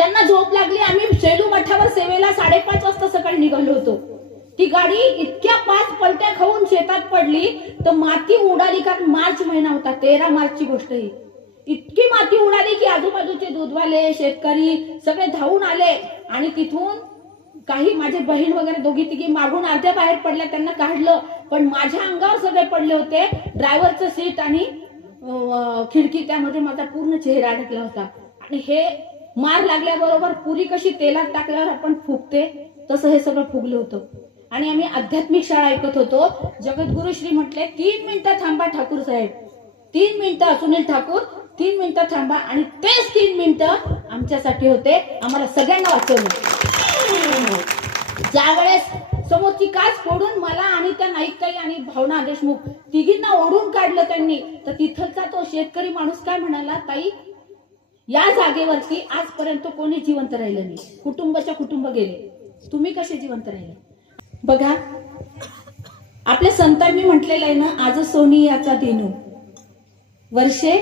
त्यांना झोप लागली. आम्ही शेलू मठावर सेवेला 5:30 वाजता सकाळी निघालो होतो. ती गाडी इतक्या 5 पलट्या खाऊन शेतात पडली तर माती उडाली. कारण मार्च महिना होता, 13 मार्चची गोष्ट ही. इतकी माती उडाली की आजूबाजूचे दूधवाले शेतकरी सगळे धावून आले आणि तिथून काही माझे बहीण वगैरे दोघी तिघी मागून अर्ध्या बाहेर पडल्या, त्यांना काढलं. पण माझ्या अंगावर सगळे पडले होते. ड्रायव्हरचं सीट आणि खिडकी, त्यामध्ये माझा पूर्ण चेहरा अडकला होता. आणि हे मार लागल्याबरोबर पुरी कशी तेलात टाकल्यावर आपण फुगते तसं हे सगळं फुगलं होतं. आणि आम्ही आध्यात्मिक शाळा ऐकत होतो. जगद्गुरु श्री म्हटले 3 मिनिटं थांबा ठाकूर साहेब, 3 मिनिटं. सुनील ठाकूर 3 मिनिटं थांबा. आणि तेच 3 मिनिटं आमच्यासाठी होते. आम्हाला सगळ्यांना वाचवलं. ज्यावेळेस समोरची काच फोडून मला आणि त्या नाईकताई आणि भावना देशमुख तिघींना ओढून काढलं त्यांनी, तर तिथलचा तो शेतकरी माणूस काय म्हणाला, ताई या जागेवरती आजपर्यंत कोणी जिवंत राहिलं नाही, कुटुंबाच्या कुटुंब गेले, तुम्ही कसे जिवंत राहिले. बघा, आपल्या संतांनी म्हटलेलं आहे ना, आज सोनी याचा धेनू, वर्षे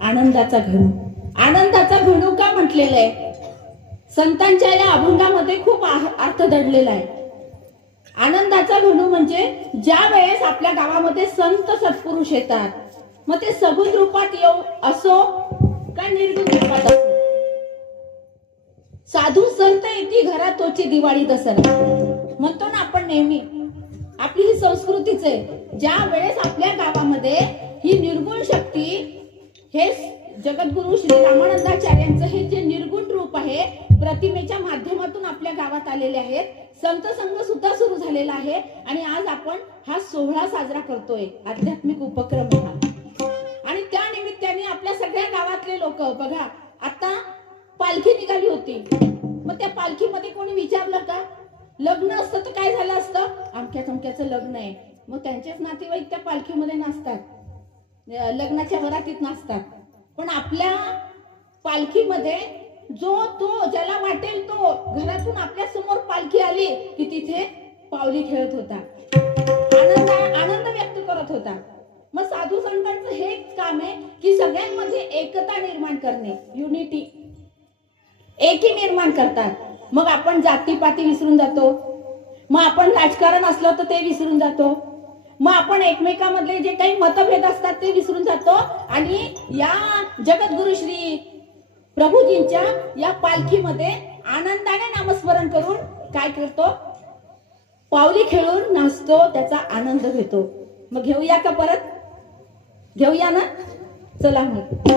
आनंदाचा घेणू. आनंदाचा घेणू का म्हटलेलं आहे? संतांच्या या अभंगामध्ये खूप अर्थ दडलेला आहे. आनंदाचा घेणू म्हणजे ज्या वेळेस आपल्या गावामध्ये संत सत्पुरुष येतात, मग ते सगुण रूपात येऊ असो का निर्गुण रूपात असो, साधू संत येती घरात तोची दिवाळी दसरा म्हणतो ना आपण नेहमी. आपली ही संस्कृतीच आहे. ज्या वेळेस आपल्या गावामध्ये ही निर्गुण शक्ती, हे जगद्गुरु श्री रामानंदाचार्यांचं हे जे निर्गुण रूप आहे, प्रतिमेच्या माध्यमातून आपल्या गावात आलेले आहेत. संत संघ सुद्धा सुरू झालेला आहे. आणि आज आपण हा सोहळा साजरा करतोय, आध्यात्मिक उपक्रम हा. आणि त्या निमित्ताने आपल्या सगळ्या गावातले लोक बघा, आता पालखी निघाली होती. मग त्या पालखीमध्ये कोणी विचारलं का? लग्न असतं तर काय झालं असतं, अमक्या तमक्याचं लग्न आहे, मग त्यांचेच नातेवाईक त्या पालखीमध्ये नसतात, लग्नाच्या वरातीत नसतात. पण आपल्या पालखीमध्ये जो तो ज्याला वाटेल तो घरातून आपल्या समोर पालखी आली की तिथे पावली खेळत होता, आनंद व्यक्त करत होता. मग साधू संतांचं हेच काम आहे की सगळ्यांमध्ये एकता निर्माण करणे, युनिटी, एकी निर्माण करतात. मग आपण जातीपाती विसरून जातो, मग आपण राजकारण असलं तर ते विसरून जातो, मग आपण एकमेकांमधले जे काही मतभेद असतात ते विसरून जातो. आणि या जगद्गुरु श्री प्रभूजींच्या या पालखीमध्ये आनंदाने नामस्मरण करून काय करतो, पावली खेळून नाचतो, त्याचा आनंद घेतो. मग घेऊया का परत? घेऊया ना, चला मग.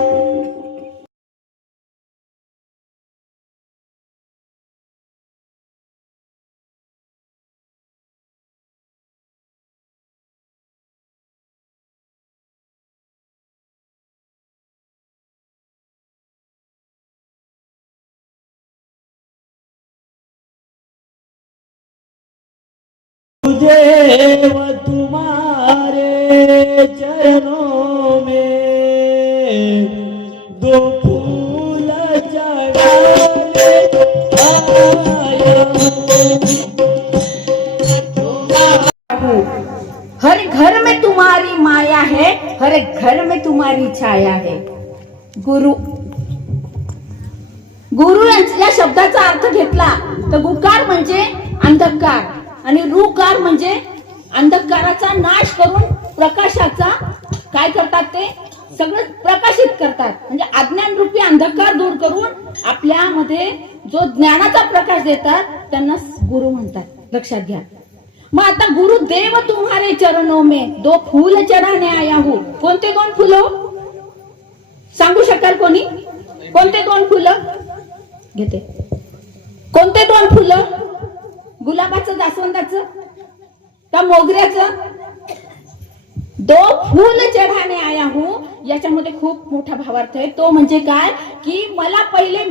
देव तुम्हारे चरणों में दो फूल चढ़ाने आया हूँ। हर घर में तुम्हारी माया है, हर घर में तुम्हारी छाया है. गुरु, गुरु या शब्दाचा अर्थ घेतला तर गुकार म्हणजे अंधकार आणि रुकार म्हणजे अंधकाराचा नाश करून प्रकाशाचा काय करतात, ते सगळं प्रकाशित करतात. म्हणजे अज्ञान रूपी अंधकार दूर करून आपल्यामध्ये जो ज्ञानाचा प्रकाश देतात त्यांना गुरु म्हणतात. लक्षात घ्या. मग आता गुरुदेव तुम्हारे चरणों में दो फूल चढ़ाने आया हूं. कोणते 2 फुलं सांगू शकाल कोणी? कोणते 2 फुलं घेते? कोणते 2 फुलं? गुलाबाचं, जास्वंदाचं का मोगऱ्याचं? 2 फूल चढ़ाने आया हूं. याच्यामध्ये खूप मोठा भावार्थ आहे. तो म्हणजे काय की मला पहिले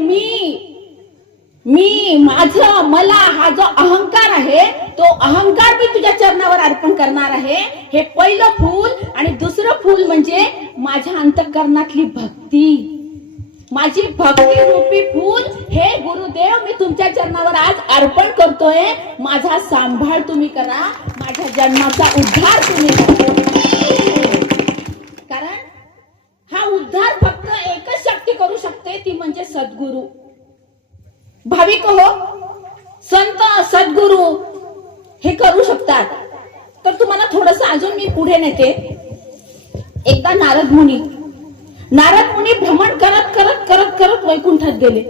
मी माझं, मला हा जो अहंकार आहे तो अहंकार मी तुझ्या चरणावर अर्पण करणार आहे. हे पहिलं फूल. आणि दुसरं फूल म्हणजे माझ्या अंतःकरणातली भक्ती, माझी भक्ती रूपी फूल हे गुरुदेव मी तुमच्या चरणावर आज अर्पण करतोय. माझा सांभाळ तुम्ही करा, माझ्या जन्माचा उद्धार तुम्ही करा. कारण हा उद्धार फक्त एकच शक्ती करू शकते, ती म्हणजे सद्गुरु. भाविक हो, संत सद्गुरू हे करू शकतात. तर तुम्हाला थोडस अजून मी पुढे नेते. एकदा नारद मुनी भ्रमण करत करत करत करत वैकुंठात गेले.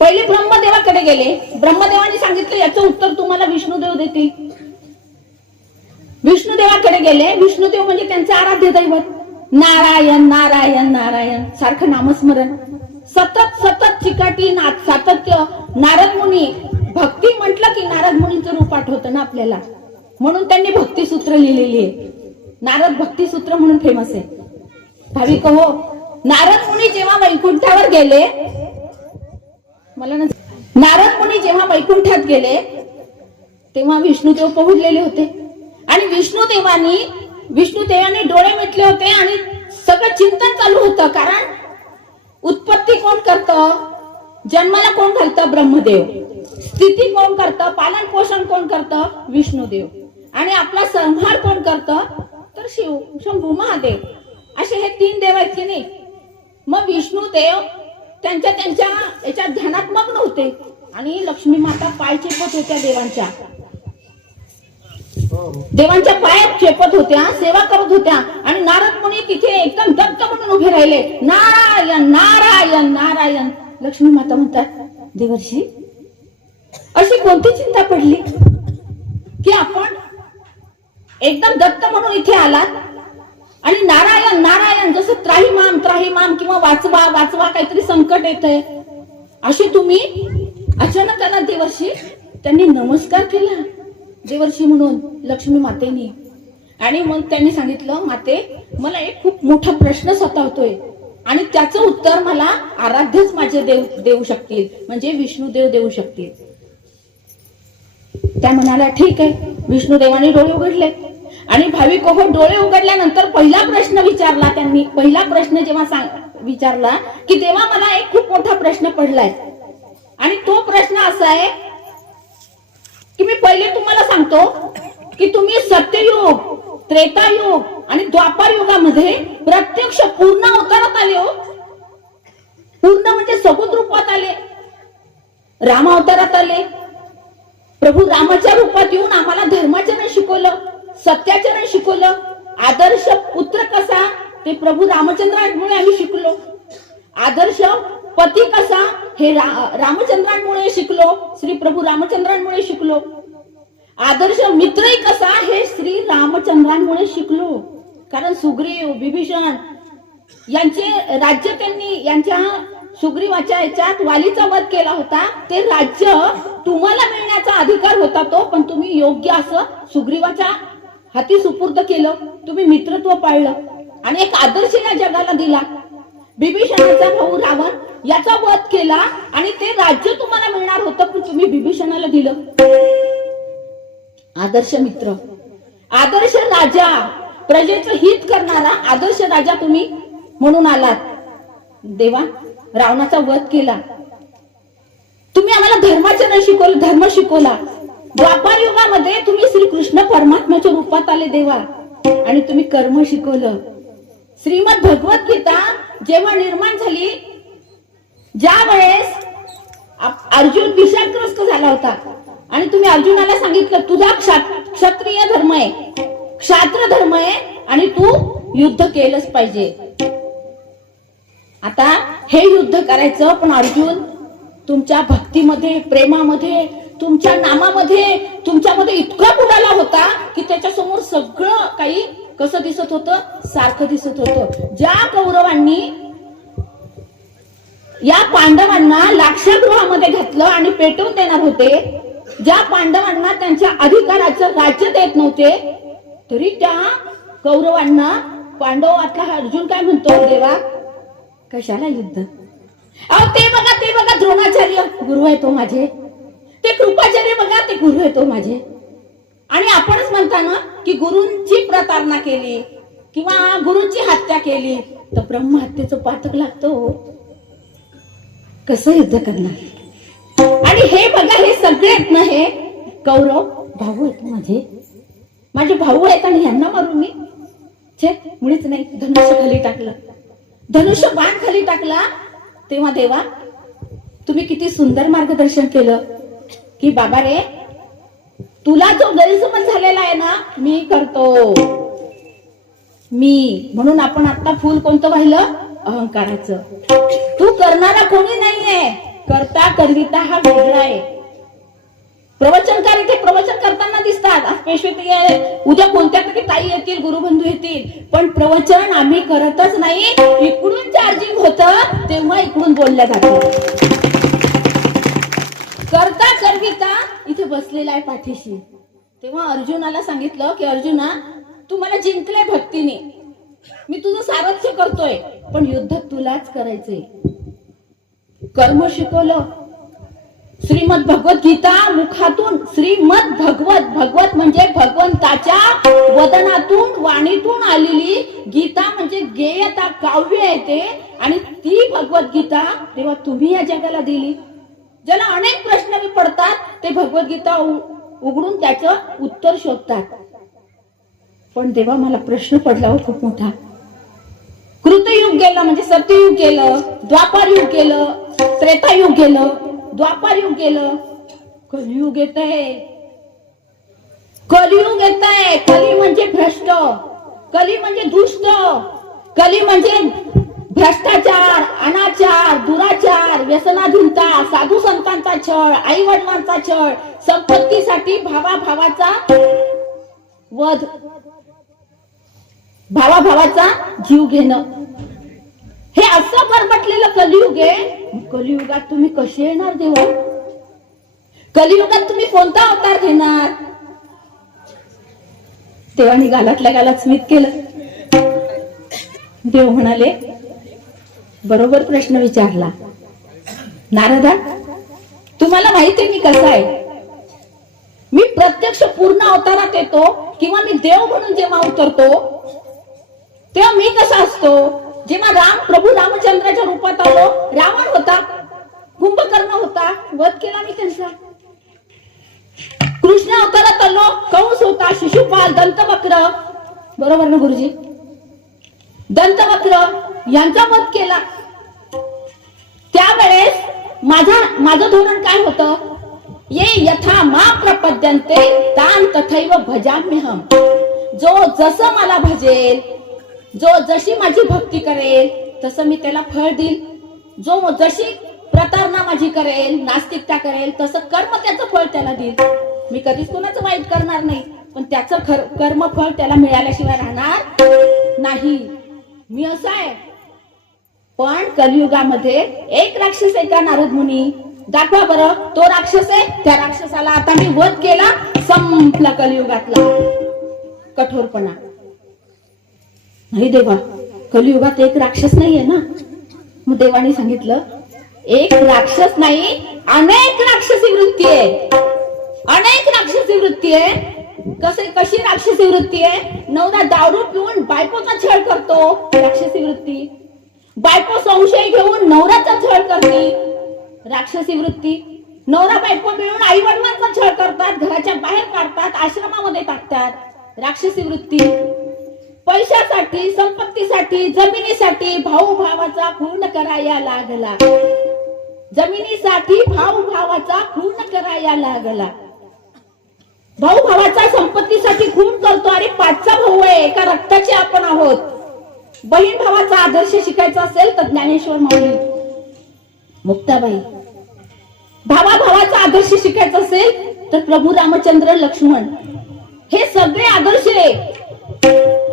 पहिले ब्रह्मदेवाकडे गेले. ब्रह्मदेवाने सांगितलं याचं उत्तर तुम्हाला विष्णुदेव देतील. विष्णुदेवाकडे गेले. विष्णुदेव म्हणजे त्यांचे आराध्य दैवत. नारायण नारायण नारायण सारखं नामस्मरण, सतत सतत चिकाटी सातत्य. नारद मुनी भक्ती म्हटलं की नारद मुनीचं रूप आठवतं ना आपल्याला, म्हणून त्यांनी भक्तिसूत्र लिहिलेली आहे. नारद भक्तिसूत्र म्हणून फेमस आहे. भाविक हो, नारद मुनी जेव्हा वैकुंठावर गेले, नारद मुनी जेव्हा वैकुंठात गेले तेव्हा विष्णुदेव पहुडलेले होते. आणि विष्णुदेवानी डोळे मिटले होते आणि सगळं चिंतन चालू होतं. कारण उत्पत्ती कोण करतं, जन्माला कोण घालतं, ब्रह्मदेव. स्थिती कोण करतं, पालन पोषण कोण करतं, विष्णुदेव. आणि आपला संहार कोण करतं, तर शिव, शंभू, महादेव. असे हे 3 देव आहेत की नाही. मग विष्णुदेव त्यांच्या याच्या ध्यानात मग्न होते आणि लक्ष्मी माता पाय चेपत होत्या देवांच्या पायात चेपत होत्या, सेवा करत होत्या. आणि नारद मुनी तिथे एकदम दत्त म्हणून उभे राहिले. नारायण नारायण नारायण. लक्ष्मी माता म्हणतात, देवर्षी अशी कोणती चिंता पडली की आपण एकदम दत्त म्हणून इथे आलात आणि नारायण नारायण जसं त्राहिमाम त्राहिमाम किंवा वाचवा वाचवा काहीतरी संकट येतंय अशी तुम्ही अचानक आलात देवर्षी. त्यांनी नमस्कार केला देवर्षी म्हणून लक्ष्मी मातेनी. आणि मग त्यांनी सांगितलं, माते मला एक खूप मोठा प्रश्न सतावतोय आणि त्याचं उत्तर मला आराध्यच माझे देव देऊ शकतील, म्हणजे विष्णुदेव देऊ शकतील. त्या म्हणाल्या ठीक आहे. विष्णुदेवाने डोळे उघडले आणि भाविक हो, डोळे उघडल्यानंतर पहिला प्रश्न विचारला त्यांनी. पहिला प्रश्न जेव्हा विचारला की देवा मला एक खूप मोठा प्रश्न पडलाय आणि तो प्रश्न असा आहे की मी पहिले तुम्हाला सांगतो की तुम्ही सत्ययुग, त्रेतायुग आणि द्वापार युगामध्ये प्रत्यक्ष पूर्ण अवतारात आले हो. पूर्ण म्हणजे सगुण रूपात आले, राम अवतारात आले. प्रभू रामाच्या रूपात येऊन आम्हाला धर्माचरण शिकवलं, सत्याचरण शिकवलं. आदर्श पुत्र कसा ते प्रभू रामचंद्रांमुळे आम्ही शिकलो. आदर्श पती कसा हे रामचंद्रांमुळे शिकलो, श्री प्रभू रामचंद्रांमुळे शिकलो. आदर्श मित्रही कसा हे श्री रामचंद्रांमुळे शिकलो. कारण सुग्रीव, विभीषण यांचे राज्य त्यांनी यांच्या सुग्रीवाच्या याच्यात वालीचा वध केला होता. ते राज्य तुम्हाला मिळण्याचा अधिकार होता तो, पण तुम्ही योग्य असं सुग्रीवाच्या हाती सुपूर्द केलं. तुम्ही मित्रत्व पाळलं आणि एक आदर्श या जगाला दिला. विभीषणाचा भाऊ रावण याचा वध केला आणि ते राज्य तुम्हाला मिळणार होतं, पण तुम्ही विभीषणाला दिलं. आदर्श मित्र, आदर्श राजा, प्रजेचं हित करणारा आदर्श राजा तुम्ही म्हणून आलात. देवा रावणाचा वध केला, तुम्ही आम्हाला धर्माचरण शिकवलं, धर्म शिकवला. द्वापार युगामध्ये तुम्ही श्रीकृष्ण परमात्म्याच्या रूपात आले देवा आणि तुम्ही कर्म शिकवलं. श्रीमद भगवद्गीता जेव्हा निर्माण झाली, ज्या वेळेस अर्जुन विषादग्रस्त झाला होता आणि तुम्ही अर्जुनाला सांगितलं तुझा क्षत्रिय धर्म आहे, क्षात्र धर्म आहे आणि तू युद्ध केलंच पाहिजे. आता हे युद्ध करायचं, पण अर्जुन तुमच्या भक्तीमध्ये, प्रेमामध्ये, तुमच्या नामामध्ये, तुमच्यामध्ये इतका बुडाला होता की त्याच्या समोर सगळं काही कसं दिसत होतं, सारखं दिसत होतं. ज्या कौरवांनी या पांडवांना लाक्षागृहामध्ये घातलं आणि पेटवून देणार होते, ज्या पांडवांना त्यांच्या अधिकाराचं राज्य देत नव्हते, तरी त्या कौरवांना पांडवातला अर्जुन काय म्हणतो, देवा कशाला युद्ध. अहो ते बघा द्रोणाचार्य गुरु आहे तो माझे, ते कृपाचार्य बघा ते गुरु आहे तो माझे. आणि आपणच म्हणता ना की गुरूंची प्रतारणा केली किंवा गुरूंची हत्या केली तर ब्रह्महत्येचं पातक लागतं. कसं युद्ध करणार. आणि हे बघा हे सगळे ना हे कौरव भाऊ आहेत माझे, माझे भाऊ आहेत आणि यांना मारून मी मुळीच नाही. धनुष्य खाली टाकलं, धनुष्य बाण खाली टाकला. तेव्हा देवा तुम्ही तुम्ही किती सुंदर मार्गदर्शन केलं की बाबा रे, तुला जो गैरसमज झालेला आहे ना, मी करतो. मी म्हणून आपण आता फुल कोणतं वाहिलं? अहंकाराचं. तू करणारा कोणी नाहीये, करता करविता हा वेगळा आहे. प्रवचनकार इथे प्रवचन करताना दिसतात, उद्या कोणत्या तरी ताई येतील, गुरुबंधू येतील, पण प्रवचन आम्ही करतच नाही. इकडून चार्जिंग होतं तेव्हा इकडून बोलल्या जातं. करता करविता इथे बसलेला आहे पाठीशी. तेव्हा अर्जुनाला सांगितलं की अर्जुना, तू मला जिंकले भक्तीने, मी तुझं सारथ्य करतोय, पण युद्ध तुलाच करायचंय. कर्म शिकवलं. श्रीमद भगवद्गीता मुखातून, श्रीमद भगवत म्हणजे भगवंताच्या वदनातून, वाणीतून आलेली गीता म्हणजे गेयता, काव्य आहे ते. आणि ती भगवद्गीता तेव्हा तुम्ही या जगाला दिली. ज्याला अनेक प्रश्न पडतात ते भगवद्गीता उघडून त्याचं उत्तर शोधतात. पण तेव्हा मला प्रश्न पडला हो खूप मोठा. कृतयुग गेलं म्हणजे सत्ययुग गेलं, द्वापार युग गेलं, त्रेतायुग गेलं, द्वापार युग गेलं, कलियुग येत आहे. कलियुग येत आहे. कली म्हणजे भ्रष्ट, कली म्हणजे दुष्ट, कली म्हणजे भ्रष्टाचार, अनाचार, दुराचार, व्यसनाधीनता, साधू संतांचा छळ, आई वडिलांचा छळ, संपत्तीसाठी भावाभावाचा वध, भावाभावाचा जीव घेणं, हे असं बरबटलेलं कलियुग आहे. कलियुगात तुम्ही कसे येणार देवा? कलियुगात तुम्ही कोणता अवतार घेणार? देवानी गालातल्या गालात स्मित केलं. देव म्हणाले, बरोबर प्रश्न विचारला नारदा, तुम्हाला माहिती आहे मी कसा आहे. मी प्रत्यक्ष पूर्ण अवतारात येतो किंवा मी देव म्हणून जेव्हा उतरतो तेव्हा मी कसा असतो. जेव्हा प्रभू रामचंद्राच्या रूपात आलो, रावण होता, कुंभकर्ण होता, वध केला मी त्यांचा. कृष्ण अवतारात आलो, कंस होता, शिशुपाल, दंतवक्र, बरोबर ना गुरुजी? दंतवक्र यांचा वध केला. त्यावेळेस माझं धोरण काय होतं? ये यथा मा प्रपद्यन्ते तान तथैव भजाम्यहम. जो जसं मला भजेल, जो जशी माझी भक्ती करेल तसं मी त्याला फळ देईल. जो जशी प्रतारणा माझी करेल, नास्तिकता करेल, तसं कर्म त्याचं फळ त्याला देईल. मी कधीच कोणाचं वाईट करणार नाही, पण त्याचं कर्म फळ त्याला मिळाल्याशिवाय राहणार नाही. मी असं आहे. पण कलियुगामध्ये एक राक्षस आहे का नारद मुनी? दाखवा बरं, तो राक्षस आहे. त्या राक्षसाला आता मी वध केला, संपला कलियुगातला कठोरपणा. नाही देवा, कलियुगात एक राक्षस नाहीये ना. मग देवाने सांगितलं, एक राक्षस नाही, अनेक राक्षसी वृत्ती आहे. अनेक राक्षसी वृत्ती आहे. कशी राक्षसी वृत्ती आहे? नवरा दारू पिऊन बायकोचा छळ करतो, राक्षसी वृत्ती. बायको संशय घेऊन नवऱ्याचा छळ करते, राक्षसी वृत्ती. नवरा बायको मिळून आई वडिलांचा छळ करतात, घराच्या बाहेर काढतात, आश्रमामध्ये टाकतात, राक्षसी वृत्ती. पैशासाठी, संपत्तीसाठी, जमिनीसाठी भाऊ भावाचा खून कराया लागला. जमिनीसाठी भाऊ भावाचा खून कराया लागला. भाऊ भावाचा संपत्तीसाठी खून करतो. अरे 5चा भाऊ आहे, एका रक्ताचे आपण आहोत. बहीण भावाचा आदर्श शिकायचा असेल तर ज्ञानेश्वर माऊली, मुक्ताबाई. भावा भावाचा आदर्श शिकायचा असेल तर प्रभू रामचंद्र, लक्ष्मण. हे सगळे आदर्श आहे.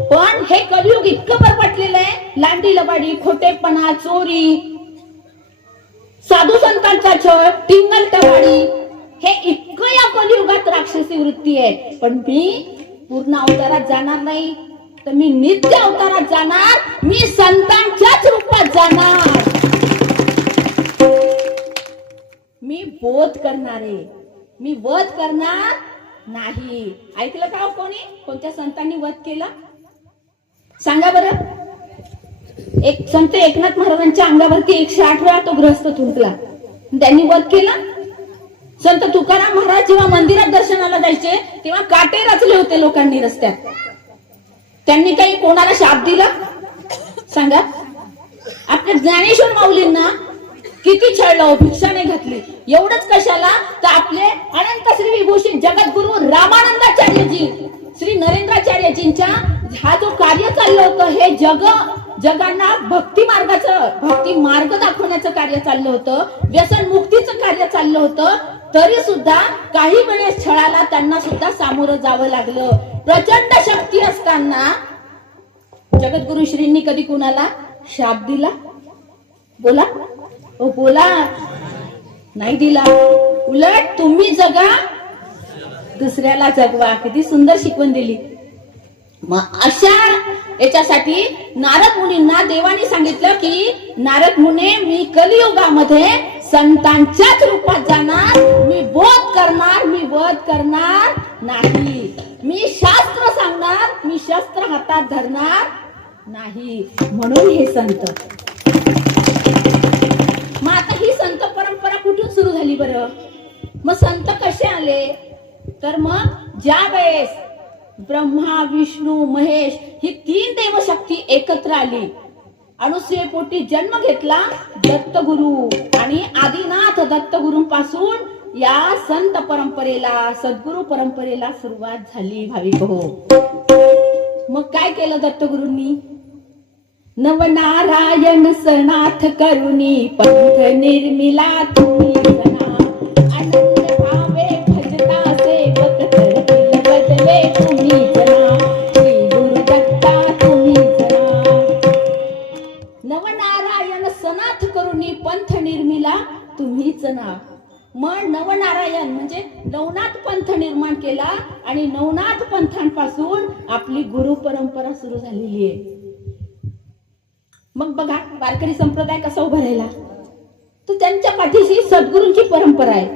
पण हे कलियुग इतकं बरपटलेलं आहे. लांडी लबाडी, खोटेपणा, चोरी, साधू संतांचा छळ, टिंगल टवाळी, हे इतकं या कलियुगात राक्षसी वृत्ती आहे. पण मी पूर्ण अवतारात जाणार नाही, तर मी नित्य अवतारात जाणार. मी संतांच्याच रूपात जाणार. मी बोध करणार आहे, मी वध करणार नाही. ऐकलं का हो कोणी? कोणत्या संतांनी वध केला सांगा बरं? एक संत एकनाथ महाराजांच्या अंगावरती 108 वेळा तो ग्रहस्थ थुंकला, त्यांनी वध केला. संत तुकाराम महाराज जेव्हा मंदिरात दर्शनाला जायचे तेव्हा काटे रचले होते लोकांनी रस्त्यात. त्यांनी काही कोणाला शाप दिला सांगा? आपल्या ज्ञानेश्वर माऊलींना किती छळलं, भिक्षा नाही घातली. एवढंच कशाला तर आपले अनंत श्री विभूषित जगद्गुरु रामानंदाचार्यजी, श्री नरेंद्राचार्यजींच्या हा जो कार्य चाललं होतं, हे जगांना भक्ती मार्ग दाखवण्याचं कार्य चाललं होतं, व्यसन मुक्तीचं कार्य चाललं होतं. तरी सुद्धा काही वेळेस छळाला त्यांना सुद्धा सामोरं जावं लागलं. प्रचंड शक्ती असताना जगद्गुरु श्रींनी कधी कुणाला शाप दिला? बोला ओ बोला, नाही दिला. उलट तुम्ही जगा, दुसऱ्याला जगवा. किती सुंदर शिकवण दिली. मग अशा याच्यासाठी नारद मुनींना देवाने सांगितलं की नारद मुने, मी कलियुगामध्ये संतांच्याच रूपात जाणार, मी वध करणार नाही. मी शास्त्र सांगणार, मी शस्त्र हातात धरणार नाही. म्हणून हे संत. मग आता ही संत परंपरा कुठून सुरू झाली बरं? मग संत कसे आले? तर मग ज्या वेळेस ब्रह्मा, विष्णू, महेश ही 3 देवशक्ती एकत्र आली, अनुसूयेपोटी जन्म घेतला दत्तगुरु आणि आदिनाथ दत्तगुरूंपासून या संत परंपरेला, सद्गुरु परंपरेला सुरुवात झाली. भाविक हो, मग काय केलं दत्तगुरूंनी? नवनारायण सनाथ करुणी पंथ निर्मिला तुम्ही जना, आनंद भावे भजता सेवक करतील बदले तुम्ही जना, श्री गुरु दत्ता तुम्ही जना. नवनारायण सनाथ करुणी पंथ निर्मिला तुम्ही जना. मग नवनारायण म्हणजे नवनाथ पंथ निर्माण केला आणि नवनाथ पंथांपासून आपली गुरु परंपरा सुरू झालेली आहे. मग बघा वारकरी संप्रदाय कसा उभा राहिला, तर त्यांच्या पाठीशी सद्गुरूंची परंपरा आहे.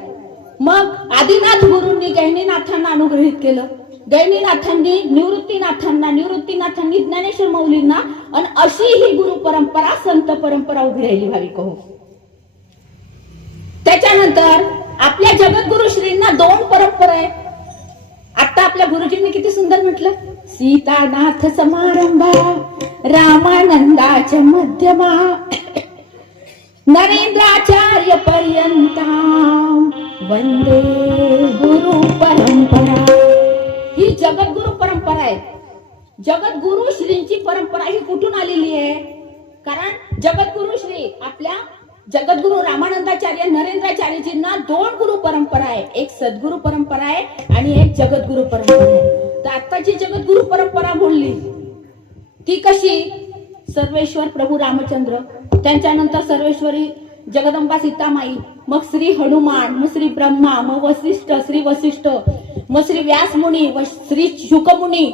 मग आदिनाथ गुरूंनी गहिनीनाथांना अनुग्रहित केलं, गहिनीनाथांनी निवृत्तीनाथांनी ज्ञानेश्वर माऊलींना, आणि अशी ही गुरु परंपरा, संत परंपरा उभी राहिली. भाविक हो, त्याच्यानंतर आपल्या जगद्गुरु श्रींना 2 परंपरा आहे. आता आपल्या गुरुजींनी किती सुंदर म्हटलं, सीतानाथ समारंभा रामानंदाच्या मध्यमा नरेंद्राचार्य पर्यंता वंदे गुरु परंपरा. ही जगद्गुरु परंपरा आहे. जगद्गुरु श्रींची परंपरा ही कुठून आलेली आहे? कारण जगद्गुरु श्री आपल्या जगद्गुरु रामानंदाचार्य नरेंद्राचार्यजींना 2 गुरु परंपरा आहे. एक सद्गुरु परंपरा आहे आणि एक जगद्गुरु परंपरा आहे. तर आताची जगद्गुरु परंपरा बोलली ती कशी? सर्वेश्वर प्रभू रामचंद्र, त्यांच्यानंतर सर्वेश्वरी जगदंबा सीतामाई, मग श्री हनुमान, मग श्री ब्रह्मा, मग श्री वशिष्ठ, मग श्री व्यास मुनी व श्री शुकमुनी,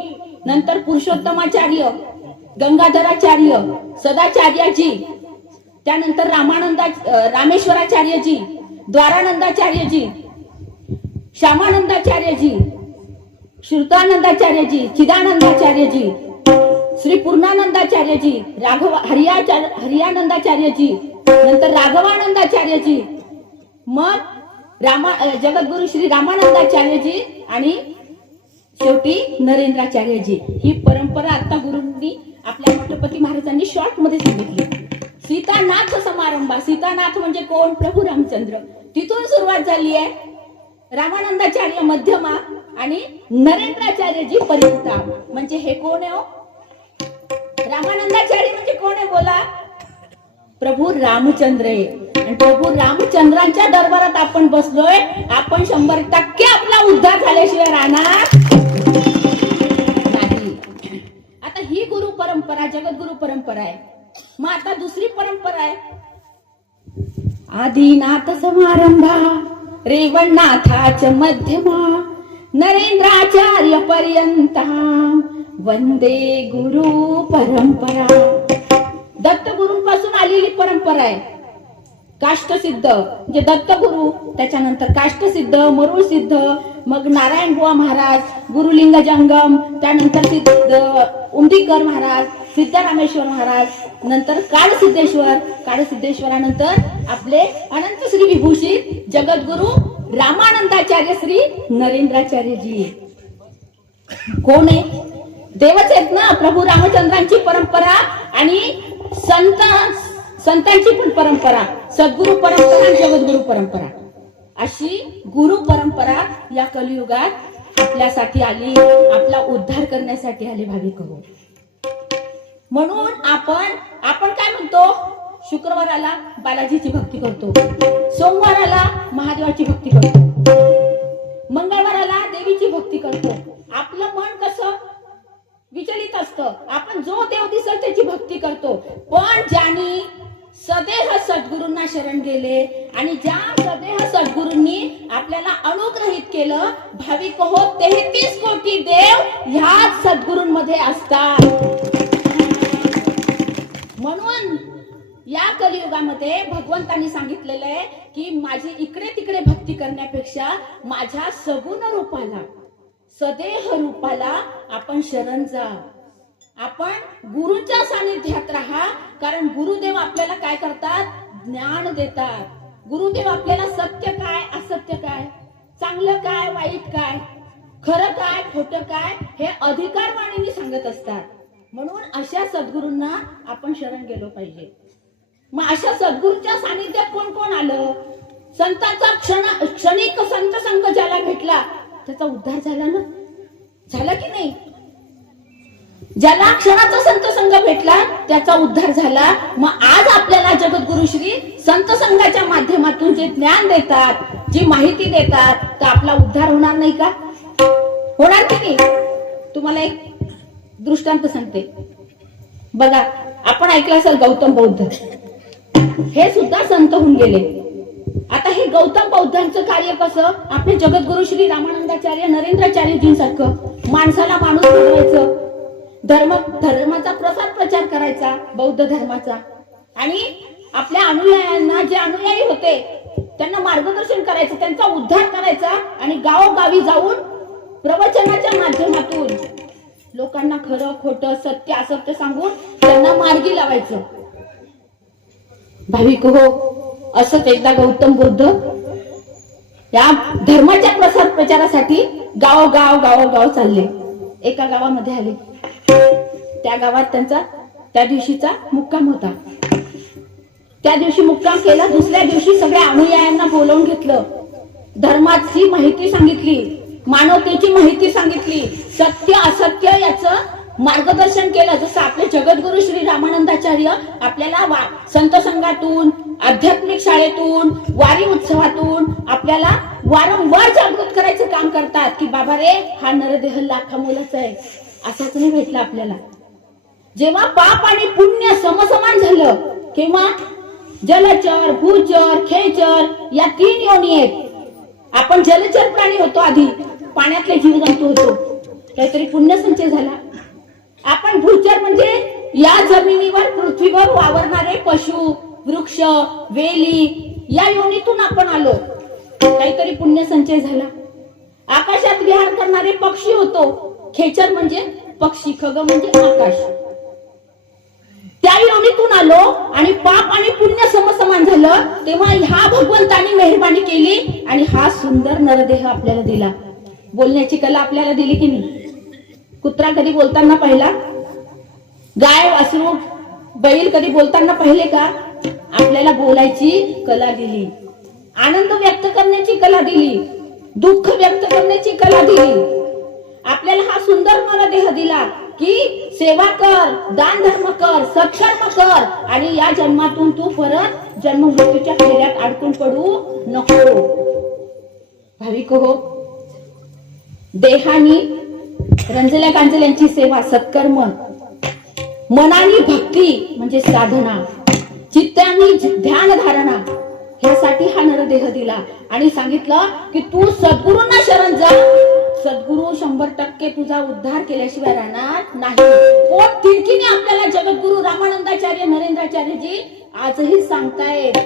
नंतर पुरुषोत्तमाचार्य, गंगाधराचार्य, सदाचार्यजी, त्यानंतर रामेश्वराचार्यजी, द्वारानंदाचार्यजी, श्यामानंदाचार्यजी, श्रुतानंदाचार्यजी, चिदानंदाचार्यजी, श्री पूर्णानंदाचार्यजी, हरियानंदाचार्यजी, नंतर राघवानंदाचार्यजी, मग जगद्गुरु श्री रामानंदाचार्यजी आणि शेवटी नरेंद्राचार्यजी. ही परंपरा आता गुरूंनी आपल्या मठपती महाराजांनी शॉर्ट मध्ये सांगितली. सीतानाथ समारंभा, सीतानाथ म्हणजे कोण? प्रभू रामचंद्र. तिथून सुरुवात झाली आहे. रामानंदाचार्य मध्यमा आणि नरेंद्राचार्यजी पर्यंत. म्हणजे हे कोण आहे? रामानंदाचार्य म्हणजे कोण आहे? बोला. प्रभू रामचंद्र आहे. आणि प्रभू रामचंद्रांच्या दरबारात आपण बसलोय. आपण 100% आपला उद्धार झाल्याशिवाय राहणार नाही. आता ही गुरु परंपरा जगद्गुरु परंपरा आहे. मग आता दुसरी परंपरा आहे आदिनाथ समारंभा रेवणनाथाच्या मध्यमा नरेंद्राचार्य पर्यंत वंदे गुरु परंपरा. दत्तगुरूंपासून आलेली परंपरा आहे. काष्टसिद्ध म्हणजे दत्तगुरु, त्याच्यानंतर काष्टसिद्ध, मरुळ सिद्ध, मग नारायण बुवा महाराज, गुरुलिंग जंगम, त्यानंतर सिद्ध उंदीकर महाराज, सिद्धरामेश्वर महाराज, नंतर काळसिद्धेश्वरानंतर आपले अनंत श्री विभूषित जगद्गुरु रामानंदाचार्य श्री नरेंद्राचार्यजी. कोण आहे? देवच आहेत ना. प्रभू रामचंद्रांची परंपरा आणि संतांची पण परंपरा, सद्गुरु परंपरा आणि जगद्गुरु परंपरा, अशी गुरु परंपरा या कलियुगात आपल्यासाठी आली, आपला उद्धार करण्यासाठी आले भाविक हो. म्हणून आपण काय म्हणतो, शुक्रवाराला बालाजीची भक्ती करतो, सोमवाराला महादेवाची भक्ती करतो, मंगळवाराला देवीची भक्ती करतो. आपलं मन कसं विचलित असतं, आपण जो देव दिसेल त्याची भक्ती करतो. पण ज्यांनी सदेह सद्गुरूंना शरण गेले आणि ज्या सदेह सद्गुरूंनी आपल्याला अनुग्रहित केलं, भाविक हो, 33 कोटी देव ह्याच सद्गुरूंमध्ये असतात. म्हणून या कलियुगामध्ये भगवंतांनी सांगितलेलं आहे की माझी इकडे तिकडे भक्ती करण्यापेक्षा माझ्या सगुण रूपाला, सदेह रूपाला आपण शरण जा. आपण गुरुच्या सानिध्यात राहा, कारण गुरुदेव आपल्याला काय करतात, ज्ञान देतात. गुरुदेव आपल्याला सत्य काय, असत्य काय, चांगलं काय, वाईट काय, खरं काय, खोटं काय, हे अधिकारवाणीने सांगत असतात. म्हणून अशा सद्गुरूंना आपण शरण गेलो पाहिजे. मग अशा सद्गुरूच्या सानिध्यात कोण कोण आलं, संतांचा क्षणिक संत संघ ज्याला भेटला त्याचा उद्धार झाला ना, झाला की नाही. ज्याला क्षणाचा संत संघ भेटला त्याचा उद्धार झाला. मग आज आपल्याला जगद्गुरु श्री संत संघाच्या माध्यमातून जे ज्ञान देतात, जी माहिती देतात, तर आपला उद्धार होणार नाही का, होणार की नाही. तुम्हाला एक दृष्टांत सांगते बघा. आपण ऐकलं असेल गौतम बौद्ध, हे सुद्धा संत होऊन गेले. आता हे गौतम बौद्धांचं कार्य कसं, आपले जगद्गुरु श्री रामानंदाचार्य नरेंद्राचार्यजींसारखं माणसाला माणूस बनवायचं, धर्माचा प्रसार प्रचार करायचा, बौद्ध धर्माचा, आणि आपल्या अनुयायांना, जे अनुयायी होते त्यांना मार्गदर्शन करायचं, त्यांचा उद्धार करायचा, आणि गावोगावी जाऊन प्रवचनाच्या माध्यमातून लोकांना खरं खोटं, सत्य असत्य सांगून त्यांना मार्गी लावायचं. भाविक हो, असंच एकदा गौतम बुद्ध या धर्माच्या प्रसार प्रचारासाठी गावोगाव चालले. एका गावामध्ये आले. त्या गावात त्यांचा त्या दिवशीचा मुक्काम होता. त्या दिवशी मुक्काम केला. दुसऱ्या दिवशी सगळ्या अनुयायांना बोलावून घेतलं, धर्माची माहिती सांगितली, मानवतेची माहिती सांगितली, सत्य असत्य याचं मार्गदर्शन केलं. जसं आपले जगद्गुरु श्री रामानंदाचार्य आपल्याला संत संघातून, आध्यात्मिक शाळेतून, वारी उत्सवातून आपल्याला वारंवार जागृत करायचं काम करतात की बाबा रे, हा नरदेह लाखा मोलाचा आहे, असाच नाही भेटला आपल्याला. जेव्हा पाप आणि पुण्य समसमान झालं, किंवा जलचर, भूचर, खेचर या 3 योनी आहेत. आपण जलचर प्राणी होतो, आधी पाण्यातले जीवजंतू होतो, काहीतरी पुण्य संचय झाला. आपण भूचर म्हणजे या जमिनीवर, पृथ्वीवर वावरणारे पशु, वृक्ष, वेली या योनीतून आपण आलो, काहीतरी पुण्य संचय झाला. आकाशात विहार करणारे पक्षी होतो, खेचर म्हणजे पक्षी, खग म्हणजे आकाश, त्या योनीतून आलो, आणि पाप आणि पुण्य समसमान झालं. तेव्हा ह्या भगवंतानी मेहरबानी केली आणि हा सुंदर नरदेह आपल्याला दिला. बोलण्याची कला आपल्याला दिली की नाही. कुत्रा कधी बोलताना पाहिला, गाय, वासरू, बैल कधी बोलताना पाहिले का. आपल्याला बोलायची कला दिली, आनंद व्यक्त करण्याची कला दिली, दुःख व्यक्त करण्याची कला दिली. आपल्याला हा सुंदर नरदेह दिला की सेवा कर, दान धर्म कर, सत्कर्म कर, आणि या जन्मातून तू परत जन्म मृत्यूच्या फेऱ्यात अडकून पडू नको. भाविक हो, देहानी रंजल्या गांजल्यांची सेवा, सत्कर्म, मनानी भक्ती म्हणजे साधना, चित्तानी ध्यान धारणा, ह्यासाठी हा नरदेह दिला. आणि सांगितलं की तू सद्गुरूंना शरण जा, सद्गुरू 100% तुझा उद्धार केल्याशिवाय राहणार नाही. पोट तिडकीने आपल्याला जगद्गुरु रामानंदाचार्य नरेंद्राचार्यजी आजही सांगतायत.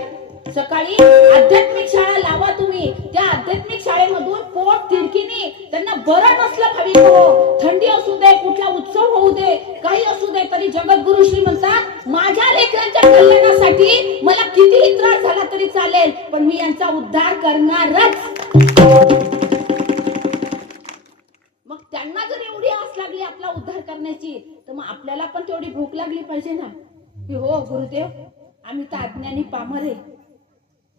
सकाळी आध्यात्मिक शाळा लावा तुम्ही, त्या आध्यात्मिक शाळेमधून पोट तिडकीने त्यांना बरं नसलं भाविक हो, थंडी असू दे, कुठला उत्सव होऊ दे, काही असू दे, तरी जगद्गुरु श्री म्हणतात माझ्या लेकरांच्या कल्याणासाठी मला कितीही त्रास झाला तरी चालेल, पण मी यांचा उद्धार करणारच. मग त्यांना जर एवढी आस लागली आपला उद्धार करण्याची, तर मग आपल्याला पण तेवढी भूक लागली पाहिजे ना, की हो गुरुदेव आम्ही तर अज्ञानी पामर आहे,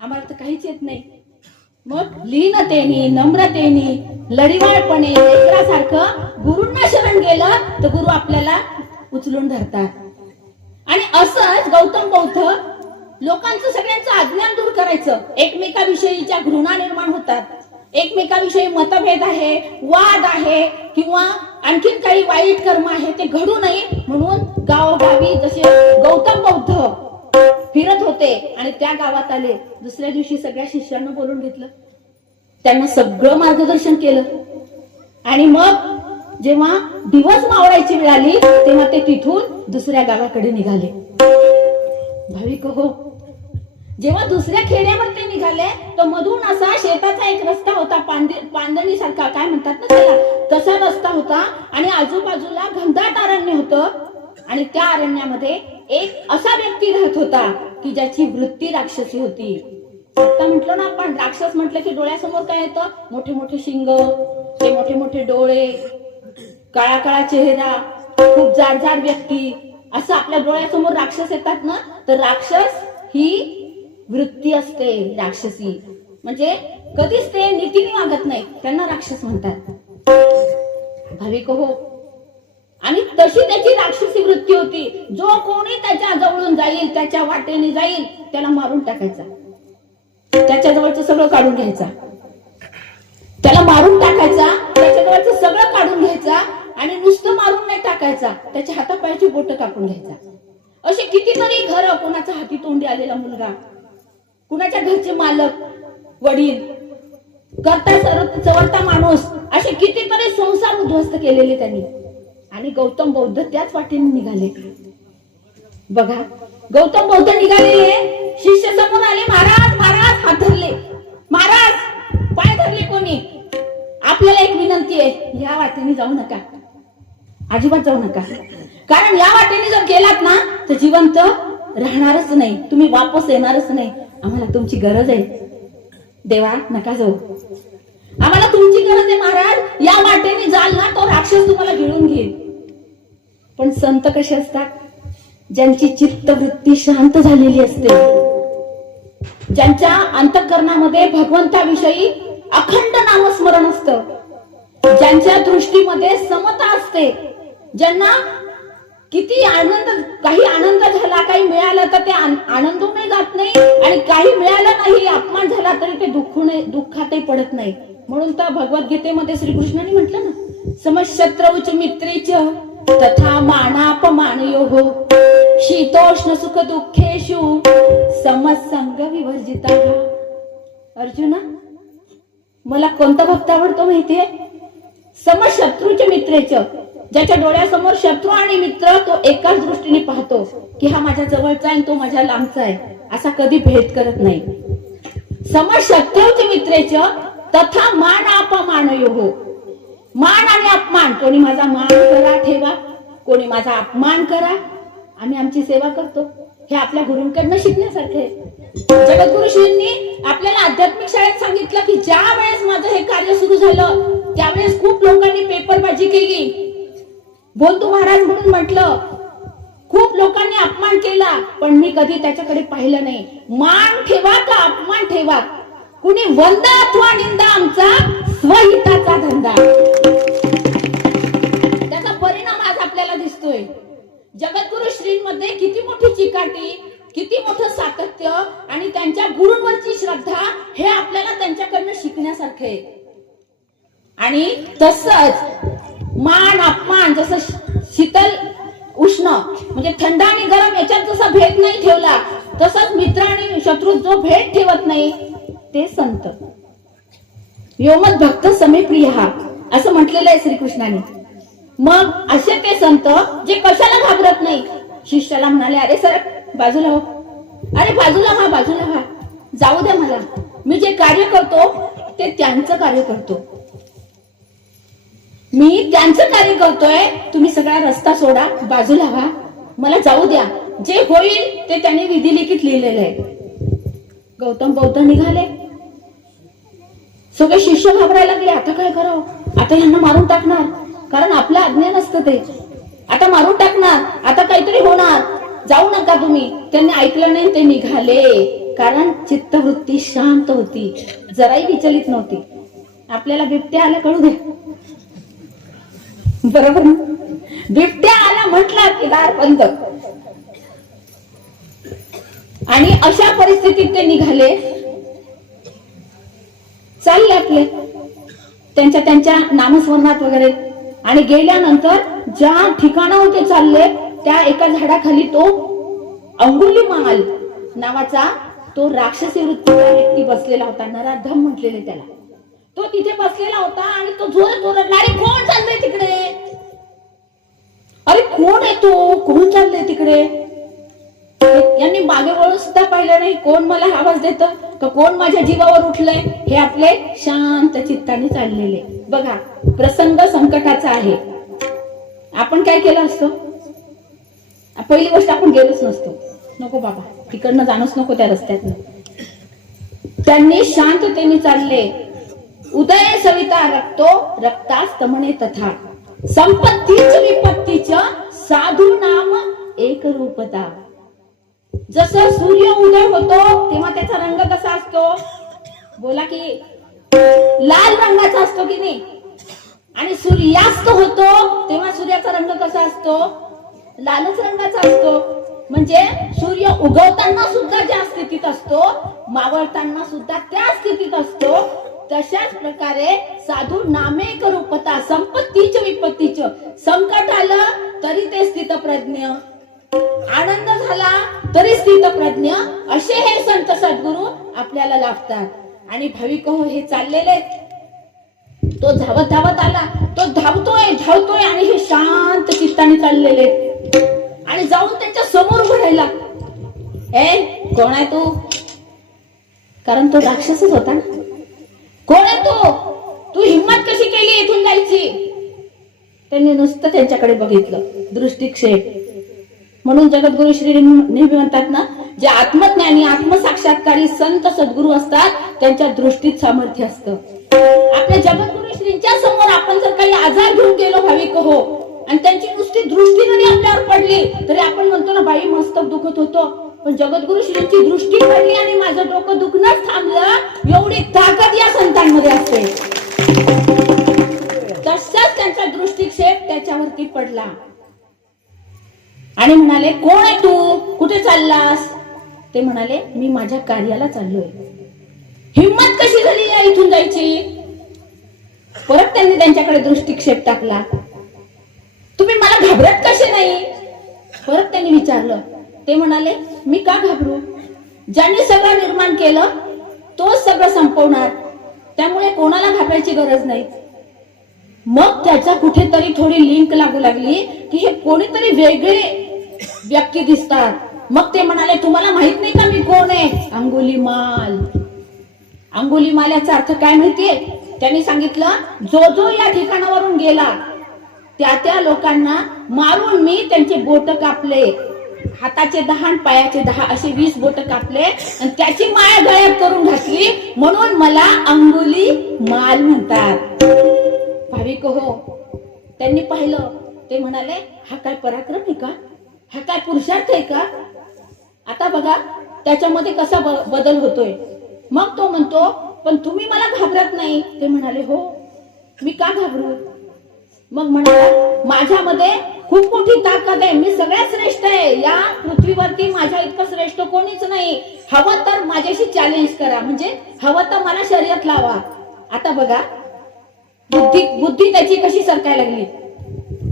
आम्हाला तर काहीच येत नाही. मग लीनतेनी नम्रतेनी लढीवाळपणे लेकरासारखं गुरूंना शरण गेलं तर गुरु आपल्याला उचलून धरतात. आणि असंच गौतम बौद्ध लोकांचं सगळ्यांचं अज्ञान दूर करायचं. एकमेकाविषयीच्या घृणा निर्माण होतात, एकमेकाविषयी मतभेद आहे, वाद आहे किंवा आणखीन काही वाईट कर्म आहे ते घडू नये म्हणून गावोगावी जसे गौतम बौद्ध फिरत होते आणि त्या गावात आले, दुसऱ्या दिवशी सगळ्या शिष्यांना बोलून घेतलं, त्यांना सगळं मार्गदर्शन केलं. आणि मग जेव्हा दिवस मावळायची वेळ आली तेव्हा ते तिथून दुसऱ्या गावाकडे निघाले. भाविक हो, जेव्हा दुसऱ्या खेड्यावर ते निघाले तर मधून असा शेताचा एक रस्ता होता, पांदणी सारखा काय म्हणतात ना त्याला, तसा रस्ता होता आणि आजूबाजूला घनदाट अरण्य होतं. आणि त्या अरण्यामध्ये एक असा व्यक्ती राहत होता की ज्याची वृत्ती राक्षसी होती. आता म्हटलं ना आपण, राक्षस म्हटलं की डोळ्यासमोर काय येतं, मोठे मोठे शिंग, ते मोठे मोठे डोळे, काळा काळा चेहरा, खूप जाड व्यक्ती, असं आपल्या डोळ्यासमोर राक्षस येतात ना. तर राक्षस ही वृत्ती असते राक्षसी, म्हणजे कधीच ते नीतीने वागत नाही, त्यांना राक्षस म्हणतात. भाविक हो, आणि तशी त्याची राक्षसी वृत्ती होती. जो कोणी त्याच्या जवळून जाईल, त्याच्या वाटेने जाईल, त्याला मारून टाकायचा, त्याच्या जवळचं सगळं काढून घ्यायचा, त्याला मारून टाकायचा, त्याच्या जवळचं सगळं काढून घ्यायचा. आणि नुसतं मारून नाही टाकायचा, त्याच्या हातापायाची बोटं कापून घ्यायचा. असे कितीतरी घर, कोणाचा हाती तोंडी आलेला मुलगा, कुणाच्या घरचे मालक, वडील, करता चवरता माणूस, असे कितीतरी संसार उद्ध्वस्त केलेले त्यांनी. आणि गौतम बौद्ध त्याच वाटेने निघाले. बघा, गौतम बौद्ध निघालेले, शिष्य समोर आले, महाराज महाराज हात धरले, महाराज पाय धरले. कोणी, आपल्याला एक विनंती आहे, या वाटेने जाऊ नका, अजिबात जाऊ नका, कारण या वाटेने जर गेलात ना तर जिवंत राहणारच नाही, तुम्ही वापस येणारच नाही, आम्हाला तुमची गरज आहे. देवा नका जाऊ, आम्हाला तुमची गरज आहे महाराज, या वाटेने जाल ना तो राक्षस तुम्हाला गिळून घेईल. पण संत कसे असतात, ज्यांची चित्तवृत्ती शांत झालेली असते, ज्यांच्या अंतःकरणामध्ये भगवंताविषयी अखंड नामस्मरण असतं, ज्यांच्या दृष्टीमध्ये समता असते, ज्यांना किती आनंद, काही आनंद झाला, काही मिळालं तर ते आनंदूनही जात नाही, आणि काही मिळालं नाही, अपमान झाला तरी ते दुःखातही पडत नाही. म्हणून तर भगवद्गीतेमध्ये श्रीकृष्णाने म्हटलं ना, समशत्रौच मित्रेच तथा मानापमानयोः शीतोष्ण सुख दुःखेषु समसंग विवर्जिताः. अर्जुना, मला कोणता भक्त आवडतो माहितीये? समशत्रूच मित्रेच, ज्याच्या डोळ्यासमोर शत्रू आणि मित्र तो एकाच दृष्टीने पाहतो की हा माझ्या जवळचा आहे तो माझ्या लांबचा आहे, असा कधी भेद करत नाही. समशत्रूच मित्रेच तथा मान अपमानयोः, मान आणि अपमान, कोणी माझा मान करा ठेवा, कोणी माझा अपमान करा, आम्ही आमची सेवा करतो. हे आपल्या गुरूंकडनं शिकण्यासारखे आहे. जगद्गुरु श्रींनी आपल्याला आध्यात्मिक शाळेत सांगितलं की ज्या वेळेस माझं हे कार्य सुरू झालं त्यावेळेस खूप लोकांनी पेपरबाजी केली, बोलतो महाराज म्हणून म्हटलं, खूप लोकांनी अपमान केला, पण मी कधी त्याच्याकडे पाहिलं नाही. मान ठेवा का अपमान ठेवा, कुणी वंदा अथवा निंदा आमचा स्वहिताचा धंदा. त्याचा परिणाम आज आपल्याला दिसतोय. जगद्गुरु श्रींमध्ये किती मोठी चिकाटी, किती मोठं सातत्य आणि त्यांच्या गुरूंवरची श्रद्धा, हे आपल्याला त्यांच्याकडनं शिकण्यासारखे आहे. आणि तसंच मान अपमान, जसं शीतल उष्ण म्हणजे थंड आणि गरम याच्यात जसा भेद नाही ठेवला, तसंच मित्र आणि शत्रू जो भेद ठेवत नाही ते संत. योमद भक्त समे प्रिय, असं म्हटलेलं आहे श्रीकृष्णाने. मग असे ते संत जे कशाला घाबरत नाही. शिष्याला म्हणाले, अरे सर बाजूला हो, अरे बाजूला व्हा, बाजूला व्हा, जाऊ द्या मला, मी जे कार्य करतो ते त्यांचं कार्य करतो, मी त्यांचं कार्य करतोय, तुम्ही सगळा रस्ता सोडा, बाजूला व्हा, मला जाऊ द्या, जे होईल ते त्यांनी विधिलिखित लिहिलेलं आहे. गौतम बौद्ध निघाले, सगळे शिष्य घाबरायला लागले, आता काय करावं, आता यांना मारून टाकणार, कारण आपलं अज्ञान असतं ते, आता मारून टाकणार, आता काहीतरी होणार. जाऊ नका तुम्ही. त्यांनी ऐकलं नाही, ते निघाले. कारण चित्तवृत्ती शांत होती, जराही विचलित नव्हती. आपल्याला बिबट्या आला कळू दे, बरोबर ना? बिबट्या आला म्हटला की दार बंद. आणि अशा परिस्थितीत ते निघाले, चालले आपले त्यांच्या नामस्मरणात वगैरे. आणि गेल्यानंतर ज्या ठिकाणावर ते चालले त्या एका झाडाखाली तो अंगुलीमाल नावाचा तो राक्षसी वृत्तीचा व्यक्ती बसलेला होता. नराधम म्हटलेले त्याला. तो तिथे बसलेला होता आणि तो जोरात ओरडला, अरे कोण चाललंय तिकडे, अरे कोण आहे तो, कोण चाललंय तिकडे. यांनी मागे वळून सुद्धा पाहिलं नाही, कोण मला आवाज देत का, कोण माझ्या जीवावर उठलंय. हे आपले शांत चित्ताने चाललेले. बघा, प्रसंग संकटाचा आहे. आपण काय केलं असतं, पहिली गोष्ट आपण गेलोच नसतो. नको बाबा, तिकडनं जाणूच नको त्या रस्त्यातनं. त्यांनी शांततेने चालले. उदय सविता रक्तो रक्तास्तमने तथा संपत्तीच विपत्तीच साधू नाम एक रूपता. जसं सूर्य उदय होतो तेव्हा त्याचा रंग कसा असतो, बोला की, लाल रंगाचा असतो की नाही. आणि सूर्यास्त होतो तेव्हा सूर्याचा रंग कसा असतो, लालच रंगाचा असतो. म्हणजे सूर्य उगवताना सुद्धा ज्या स्थितीत असतो, मावळताना सुद्धा त्या स्थितीत असतो. तशाच प्रकारे साधू नामेक रूपता संपत्तीच विपत्तीच. संकट आलं तरी ते स्थितप्रज्ञ, आनंद झाला तरी स्थितप्रज्ञ. असे हे संत सद्गुरू आपल्याला लाभतात. आणि भाविक हो, हे चाललेले, तो धावत धावत आला, तो धावतोय आणि हे शांत चित्ताने चाललेले. आणि जाऊन त्यांच्या समोर उभं राहिला. कोण आहे तू, कारण तो राक्षसच होता ना. कोण आहे तू हिम्मत कशी केली इथून जायची. त्यांनी नुसतं त्यांच्याकडे बघितलं, दृष्टिक्षेप. म्हणून जगद्गुरु श्री नेहमी म्हणतात ना, जे आत्मज्ञानी आत्मसाक्षात्कारी संत सद्गुरू असतात त्यांच्या दृष्टीत सामर्थ्य असतं. आपल्या जगद्गुरु श्रींच्या समोर आपण जर काही आजार घेऊन गेलो भाविक हो, आणि त्यांची नुसती दृष्टी जरी आपल्यावर पडली तरी आपण म्हणतो ना, बाई मस्तक दुखत होतो, पण जगद्गुरु श्रींची दृष्टी पडली आणि माझं डोकं दुखणंच थांबलं. एवढी ताकद या संतांमध्ये असते. तसाच त्यांचा दृष्टिक्षेप त्याच्यावरती पडला. आणि म्हणाले, कोण आहे तू, कुठे चाललास. ते म्हणाले, मी माझ्या कार्याला चाललोय. हिम्मत कशी झाली या इथून जायची. परत त्यांनी त्यांच्याकडे दृष्टिक्षेप टाकला. तुम्ही मला घाबरत कसे नाही. परत त्यांनी विचारलं. ते म्हणाले, मी का घाबरू, ज्यांनी सगळं निर्माण केलं तोच सगळं संपवणार, त्यामुळे कोणाला घाबरायची गरज नाही. मग त्याचा कुठेतरी थोडी लिंक लागू लागली की हे कोणीतरी वेगळे व्यक्ती दिसतात. मग ते म्हणाले, तुम्हाला माहित नाही का मी कोण आहे. अंगुलीमाल. अंगुलीमाल याचा अर्थ काय माहितीये. त्यांनी सांगितलं, जो या ठिकाणावरून गेला त्या लोकांना मारून मी त्यांचे बोट कापले, हाताचे 10 आणि पायाचे 10 असे 20 बोट कापले आणि त्याची माया गळ्यात करून घातली, म्हणून मला अंगुली माल म्हणतात. भाविक हो, त्यांनी पाहिलं. ते म्हणाले, हा काय पराक्रम आहे का, हा काय पुरुषार्थ आहे का. आता बघा त्याच्यामध्ये कसा बदल होतोय. मग तो म्हणतो, पण तुम्ही मला घाबरत नाही. ते म्हणाले, हो मी का घाबरू. मग म्हणाला, माझ्यामध्ये खूप मोठी ताकद आहे, मी सगळ्यात श्रेष्ठ आहे. या पृथ्वीवरती माझ्या इतकं श्रेष्ठ कोणीच नाही. हवं तर माझ्याशी चॅलेंज करा, म्हणजे हवं तर मला शर्यत लावा. आता बघा बुद्धी त्याची कशी सरकायला लागली.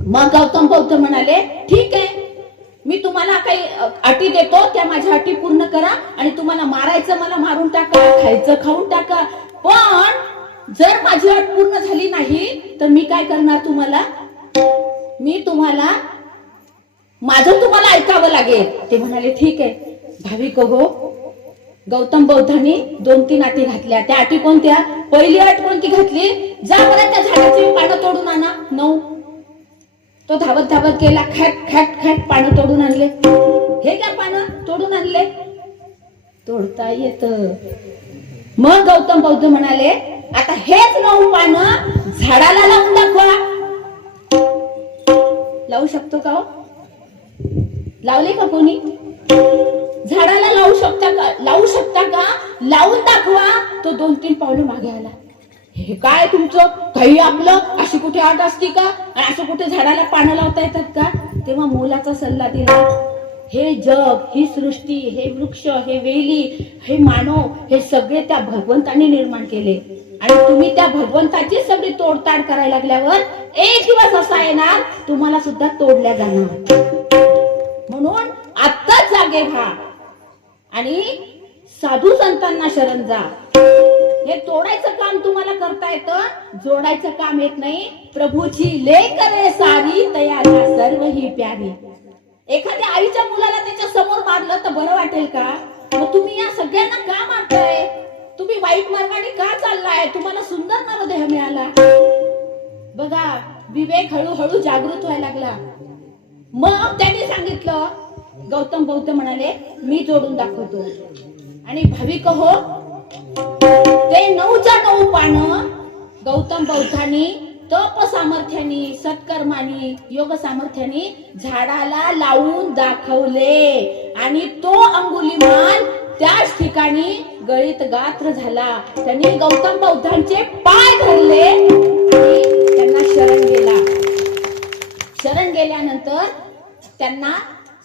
मग गौतम बौद्ध म्हणाले, ठीक आहे, मी तुम्हाला काही अटी देतो, त्या माझ्या अटी पूर्ण करा आणि तुम्हाला मारायचं मला मारून टाका, खायचं खाऊन टाका, पण जर माझी अट पूर्ण झाली नाही तर मी काय करणार, माझं तुम्हाला ऐकावं लागेल. ते म्हणाले, ठीक आहे. भाविक हो, गौतम बौद्धांनी 2-3 अटी घातल्या. त्या अटी कोणत्या. पहिली अट कोणती घातली, जा बरं त्या झाडाची पानं तोडून आणा. 9. तो धावत धावत गेला, खॅट पानं तोडून आणले. हे काय पानं तोडून आणले, तोडता येत. मग गौतम बौद्ध म्हणाले, आता हेच 9 पानं झाडाला लावून दाखवा. लावू शकतो का हो. लावले का कोणी? झाडाला लावू शकता का? लावून दाखवा. तो 2-3 पावलं मागे आला. हे काय तुमचं काही आपलं अशी कुठे आट असती का? आणि असं कुठे झाडाला पानं लावता येतात का? तेव्हा मोलाचा सल्ला दिला. हे जग, ही सृष्टी, हे वृक्ष, हे वेली, हे मानव, हे सगळे त्या भगवंताने निर्माण केले. आणि तुम्ही त्या भगवंताची सगळी तोडताड करायला लागल्यावर एक दिवस असा येणार तुम्हाला सुद्धा तोडल्या जाणार. म्हणून आत्ताच जागे व्हा आणि साधू संतांना शरण जा. हे तोडायचं काम तुम्हाला करता येतं, जोडायचं काम येत नाही. प्रभूची लेक रे सारी तयाला सर्व ही प्यारी. एखाद्या आईच्या मुलाला त्याच्या समोर मारलं तर बरं वाटेल का? मग तुम्ही या सगळ्यांना का मारताय? तुम्ही वाईट मार्गाने का चाललाय? तुम्हाला सुंदर नरदेह मिळाला. बघा, विवेक हळूहळू जागृत व्हायला लागला. मग त्यांनी सांगितलं, गौतम बौद्ध म्हणाले मी जोडून दाखवतो. आणि भाविक हो, ते 9च्या 9 पानं गौतम बौद्धांनी तप सामर्थ्यानी, सत्कर्मानी, योग सामर्थ्यानी झाडाला लावून दाखवले. आणि तो अंगुलीमाल त्याच ठिकाणी गळीत गात्र झाला. त्यांनी गौतम बौद्धांचे पाय धरले आणि त्यांना शरण गेला. शरण गेल्यानंतर त्यांना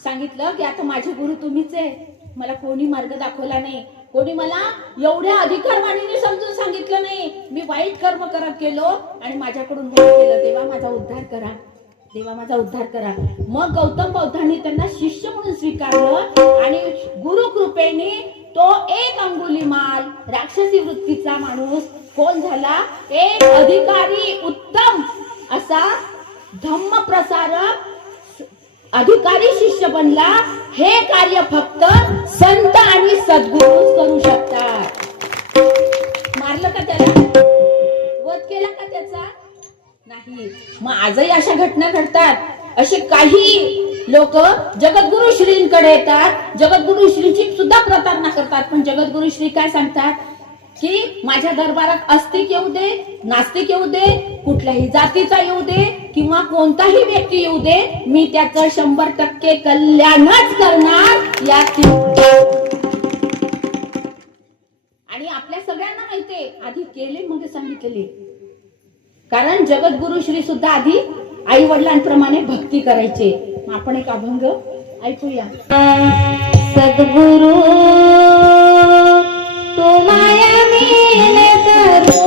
सांगितलं की आता माझे गुरु तुम्हीच आहे. मला कोणी मार्ग दाखवला नाही, कोणी मला एवढ्या अधिकारवाणीने समजून सांगितलं नाही. मी वाईट कर्म करत गेलो आणि माझ्याकडून वाईट केलं. देवा माझा उद्धार करा, देवा माझा उद्धार करा. मग गौतम बौद्धांनी त्यांना शिष्य म्हणून स्वीकारलं आणि गुरु कृपेने तो एक अंगुलीमाल राक्षसी वृत्तीचा माणूस कोण झाला? एक अधिकारी, उत्तम असा धम्म प्रसारक अधिकारी शिष्य बनला. हे कार्य फक्त संत आणि सद्गुरूच करू शकतात. मारलं का त्याला? वध केला का त्याचा? नाही. मग आजही अशा घटना घडतात. असे काही लोक जगद्गुरु श्रींकडे येतात, जगद्गुरु श्रींची सुद्धा प्रतारणा करतात. पण जगद्गुरु श्री काय सांगतात की माझ्या दरबारात आस्तिक येऊ दे, नास्तिक येऊ दे, कुठल्याही जातीचा येऊ दे किंवा कोणताही व्यक्ती येऊ दे, मी त्याचं 100% कल्याणच करणार. आणि आपल्या सगळ्यांना माहितीये, आधी केले मग सांगितलेले. कारण जगद्गुरु श्री सुद्धा आधी आई वडिलांप्रमाणे भक्ती करायचे. आपण एक अभंग ऐकूया. सद्गुरु तो माया मिले करो,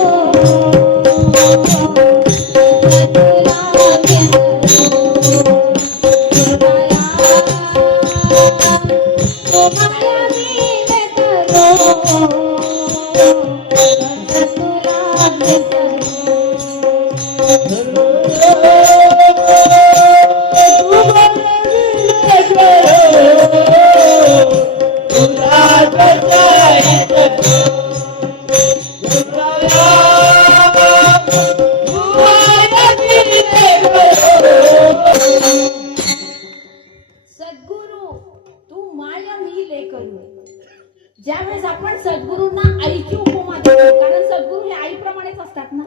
ज्यावेळेस आपण सद्गुरूंना आईची उपमा देतो, कारण सद्गुरू हे आईप्रमाणेच असतात ना.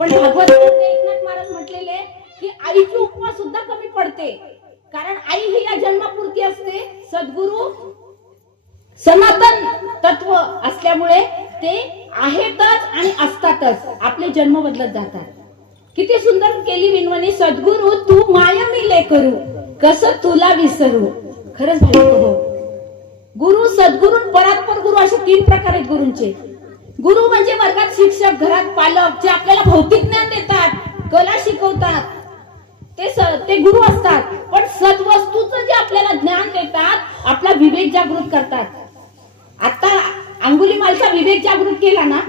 पण भागवत एकनाथ महाराज म्हटलेले की आईची उपमा सुद्धा कमी पडते. कारण आई ही या जन्मापुरती असते, सद्गुरू सनातन तत्व असल्यामुळे ते आहेतच आणि असतातच. आपले जन्म बदलत जातात. किती सुंदर केली विनवणी. सद्गुरू तू माया मिले करू, कसं तुला विसरू. खरंच भाई हो, गुरु, सद्गुरू, परात्पर गुरु असे 3 प्रकार आहेत गुरूंचे. गुरु म्हणजे वर्गात शिक्षक, घरात पालक, जे आपल्याला भौतिक ज्ञान देतात, कला शिकवतात, ते गुरु असतात. पण सद्वस्तूचं जे आपल्याला ज्ञान देतात, आपला विवेक जागृत करतात. आता अंगुलीमालचा विवेक जागृत केला ना,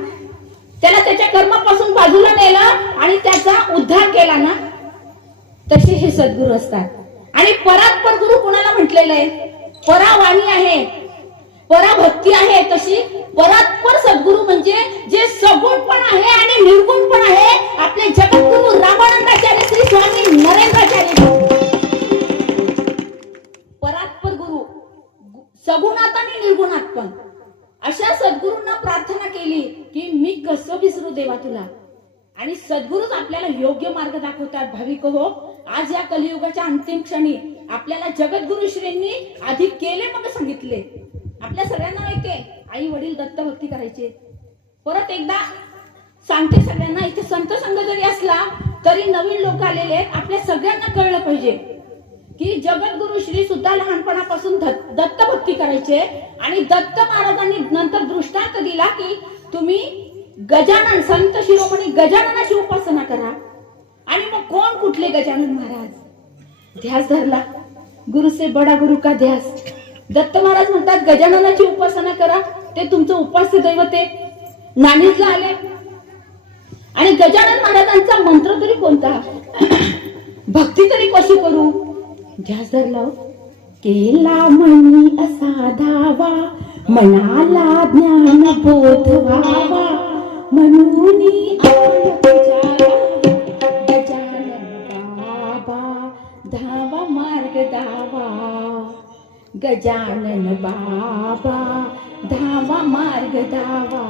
त्याला त्याच्या कर्मापासून बाजूला नेलं आणि त्याचा उद्धार केला ना, तसे हे सद्गुरू असतात. आणि परात्पर गुरु कुणाला म्हटलेलं आहे? परावाणी आहे, पराभक्ती आहे. तशी परात्पर सद्गुरू म्हणजे जे सगुण पण आहे आणि निर्गुण पण आहे. आपले जगद्गुरु रामानंदाचार्य श्री स्वामी नरेंद्राचार्य. परात्पर गुरु सगुणात आणि निर्गुणात पण. अशा सद्गुरूंना प्रार्थना केली की मी कसं विसरू देवा तुला. आणि सद्गुरूच आपल्याला योग्य मार्ग दाखवतात. भाविक हो, आज या कलियुगाच्या अंतिम क्षणी आपल्याला जगद्गुरु श्रींनी आधी केले मग सांगितले. आपल्या सगळ्यांना माहितीये आई वडील दत्त भक्ती करायचे. परत एकदा सांगते सगळ्यांना, इथे संत संघ जरी असला तरी नवीन लोक आलेले आहेत, आपल्या सगळ्यांना कळलं पाहिजे की जगद्गुरु श्री सुद्धा लहानपणापासून दत्त भक्ती करायचे. आणि दत्त महाराजांनी नंतर दृष्टांत दिला की तुम्ही गजानन संत शिरोमणी गजाननाची उपासना करा. आणि मग कोण कुठले गजानन महाराज, ध्यास धरला. गुरु से बडा गुरु का ध्यास. दत्त महाराज म्हणतात गजाननाची उपासना करा, ते तुमचं उपास्य दैवत आहे. नाणीजला आले आणि गजानन महाराजांचा मंत्र तरी कोणता, भक्ती तरी कशी करू, ध्यास धरला. केला मनी असा धावा, मनाला ज्ञान बोध व्हावा, म्हणून धावा मार्ग दावा. गजानन बाबा धावा मार्ग दावा.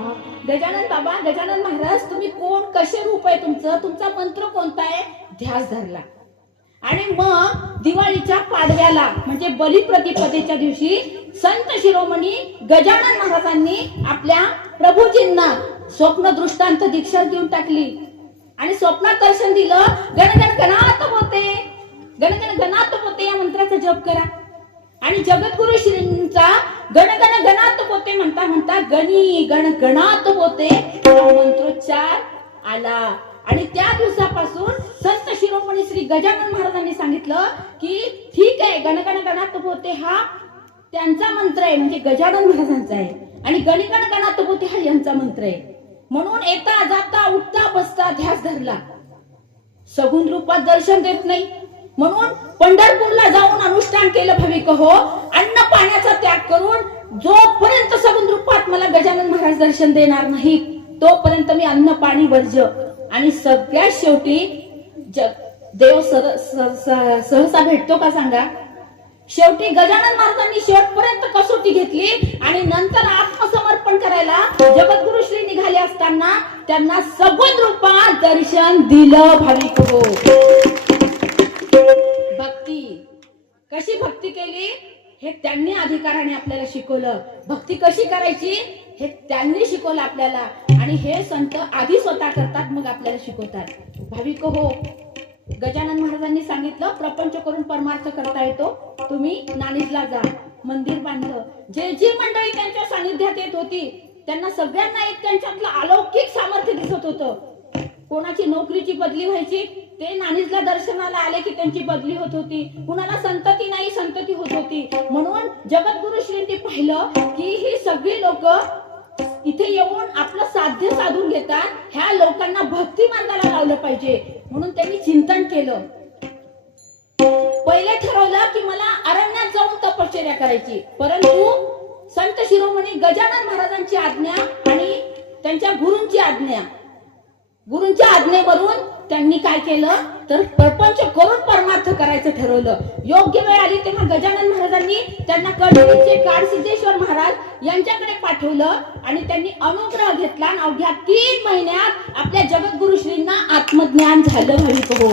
गजानन बाबा, गजानन महाराज तुम्ही कोण, कसे रूप आहे तुमचं, तुमचा मंत्र कोणता आहे, ध्यास धरला. आणि मग दिवाळीच्या पाडव्याला म्हणजे बलिप्रतिपदेच्या दिवशी संत शिरोमणी गजानन महाराजांनी आपल्या प्रभूजींना स्वप्न दृष्टांत दीक्षा देऊन टाकली. आणि स्वप्नात दर्शन दिलं, गणगण गणात होते, गणगण गणात होते या मंत्राचा जप करा. आणि जगद्गुरु श्रींचा गणगण गणात होते म्हणता म्हणता गणी गण गणात होते मंत्रोच्चार आला. आणि त्या दिवसापासून संत शिरोमणी श्री गजानन महाराजांनी सांगितलं की ठीक आहे, गणगण गणात होते हा त्यांचा मंत्र आहे, म्हणजे गजानन महाराजांचा आहे. आणि गणगण गणात होते हा यांचा मंत्र आहे. म्हणून येता जाता उठता बसता ध्यास धरला. सगुण रूपात दर्शन देत नाही, म्हणून पंढरपूरला जाऊन अनुष्ठान केलं भाविक हो. अन्न पाण्याचा त्याग करून जोपर्यंत सगुण रूपात मला गजानन महाराज दर्शन देणार नाही तोपर्यंत मी अन्न पाणी वर्ज्य. आणि सगळ्यात शेवटी देव सहसा भेटतो का सांगा. शेवटी गजानन महाराजांनी शेवटपर्यंत कसोटी घेतली आणि नंतर आत्मसमर्पण करायला जगद्गुरु श्री निघाले असताना त्यांना सगुण रूपात दर्शन दिलं भाविक हो. भक्ती कशी भक्ती केली हे त्यांनी अधिकाराने आपल्याला शिकवलं. भक्ती कशी करायची हे त्यांनी शिकवलं आपल्याला. आणि हे संत आधी स्वतः करतात मग आपल्याला शिकवतात. भाविक हो, गजानन महाराजांनी सांगितलं प्रपंच करून परमार्थ करता येतो. तुम्ही नाणीजला जा, मंदिर बांधलं. जे जी मंडळी त्यांच्या सानिध्यात येत होती त्यांना सगळ्यांना एक त्यांच्यातलं अलौकिक सामर्थ्य दिसत होतं. कोणाची नोकरीची बदली व्हायची, ते नाणीजला दर्शनाला आले की त्यांची बदली होत होती. कुणाला संतती नाही, संतती होत होती. म्हणून जगद्गुरु श्रींनी पाहिलं की ही सगळी लोक इथे येऊन आपलं साध्य साधून घेतात, ह्या लोकांना भक्ती मार्गाला लावलं पाहिजे. म्हणून त्यांनी चिंतन केलं. पहिले ठरवलं की मला अरण्यात जाऊन तपश्चर्या करायची, परंतु संत शिरोमणी गजानन महाराजांची आज्ञा आणि त्यांच्या गुरूंच्या आज्ञेवरून त्यांनी काय केलं तर प्रपंच करून परमार्थ करायचं ठरवलं. योग्य वेळ आली तेव्हा गजानन महाराजांनी त्यांना कडवीचे काळसिद्धेश्वर महाराज यांच्याकडे पाठवलं आणि त्यांनी अनुग्रह घेतला. अवघ्या 3 महिन्यात आपल्या जगद्गुरु श्रींना आत्मज्ञान झालं भाविक हो.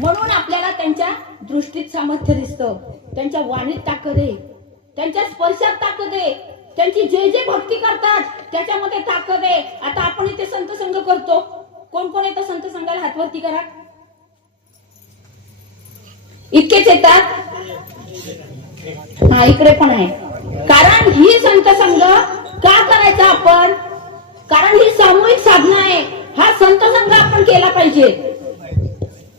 म्हणून आपल्याला त्यांच्या दृष्टीत सामर्थ्य दिसतं, त्यांच्या वाणीत ताकद आहे, त्यांच्या स्पर्शात ताकद आहे, त्यांची जे जे भक्ती करतात त्याच्यामध्ये ताकद आहे. आता आपण इथे संत संघ करतो, कोण कोण येतं संत संघाला हातवरती करा. इतकेच येतात, हा इकडे पण आहे. कारण ही संत संघ का करायचा आपण, कारण ही सामूहिक साधना आहे. हा संत संघ आपण केला पाहिजे.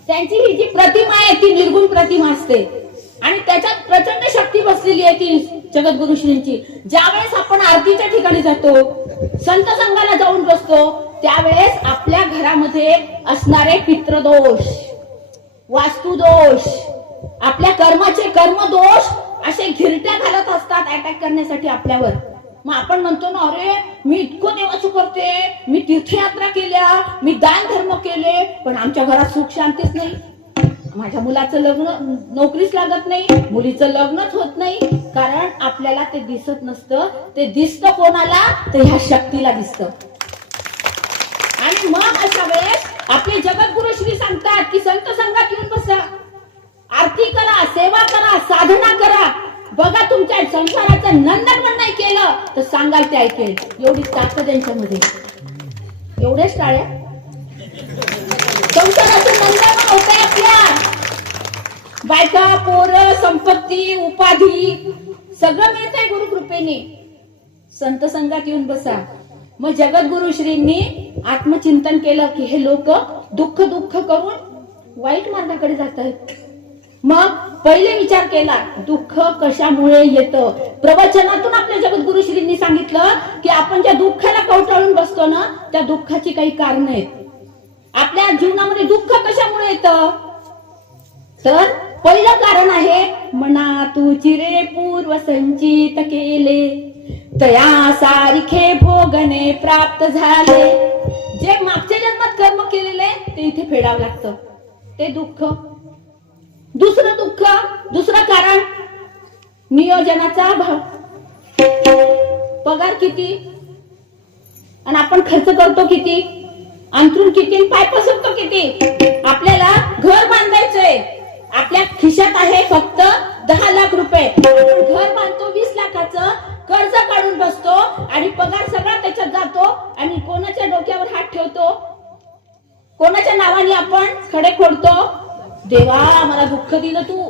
त्यांची ही जी प्रतिमा आहे ती निर्गुण प्रतिमा असते आणि त्याच्यात प्रचंड शक्ती बसलेली आहे ती जगद्गुरु श्रींची. ज्यावेळेस आपण आरतीच्या ठिकाणी जातो, संत संघाला जाऊन बसतो, त्यावेळेस आपल्या घरामध्ये असणारे पितृदोष, वास्तुदोष, आपल्या कर्माचे कर्मदोष असे घिरट्या घालत असतात अटॅक करण्यासाठी आपल्यावर. मग आपण म्हणतो ना, अरे मी इतकं देवाचं करते, मी तीर्थयात्रा केल्या, मी दान धर्म केले, पण आमच्या घरात सुख शांतीच नाही. माझ्या मुलाचं लग्न, नोकरीच लागत नाही, मुलीचं लग्नच होत नाही. कारण आपल्याला ते दिसत नसतं. ते दिसतं कोणाला तर ह्या शक्तीला दिसतं. आणि मग अशा वेळेस आपले जगद्गुरु श्री सांगतात की संत संघात येऊन बसा. आरती करा, सेवा करा, साधना करा. बघा तुमच्या संसाराचं नंदनवन नाही केलं तर सांगाल ते ऐकेल. एवढी ताकद त्यांच्यामध्ये. एवढ्याच टाळ्या. संसाराचं नंदनवन होतंय आपल्या. बायका, पोरं, संपत्ती, उपाधी सगळं मिळतंय गुरुकृपेने. संत संघात येऊन बसा. मग जगद्गुरु श्रींनी आत्मचिंतन केलं की हे लोक दुःख दुःख करून वाईट मार्गाकडे जात आहेत. मग पहिले विचार केला दुःख कशामुळे येतं. प्रवचनातून आपल्या जगद्गुरु श्रींनी सांगितलं की आपण ज्या दुःखाला कवटाळून बसतो ना त्या दुःखाची काही कारण आहेत. आपल्या जीवनामध्ये दुःख कशामुळे येतं तर पहिलं कारण आहे मना तू चिरे पूर्व संचित केले तया सारिखे भोगणे प्राप्त झाले. जे मागच्या जन्मात कर्म केलेले ते इथे फेडावं लागतं. ते दुःख. दुसरं दुःख, दुसरं कारण नियोजनाचा अभाव. पगार किती आणि आपण खर्च करतो किती, अंथरूण किती, पाय पसरतो किती. आपल्याला घर बांधायचंय, आपल्या खिशात आहे फक्त 10 लाख रुपये. आपण घर बांधतो 20 लाखाचं, कर्ज काढून बसतो आणि पगार सगळा त्याच्यात जातो आणि कोणाच्या डोक्यावर हात ठेवतो, कोणाच्या नावाने आपण खडे खोडतो. देवा मला दुःख दिलं तू.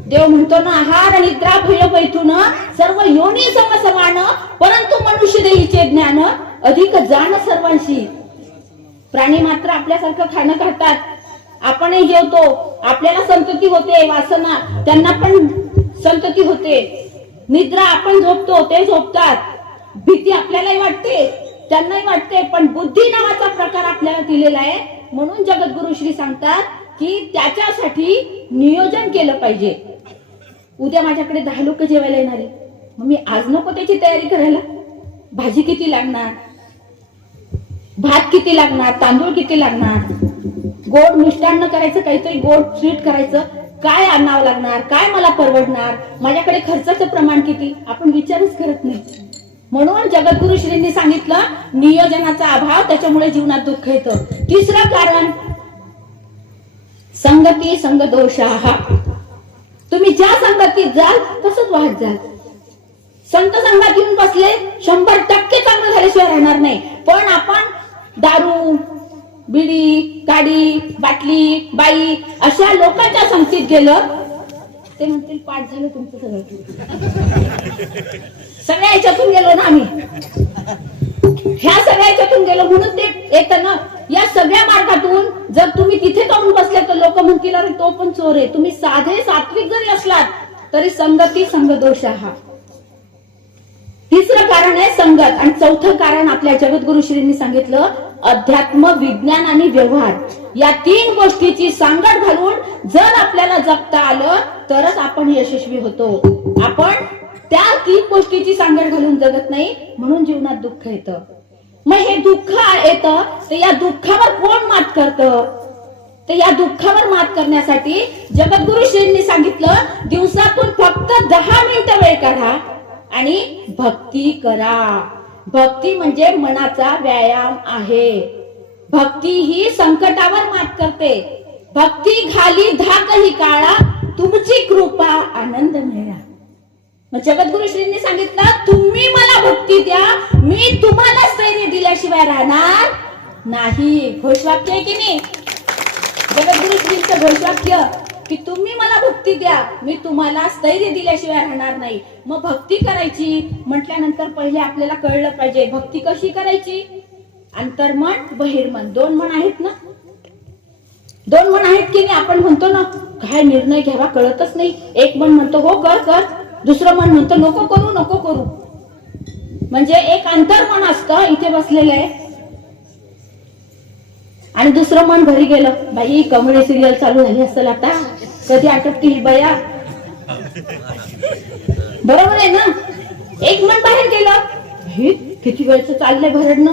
देव म्हणतो ना आहार निद्रा भय पैथून सर्व योनी समान परंतु मनुष्य देहीचे ज्ञान अधिक जाण सर्वांशी. प्राणी मात्र आपल्यासारखं खाणं खातात, आपणही जेवतो, आपल्याला संतती होते, वासना त्यांना पण संतती होते. निद्रा आपण झोपतो, ते झोपतात. भीती आपल्यालाही वाटते, त्यांनाही वाटते, पण बुद्धी नावाचा प्रकार आपल्याला दिलेला आहे. म्हणून जगद्गुरु श्री सांगतात की त्याच्यासाठी नियोजन केलं पाहिजे. उद्या माझ्याकडे 10 लोक जेवायला येणार आहे, मग मी आज नको त्याची तयारी करायला. भाजी किती लागणार, भात किती लागणार, तांदूळ किती लागणार, गोड मिष्टान्न करायचं, काहीतरी गोड स्वीट करायचं, काय आणावं लागणार, काय मला परवडणार, माझ्याकडे खर्चाचं प्रमाण किती, आपण विचारच करत नाही. म्हणून जगद्गुरु श्रींनी सांगितलं नियोजनाचा अभाव, त्याच्यामुळे जीवनात दुःख येतं. तिसरं कारण संगती संगदोषाः. तुम्ही ज्या संगतीत जाल तसंच वाहत जाल. संत संघात येऊन बसले 100% चांगलं झाल्याशिवाय राहणार नाही. पण आपण दारू, बिडी, गाडी, बाटली, बाई अशा लोकांच्या संगतीत गेलं ते म्हणतील पाठ झालं तुमचं सगळं. सगळ्या ह्याच्यातून गेलो ना आम्ही, ह्या सगळ्या ह्याच्यातून गेलो म्हणून ते येतं ना. या सगळ्या मार्गातून जर तुम्ही तिथे जाऊन बसले तर लोक म्हणतील अरे तो पण चोर आहे. तुम्ही साधे सात्विक जरी असलात तरी संगती संगदोषाः. तिसरं कारण आहे संगत. आणि चौथं कारण आपल्या जगद्गुरु श्रींनी सांगितलं अध्यात्म, विज्ञान आणि व्यवहार. या 3 गोष्टीची सांगड घालून जर आपल्याला जगता आलं तरच आपण यशस्वी होतो. आपण त्या 3 गोष्टीची सांगड घालून जगत नाही, म्हणून जीवनात दुःख येतं. मग हे दुःख येतं तर या दुःखावर कोण मात करतं. तर या दुःखावर मात करण्यासाठी जगद्गुरु श्रींनी सांगितलं दिवसातून फक्त 10 मिनिटं वेळ काढा आणि भक्ती करा. भक्ती म्हणजे मनाचा व्यायाम आहे. भक्ती ही संकटावर मात करते. भक्ती घाली धाकही काळा तुमची कृपा आनंद मिळा. मग जगद्गुरु श्रींनी सांगितलं तुम्ही मला भक्ती द्या, मी तुम्हाला स्थैर्य दिल्याशिवाय राहणार नाही. घोषवाक्य आहे की नाही जगद्गुरु श्रींचं घोषवाक्य की तुम्ही मला भक्ती द्या, मी तुम्हाला स्थैर्य दिल्याशिवाय राहणार नाही. मग भक्ती करायची म्हटल्यानंतर पहिले आपल्याला कळलं पाहिजे भक्ती कशी करायची. अंतर्मन, बहिर्मन 2 मन आहेत ना. 2 मन आहेत की नाही. आपण म्हणतो ना काय निर्णय घ्यावा कळतच नाही. एक मन म्हणतो हो कर कर, दुसरं मन म्हणतो नको करू नको करू. म्हणजे एक अंतर्मन असतं इथे बसलेलं आहे आणि दुसरं मन घरी गेलं बाई कॉमेडी सिरियल चालू झाली असेल आता, कधी आटपती ही बया. बरोबर आहे ना. एक मन बाहेर गेलं, हे किती वेळचं चाललंय भरडणं.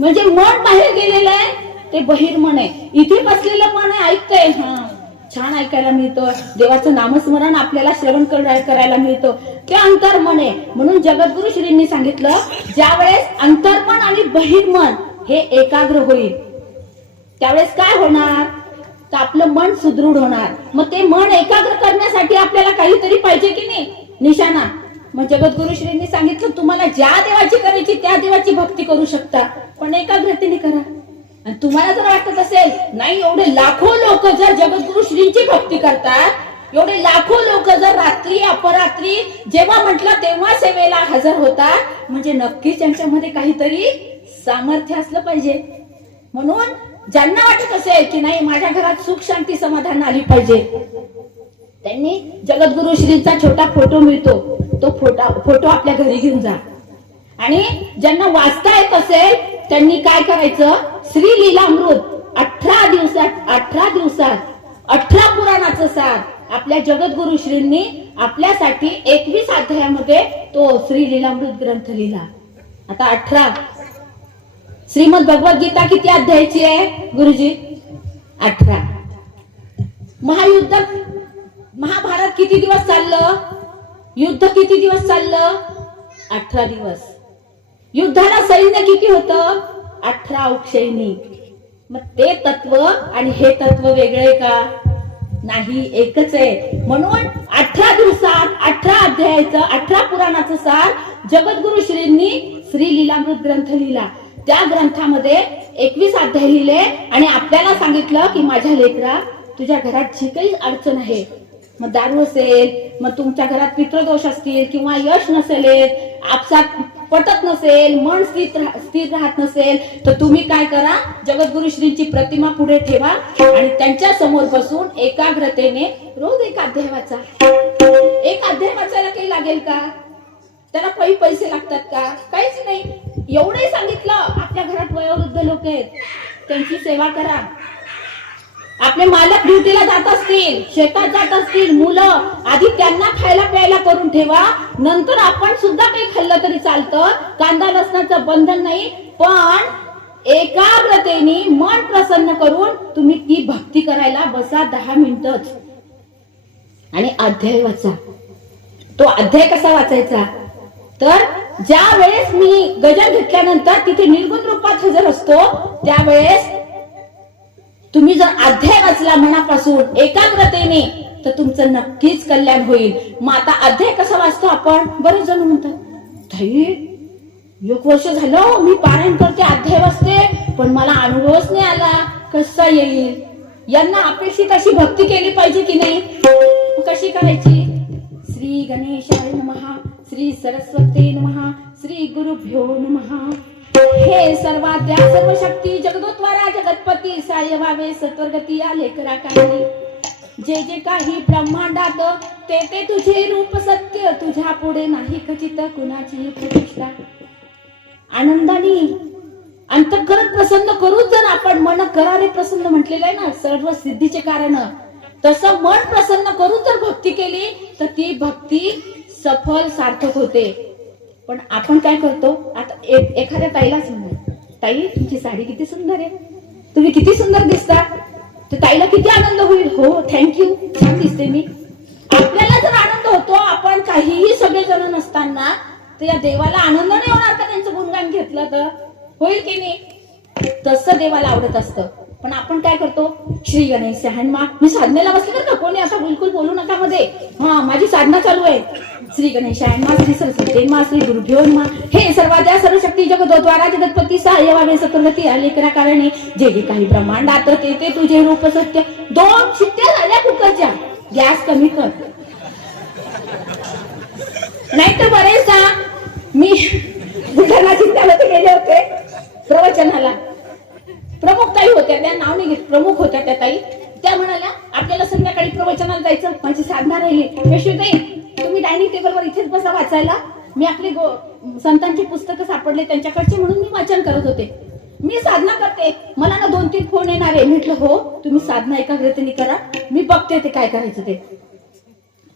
म्हणजे मन बाहेर गेलेलं आहे ते बहिर्मन आहे. इथे बसलेलं मन आहे ऐकतंय, हा छान ऐकायला मिळतं, देवाचं नामस्मरण आपल्याला श्रवण करायला मिळतं, ते अंतर्मन आहे. म्हणून जगद्गुरु श्रींनी सांगितलं ज्या वेळेस अंतर्मन आणि बहिर्मन हे एकाग्र होईल त्यावेळेस काय होणार तर आपलं मन सुदृढ होणार. मग ते मन एकाग्र करण्यासाठी आपल्याला काहीतरी पाहिजे की नाही, निशाणा. मग जगद्गुरु श्रींनी सांगितलं तुम्हाला ज्या देवाची करायची त्या देवाची भक्ती करू शकता, पण एकाग्रतेने करा. आणि तुम्हाला जर वाटत असेल नाही एवढे लाखो लोक जर जगद्गुरु श्रींची भक्ती करतात, एवढे लाखो लोक जर रात्री अपरात्री जेव्हा म्हटलं तेव्हा सेवेला हजर होतात, म्हणजे नक्कीच त्यांच्यामध्ये काहीतरी सामर्थ्य असलं पाहिजे. म्हणून ज्यांना वाटत असेल की नाही माझ्या घरात सुख शांती समाधान आली पाहिजे, त्यांनी जगद्गुरु श्रींचा छोटा फोटो मिळतो, तो फोटो आपल्या घरी घेऊन जा. आणि ज्यांना वाचता येत असेल त्यांनी काय करायचं, श्री लीलामृत 18 दिवसात 18 पुराणाचं सार आपल्या जगद्गुरु श्रींनी आपल्यासाठी 21 अध्यायामध्ये तो श्री लीलामृत ग्रंथ लिहिला. आता 18 श्रीमद भगवत गीता किती अध्यायाची आहे गुरुजी? 18. महाभारत किती दिवस चाललं? युद्ध किती दिवस चाललं? 18 दिवस. युद्धाला सैन्य किती होतं? 18 औक्षैनिक. मग ते तत्व आणि हे तत्व वेगळे का? नाही, एकच आहे. म्हणून 18 दिवसात 18 अध्यायाचं 18 पुराणाचं सार जगद्गुरु श्रींनी श्री लीलामृत ग्रंथ लिहिला. त्या ग्रंथामध्ये 21 अध्याय लिहिले आणि आपल्याला सांगितलं की माझ्या लेकरा, तुझ्या घरात जी काही अडचण आहे, मग दारू असेल, मग तुमच्या घरात पितृदोष असतील, किंवा यश नसेल, आपसात पटत नसेल, मन स्थिर राहत नसेल, तर तुम्ही काय करा, जगद्गुरु श्रींची प्रतिमा पुढे ठेवा आणि त्यांच्या समोर बसून एकाग्रतेने रोज एक अध्याय वाचा. एक अध्याय वाचायला काही लागेल का? त्याला काही पैसे लागतात का? काहीच नाही. एवढे सांगितलं. आपल्या घरात वयोवृद्ध लोक आहेत, त्यांची सेवा करा. आपले मालक ड्युटीला जात असतील, शेतात जात असतील, मुलं, आधी त्यांना खायला प्यायला करून ठेवा. नंतर आपण सुद्धा काही खाल्लं तरी चालतं, कांदा लसणाचं बंधन नाही. पण एकाग्रतेने मन प्रसन्न करून तुम्ही ती भक्ती करायला बसा 10 मिनिटच आणि अध्याय वाचा. तो अध्याय कसा वाचायचा? तर ज्या वेळेस मी गजर घेतल्यानंतर तिथे निर्गुण रूपात हजर असतो, त्यावेळेस तुम्ही जर अध्याय वाचला मनापासून एकाग्रतेने, तर तुमचं नक्कीच कल्याण होईल. मग आता अध्याय कसा वाचतो आपण? बरेच जण म्हणतात, ताई 1 वर्ष झालं मी पारायण करते, अध्याय वाचते, पण मला अनुभवच नाही आला, कसा येईल? यांना अपेक्षित अशी भक्ती केली पाहिजे की नाही? कशी करायची? श्री गणेशाय नमः, श्री सरस्वती नमः, श्री गुरुभ्यो नमः. हे सर्वाद्या सर्व शक्ती जगदोत्वारा जगतपती साय व्हावे सत्वरगती आले करा काही. जे जे काही ब्रह्मांडात ते ते तुझे रूप सत्य, तुझ्या पुढे नाही खचित कुणाची प्रतिष्ठा. आनंदाने अंतःकरण प्रसन्न करून जर आपण मन करारे प्रसन्न म्हटलेलं आहे ना, सर्व सिद्धीचे कारण, तसं मन प्रसन्न करून जर भक्ती केली तर ती भक्ती सफल सार्थक होते. पण आपण काय करतो, आता एखाद्या ताईलाच म्हणा, ताई तुमची साडी किती सुंदर आहे, तुम्ही किती सुंदर दिसता, तर ताईला किती आनंद होईल. हो थँक्यू, छान दिसते मी. आपल्याला जर आनंद होतो, आपण काहीही सगळेजण नसताना, तर या देवाला आनंद नाही होणार का त्यांचं गुणगान घेतलं तर? होईल की नाही? तसं देवाला आवडत असतं. पण आपण काय करतो, श्री गणेशाय नमः, मी साधनेला बसले बरं का, कोणी आता बिलकुल बोलू नका मध्ये, हा माझी साधना चालू आहे. श्री गणेशाय नमः, श्री सरस्वती नमः, श्री गुरुभ्यो नमः. हे सर्वाद्या सर्व शक्ती जगदोद्वारा जगतपती साय व्हावे सत्वरगती आले करा कारणे. जे जे काही ब्रह्मांडात ते ते तुझे रूप सत्य. 2 शिट्ट्या झाल्या कुकरच्या, गॅस कमी कर. नाहीतर बरेचदा मी बुलढाणा जिल्ह्यामध्ये गेले होते प्रवचनाला. प्रमुख ताई होत्या, त्या नाव नाही घेत, प्रमुख होत्या त्या ताई. त्या म्हणाल्या आपल्याला संध्याकाळी प्रवचनाला जायचं, माझी साधना राहिली. यशोताई तुम्ही डायनिंग टेबलवर इथेच बसा वाचायला. मी आपले संतांची पुस्तकं सापडले त्यांच्याकडचे, म्हणून मी वाचन करत होते. मी साधना करते, मला ना 2-3 फोन येणार आहे. म्हटलं हो तुम्ही साधना एकाग्रतेने करा, मी बघते ते काय करायचं ते.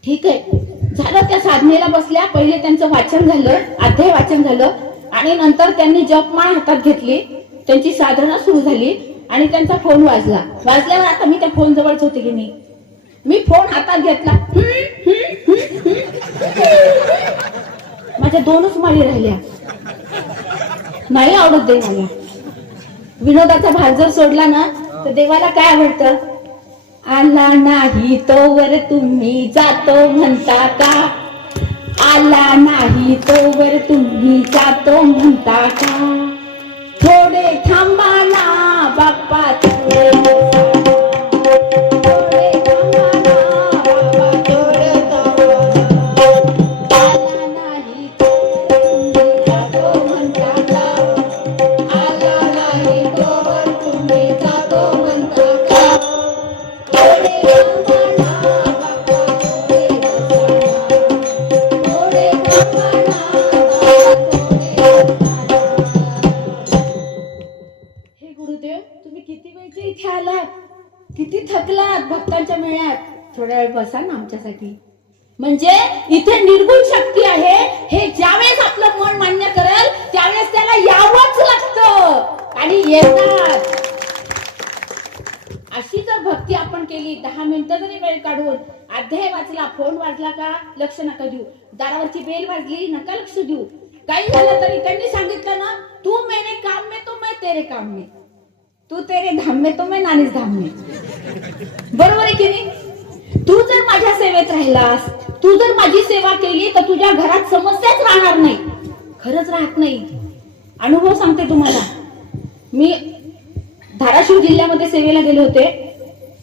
ठीक आहे, झालं. त्या साधनेला बसल्या. पहिले त्यांचं वाचन झालं, अध्याय वाचन झालं, आणि नंतर त्यांनी जपमाळ हातात घेतली, त्यांची साधना सुरू झाली आणि त्यांचा फोन वाजल्यावर आता मी त्या फोन जवळच होते की नाही, मी फोन हातात घेतला. माझ्या 2च माळी राहिल्या. नाही आवडत देवाला. विनोदाचा भाग जर सोडला ना, तर देवाला काय आवडतं? आला नाही तोवर तुम्ही जातो म्हणता का? आला नाही तोवर तुम्ही जातो म्हणता का? थोडे थांबा ना बाप्पा, थोडे थांबा ना बाप्पा, थोडे थांबा. आला नाही तोवर तुम्ही जातो म्हणता का? आला नाही तोवर तुम्ही जातो म्हणता का? थोडे थांबा ना बाप्पा, थोडे थांबा ना. हे गुरुदेव, तुम्ही किती वेळचे इथे आलात? किती थकलात भक्तांच्या मेळ्यात? थोड्या वेळ बसा ना आमच्यासाठी. म्हणजे इथे निर्गुण शक्ती आहे, हे ज्यावेळेस आपलं मन मान्य करेल त्यावेळेस त्याला यावंच लागतं आणि येतात. अशी जर भक्ती आपण केली, 10 मिनिटं जरी वेळ काढून अध्याय वाचला, फोन वाजला का लक्ष नका देऊ, दारावरची बेल वाजली नका लक्ष देऊ, काही झालं तरी त्यांनी सांगितलं ना, तू मेरे काम में तो मैं तेरे काम में, तू तेरे धाम में तो मैं नानीच धाम में. बरोबर आहे की नाही? तू जर माझ्या सेवेत राहिलास, तू जर माझी सेवा केली तर तुझ्या घरात समस्याच राहणार नाही. खरंच राहत नाही. अनुभव सांगते तुम्हाला. मी धाराशिव जिल्ह्यामध्ये सेवेला गेले होते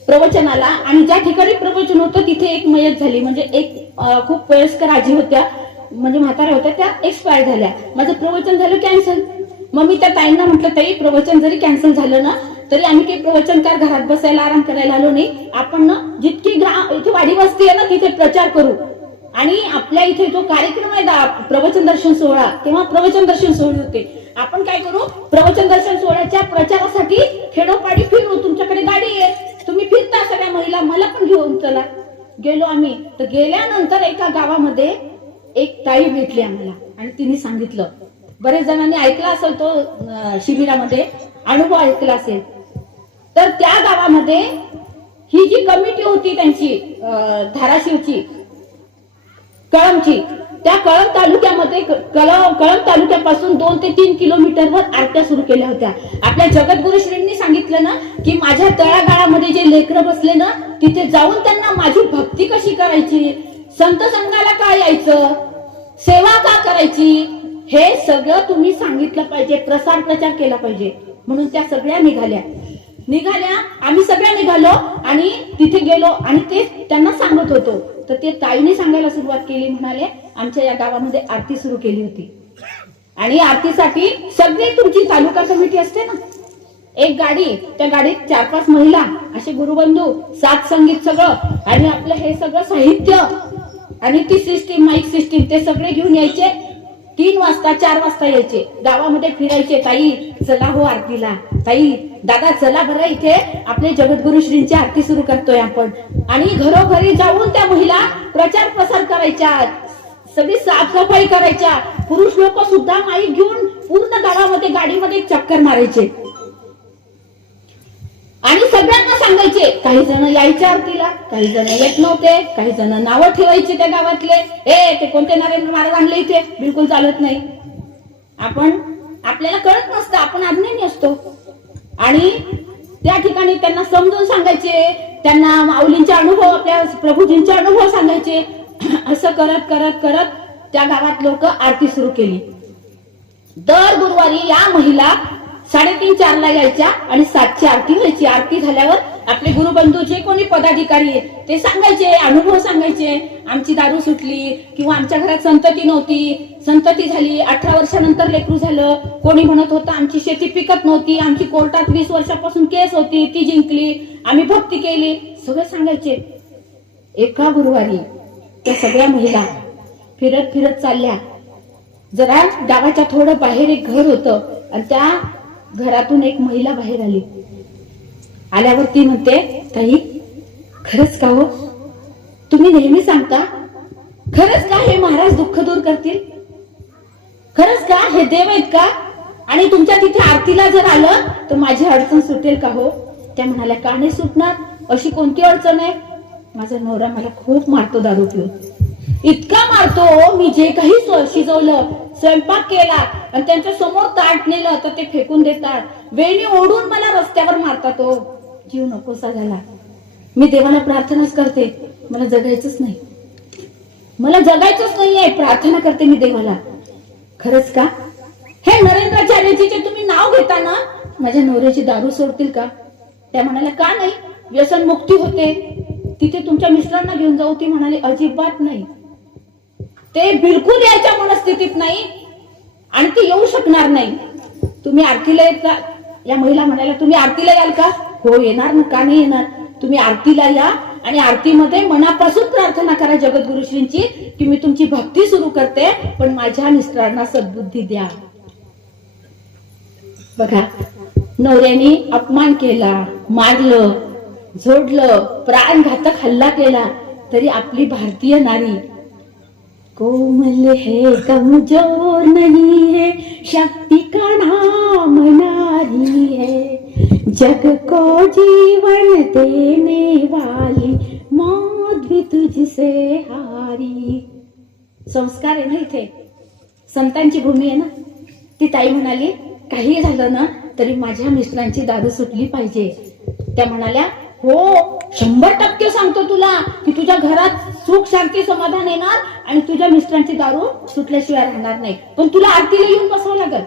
प्रवचनाला, आणि ज्या ठिकाणी प्रवचन होतं तिथे एक मयत झाली. म्हणजे एक खूप वयस्कर आजी होत्या, म्हणजे म्हाताऱ्या होत्या, त्या एक्सपायर झाल्या. माझं प्रवचन झालं कॅन्सल. मग मी त्या ताईंना म्हटलं, ताई प्रवचन जरी कॅन्सल झालं ना तरी आम्ही काही प्रवचनकार घरात बसायला आराम करायला आलो नाही. आपण ना जितकी इथे वाडी वस्ती आहे ना तिथे प्रचार करू, आणि आपल्या इथे जो कार्यक्रम आहे प्रवचन दर्शन सोहळा, तेव्हा प्रवचन दर्शन सोहळे होते. आपण काय करू, प्रवचन दर्शन सोहळ्याच्या प्रचारासाठी खेडोपाडी फिरू, तुमच्याकडे गाडी आहे, तुम्ही फिरता सगळ्या महिला, मला पण घेऊन चला. गेलो आम्ही. तर गेल्यानंतर एका गावामध्ये एक ताई भेटली आम्हाला, आणि तिने सांगितलं, बरेच जणांनी ऐकला असेल तो शिबिरामध्ये अनुभव ऐकला असेल, तर त्या गावामध्ये ही जी कमिटी होती त्यांची धाराशिवची, कळंबची, त्या कळंब तालुक्यामध्ये कळंब तालुक्यापासून 2 ते 3 किलोमीटरवर आरत्या सुरू केल्या होत्या. आपल्या जगद्गुरु श्रींनी सांगितलं ना की माझ्या तळागाळामध्ये जे लेकरं बसले ना तिथे जाऊन त्यांना माझी भक्ती कशी करायची, संत संघाला का यायचं, सेवा का करायची, हे सगळं तुम्ही सांगितलं पाहिजे, प्रसार प्रचार केला पाहिजे. म्हणून त्या सगळ्या निघाल्या. आम्ही सगळ्या निघालो आणि तिथे गेलो आणि ते त्यांना सांगत होतो. तर ते ताईने सांगायला सुरुवात केली, म्हणाले आमच्या या गावामध्ये आरती सुरू केली होती, आणि आरतीसाठी सगळी तुमची तालुका कमिटी असते ना, एक गाडी, त्या गाडीत 4-5 महिला, असे गुरुबंधू, साथ संगीत सगळं, आणि आपलं हे सगळं साहित्य आणि ती सिस्टीम, माईक सिस्टीम, ते सगळे घेऊन यायचे. 3 वाजता 4 वाजता यायचे, गावामध्ये फिरायचे. ताई चला हो आरतीला, ताई दादा चला बरं, इथे आपले जगद्गुरु श्रींची आरती सुरू करतोय आपण. आणि घरोघरी जाऊन त्या महिला प्रचार प्रसार करायच्या, सगळी साफसफाई करायच्या. पुरुष लोक सुद्धा माईक घेऊन पूर्ण गावामध्ये गाडीमध्ये चक्कर मारायचे आणि सगळ्यांना सांगायचे. काही जण यायचे आरतीला, काही जण येत नव्हते, काही जण नावं ठेवायचे त्या गावातले, ते कोणते नरेंद्र महाराज आणले इथे, बिलकुल चालत नाही. आपल्याला कळत नसतं, आपण अज्ञानी असतो. आणि त्या ठिकाणी त्यांना समजून सांगायचे, त्यांना माऊलींचे अनुभव, आपल्या प्रभूजींचे अनुभव सांगायचे. असं करत करत करत त्या गावात लोक आरती सुरू केली. दर गुरुवारी या महिला 3:30-4 ला यायच्या आणि 7ची आरती व्हायची. आरती झाल्यावर आपले गुरुबंधू जे कोणी पदाधिकारी आहेत ते सांगायचे, अनुभव सांगायचे, आमची दारू सुटली, किंवा आमच्या घरात संतती नव्हती, संतती झाली, 18 वर्षानंतर लेकरू झालं, कोणी म्हणत होतं आमची शेती पिकत नव्हती, आमची कोर्टात 20 वर्षापासून केस होती, ती जिंकली, आम्ही भक्ती केली, सगळं सांगायचे. एका गुरुवारी त्या सगळ्या महिला फिरत फिरत चालल्या. जरा गावाच्या थोडं बाहेर एक घर होतं, आणि त्या घरातून एक महिला बाहेर आली. आल्यावर ती म्हणते, ताई खरंच का हो, तुम्ही नेहमी सांगता, खरंच का हे महाराज दुःख दूर करतील, खरंच का हे देव आहेत का, आणि तुमच्या तिथे आरतीला जर आलं तर माझी अडचण सुटेल का हो? त्या म्हणाल्या, का नाही सुटणार, अशी कोणती अडचण आहे? माझा नवरा मला खूप मारतो दारू पिऊन, इतका मारतो, मी जे काही शिजवलं, स्वयंपाक केला आणि त्यांच्या समोर ताट नेलं तर ते फेकून देतात, वेणी ओढून मला रस्त्यावर मारतात, तो जीव नकोसा झाला. मी देवाला प्रार्थनाच करते, मला जगायचंच नाही, मला जगायचंच नाहीये, प्रार्थना करते मी देवाला. खरंच का? हे नरेंद्राचार्यजीचे तुम्ही नाव घेताना माझ्या नवऱ्याची दारू सोडतील का? त्या म्हणाल्या का नाही, व्यसन मुक्ती होते, तिथे तुमच्या मिस्टरांना घेऊन जाऊ. ती म्हणाली अजिबात नाही, ते बिलकुल यायच्या मनस्थितीत नाही आणि ते येऊ शकणार नाही. तुम्ही आरतीला येता? या महिला म्हणाल्या तुम्ही आरतीला याल का? हो येणार ना, का नाही येणार. तुम्ही आरतीला या आणि आरतीमध्ये मनापासून प्रार्थना करा जगद्गुरुश्रींची की मी तुमची भक्ती सुरू करते, पण माझ्या मिस्टरांना सद्बुद्धी द्या. बघा, नवऱ्याने अपमान केला, मारलं, झोडलं, प्राणघातक हल्ला केला, तरी आपली भारतीय नारी कोमल है, कमजोर नहीं है, शक्ति का नाम नारी है, जग को जीवन देने वाली, मौत भी तुझसे हारी. संस्कार आहे ना इथे, संतांची भूमी आहे ना. ती ताई म्हणाली काही झालं ना तरी माझ्या मिस्टरांची दारू सुटली पाहिजे. त्या म्हणाल्या हो 100% सांगतो तुला की तुझ्या घरात सुख शांती समाधान येणार आणि तुझ्या मिस्टरांची दारू सुटल्याशिवाय राहणार नाही, पण तुला आरतीला येऊन बसावं लागल.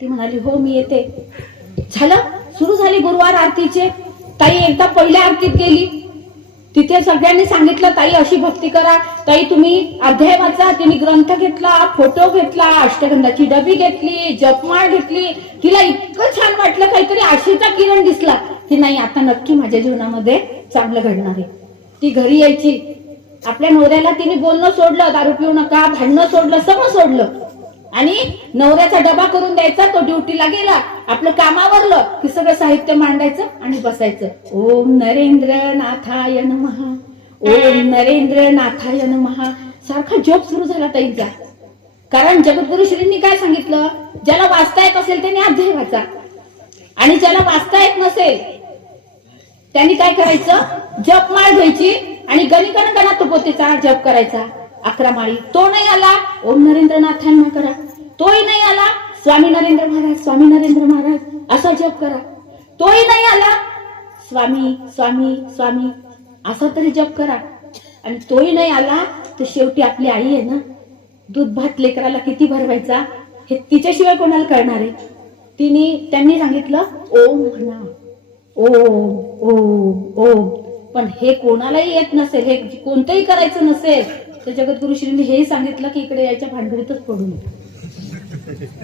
ती म्हणाली हो मी येते. झालं, सुरू झाली गुरुवार आरतीचे. ताई एकदा पहिल्या आरतीत गेली, तिथे सगळ्यांनी सांगितलं ताई अशी भक्ती करा, ताई तुम्ही अध्याय वाचा. तिने ग्रंथ घेतला, फोटो घेतला, अष्टगंधाची डबी घेतली, जपमाळ घेतली. तिला इतकं छान वाटलं, काहीतरी आशेचा किरण दिसला की नाही आता नक्की माझ्या जीवनामध्ये चांगलं घडणार आहे. ती घरी यायची, आपल्या नवऱ्याला तिने बोलणं सोडलं, दारू पिऊ नका, भांडणं सोडलं, सगळं सोडलं आणि नवऱ्याचा डबा करून द्यायचा. तो ड्युटीला गेला, आपलं कामावरलं की सगळं साहित्य मांडायचं आणि बसायचं. ओम नरेंद्र नाथाय नमः, ओम नरेंद्र नाथाय नमः. सारखा जप सुरू झाला ताईंचा. कारण जगद्गुरु श्रींनी काय सांगितलं, ज्याला वाचता येत असेल त्याने अध्याय वाचा आणि ज्याला वाचता येत नसेल त्यांनी काय करायचं, जपमाळ घ्यायची आणि गणिकण गणातुपोतेचा जप करायचा 11 माळी. तो नाही आला ओम नरेंद्र नाथांना करा, तोही नाही आला स्वामी नरेंद्र महाराज, स्वामी नरेंद्र महाराज असा जप करा. तोही नाही आला स्वामी स्वामी स्वामी असा तरी जप करा. आणि तोही नाही आला तर शेवटी आपली आई आहे ना, दूध भात लेकराला किती भरवायचा हे तिच्याशिवाय कोणाला कळणार आहे. त्यांनी सांगितलं ओम म्हणा, ओम ओम ओम. पण हे कोणालाही येत नसेल, हे कोणतंही करायचं नसेल तर जगद्गुरु श्रींनी हे सांगितलं की इकडे यायच्या भांडवलीतच पडून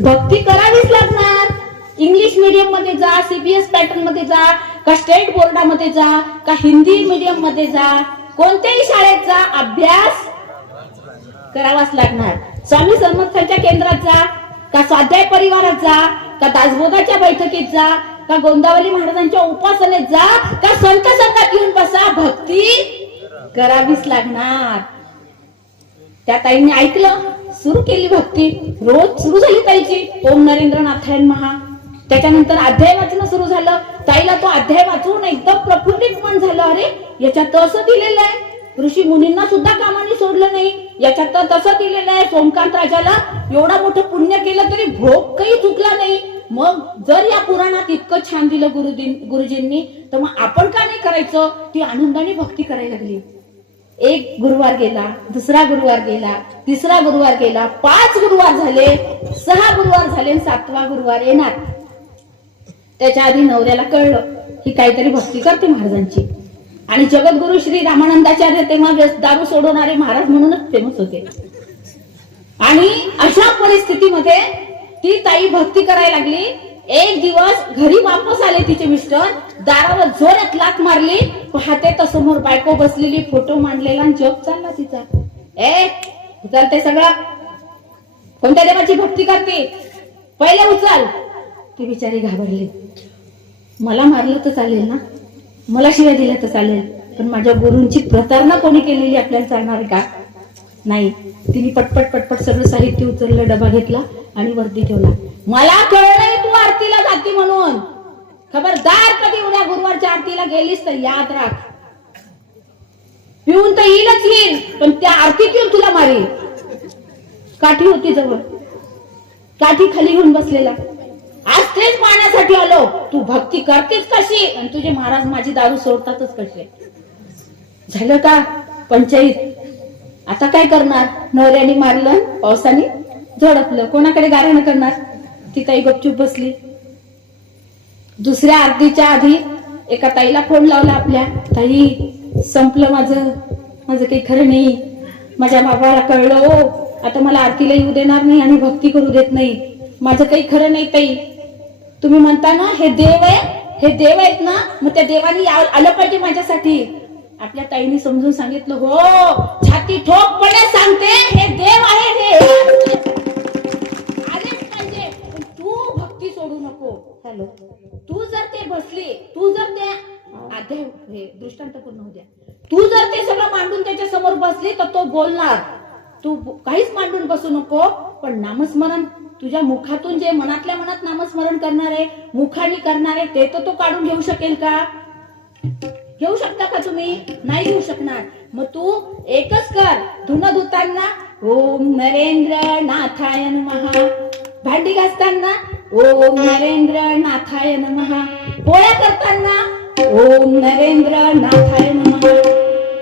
भक्ती करावीच लागणार. इंग्लिश मीडियम मध्ये जा, सीबीएस पॅटर्न मध्ये जा, का स्टेट बोर्डामध्ये जा, का हिंदी मीडियम मध्ये जा, कोणत्याही शाळेत जा, अभ्यास करावाच लागणार. स्वामी समर्थांच्या केंद्रात जा, का स्वाध्याय परिवारात जा, का दासबोधाच्या बैठकीत जा, का गोंदावली महाराजांच्या उपासनेत जा, का संत संघात येऊन बसा, भक्ती करावीच लागणार. त्या ताईंनी ऐकलं, सुरू केली भक्ती. रोज सुरू झाली ताईची ओम नरेंद्र नाथाय महा. त्याच्यानंतर अध्याय वाचणं सुरू झालं. ताईला तो अध्याय वाचून एकदम प्रफुल्लित मन झालं. अरे याच्यात तसं दिलेलं आहे, ऋषी मुनींना सुद्धा कामाने सोडलं नाही, याच्यात तर तसं दिलेलं आहे. सोमकांत राजाला एवढा मोठं पुण्य केलं तरी भोग काही चुकला नाही. मग जर या पुराणात इतकं छान दिलं गुरुजींनी, तर मग आपण का नाही करायचं. ती आनंदाने भक्ती करायला लागली. एक गुरुवार गेला, दुसरा गुरुवार गेला, तिसरा गुरुवार गेला, 5 गुरुवार झाले, 6 गुरुवार झाले, 7वा गुरुवार येणार. त्याच्या आधी नवऱ्याला कळलं ही काहीतरी भक्ती करते महाराजांची. आणि जगद्गुरु श्री रामानंदाचार्य तेव्हा दारू सोडवणारे महाराज म्हणूनच फेमस होते. आणि अशा परिस्थितीमध्ये ती ताई भक्ती करायला लागली. एक दिवस घरी वापस आले तिचे मिस्टर, दारावर जोरात लाथ मारली. पाहते तर समोर बायको बसलेली, फोटो मांडलेला आणि जप चालला तिचा. उचल ते सगळं, कोणत्या देवाची भक्ती करते, पहिले उचल. ती बिचारी घाबरली. मला मारलं तर चालेल ना, मला शिव्या दिल्या तर चालेल, पण माझ्या गुरूंची प्रतारणा कोणी केलेली आपल्याला चालणार का? नाही. तिने पटपट पटपट सगळं साहित्य उचललं, डबा घेतला आणि वरती ठेवला. मला कळलंय तू आरतीला जाती म्हणून, खबरदार कधी उद्या गुरुवारच्या आरतीला गेलीस तर याद राख. पिऊन तर येईल, पण त्या आरतीत येऊन तुला मारेल. काठी होती जवळ, काठी खाली घेऊन बसलेला. आज तेच पाण्यासाठी दारूसाठी आलो. तू भक्ती करतेच कशी आणि तुझे महाराज माझी दारू सोडतातच कसे. झालं का पंचायत. आता काय करणार. नवऱ्याने मारलं, पावसाने झडपलं, कोणाकडे गाऱ्हाणं करणार. ती ताई गपचूप बसली. दुसऱ्या आरतीच्या आधी एका ताईला फोन लावला आपल्या. ताई संपलं माझं काही खरं नाही. माझ्या बाबाला कळलं हो, आता मला आरतीला येऊ देणार नाही आणि भक्ती करू देत नाही. माझं काही खरं नाही ताई. तुम्ही म्हणता ना हे देव आहे, हे देव आहेत ना, मग त्या देवानी आलं पाहिजे माझ्यासाठी. आपल्या ताईने समजून सांगितलं, हो छाती ठोकपणे सांगते हे देव आहे, हे आलेच पाहिजे. पण तू भक्ती सोडू नको. हॅलो, तू जर ते बसली, तू जर ते अध्याय हे दृष्टांत पूर्ण होऊ द्या, तू जर ते सगळं मांडून त्याच्या समोर बसली तर तो बोलणार. तू काहीच मांडून बसू नको. पण नामस्मरण तुझ्या मुखातून जे मनातल्या मनात नामस्मरण करणार आहे, मुखाने करणार आहे, ते तर तो काढून घेऊ शकेल का. घेऊ शकता का तुम्ही. नाही घेऊ शकणार. मग तू एकच कर. धुणं धुताना ओम नरेंद्र नाथाय नमः, भांडी घासताना ओम नरेंद्र नाथाय नमः, पोळ्या करताना ओम नरेंद्र नाथाय नमः.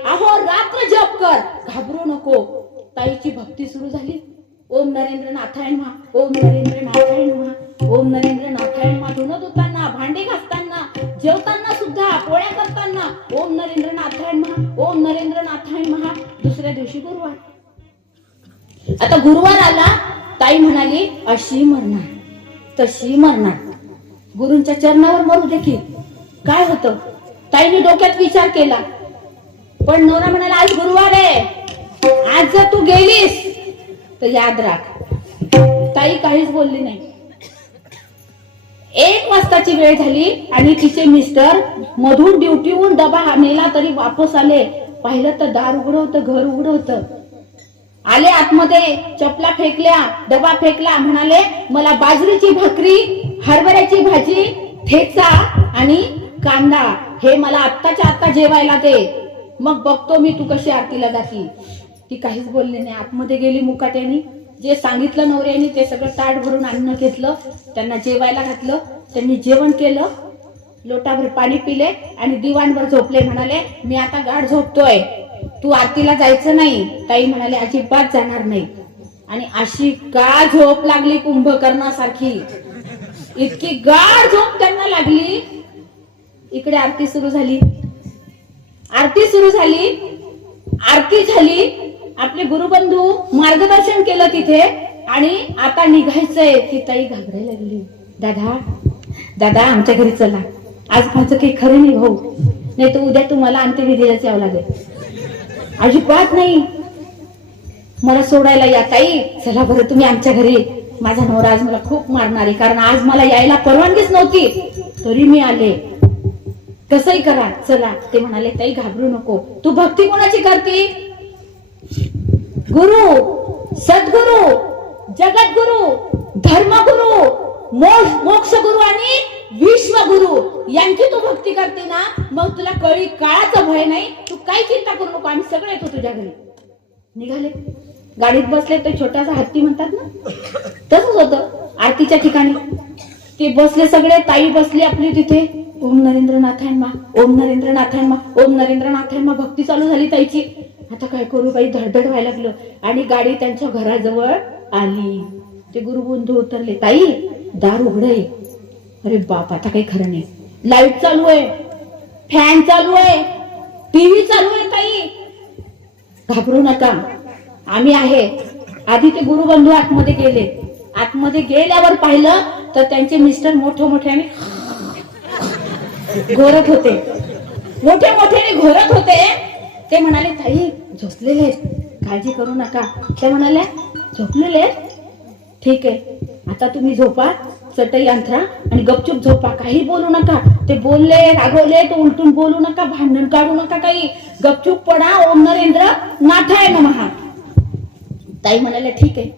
अहो रात्र जप कर, घाबरू नको. ताईची भक्ती सुरू झाली. ओम नरेंद्र नाथाय नमः, ओम नरेंद्र नाथाय नमः, ओम नरेंद्र नाथाय नमः. धुणं धुताना, भांडी घासताना, जेवताना सुद्धा, पोळ्या करताना ओम नरेंद्र नाथाय नमः, ओम नरेंद्र नाथाय नमः. दुसऱ्या दिवशी गुरुवार. आता गुरुवार आला. ताई म्हणाली अशी मरणार, तशी मरणार, गुरूंच्या चरणावर मरू दे की. काय होतं. ताईने डोक्यात विचार केला. पण नवरा म्हणाला आज गुरुवार आहे, आज जर तू गेलीस तर याद राख. ताई काहीच बोलली नाही. 1 वाजताची वेळ झाली आणि तिचे मिस्टर मधून ड्युटीहून डबा नेला तरी वापस आले. पाहिलं तर दार उघडं होतं, घर उघडं होतं. आले आतमध्ये, चपला फेकल्या, डबा फेकला. म्हणाले मला बाजरीची भाकरी, हरभऱ्याची भाजी, ठेचा आणि कांदा हे मला आत्ताच्या आत्ता जेवायला दे. मग बघतो मी तू कशी आरतीला जाती. ती काहीच बोलली नाही. आतमध्ये गेली मुकाट्याने. जे सांगितलं नवऱ्याने ते सगळं ताट भरून अन्न घेतलं, त्यांना जेवायला घातलं. त्यांनी जेवण केलं, लोटाभर पाणी पिले आणि दिवाणवर झोपले. म्हणाले मी आता गाढ झोपतोय, तू आरतीला जायचं नाही. ताई म्हणाले अजिबात जाणार नाही. आणि अशी का झोप लागली कुंभकर्णासारखी, इतकी गाढ झोप त्यांना लागली. इकडे आरती सुरू झाली. आरती सुरू झाली. आरती झाली. आपले गुरुबंधू मार्गदर्शन केलं तिथे आणि आता निघायचंय. ती ताई घाबरायला लागली. दादा दादा आमच्या घरी चला, आज माझं काही खरं नाही भाऊ, नाही तर उद्या तुम्हाला अंत्यविधीलाच यावं लागेल. अजिबात नाही, मला सोडायला या ताई. चला बरं तुम्ही आमच्या घरी. माझा नवरा आज मला खूप मारणार आहे, कारण आज मला यायला परवानगीच नव्हती तरी मी आले. कसंही करा चला. ते म्हणाले ताई घाबरू नको. तू भक्ती कोणाची करते. गुरु, सद्गुरु, जगद्गुरु, धर्मगुरु, मोक्ष गुरु आणि विश्वगुरु यांची तू भक्ती करते ना, मग तुला कळी काळाचं भय नाही. तू काही चिंता करू नको, आम्ही सगळे येतो तुझ्या घरी. निघाले. गाडीत बसले. तो छोटासा हत्ती म्हणतात ना, तसंच होतं आरतीच्या ठिकाणी. ते बसले सगळे. ताई बसली आपली तिथे. ओम नरेंद्र नाथाय नमः, ओम नरेंद्र नाथाय नमः, ओम नरेंद्र नाथाय नमः. भक्ती चालू झाली ताईची. आता काय करू बाई, धडधड व्हायला लागलं. आणि गाडी त्यांच्या घराजवळ आली. ते गुरुबंधू उतरले. ताई दार उघडे. अरे बाप, आता काही खरं नाही. लाईट चालू आहे, फॅन चालू आहे, टीव्ही चालू आहे. ताई घाबरू नका, आम्ही आहे. आधी ते गुरुबंधू आतमध्ये गेले. आतमध्ये गेल्यावर पाहिलं तर त्यांचे मिस्टर मोठ्याने घोरत होते. मोठ्याने घोरत होते. ते म्हणाले ताई झोपलेले आहेत, काळजी करू नका. ते म्हणाले झोपलेले आहेत, ठीक आहे, आता तुम्ही झोपा, चटई अंथरा आणि गपचूप झोपा, काही बोलू नका. ते बोलले, रागवले तर उलटून बोलू नका, भांडण काढू नका, काही गपचूप पडा. ओम नरेंद्र नाथाय नमः. ताई म्हणाले ठीक आहे.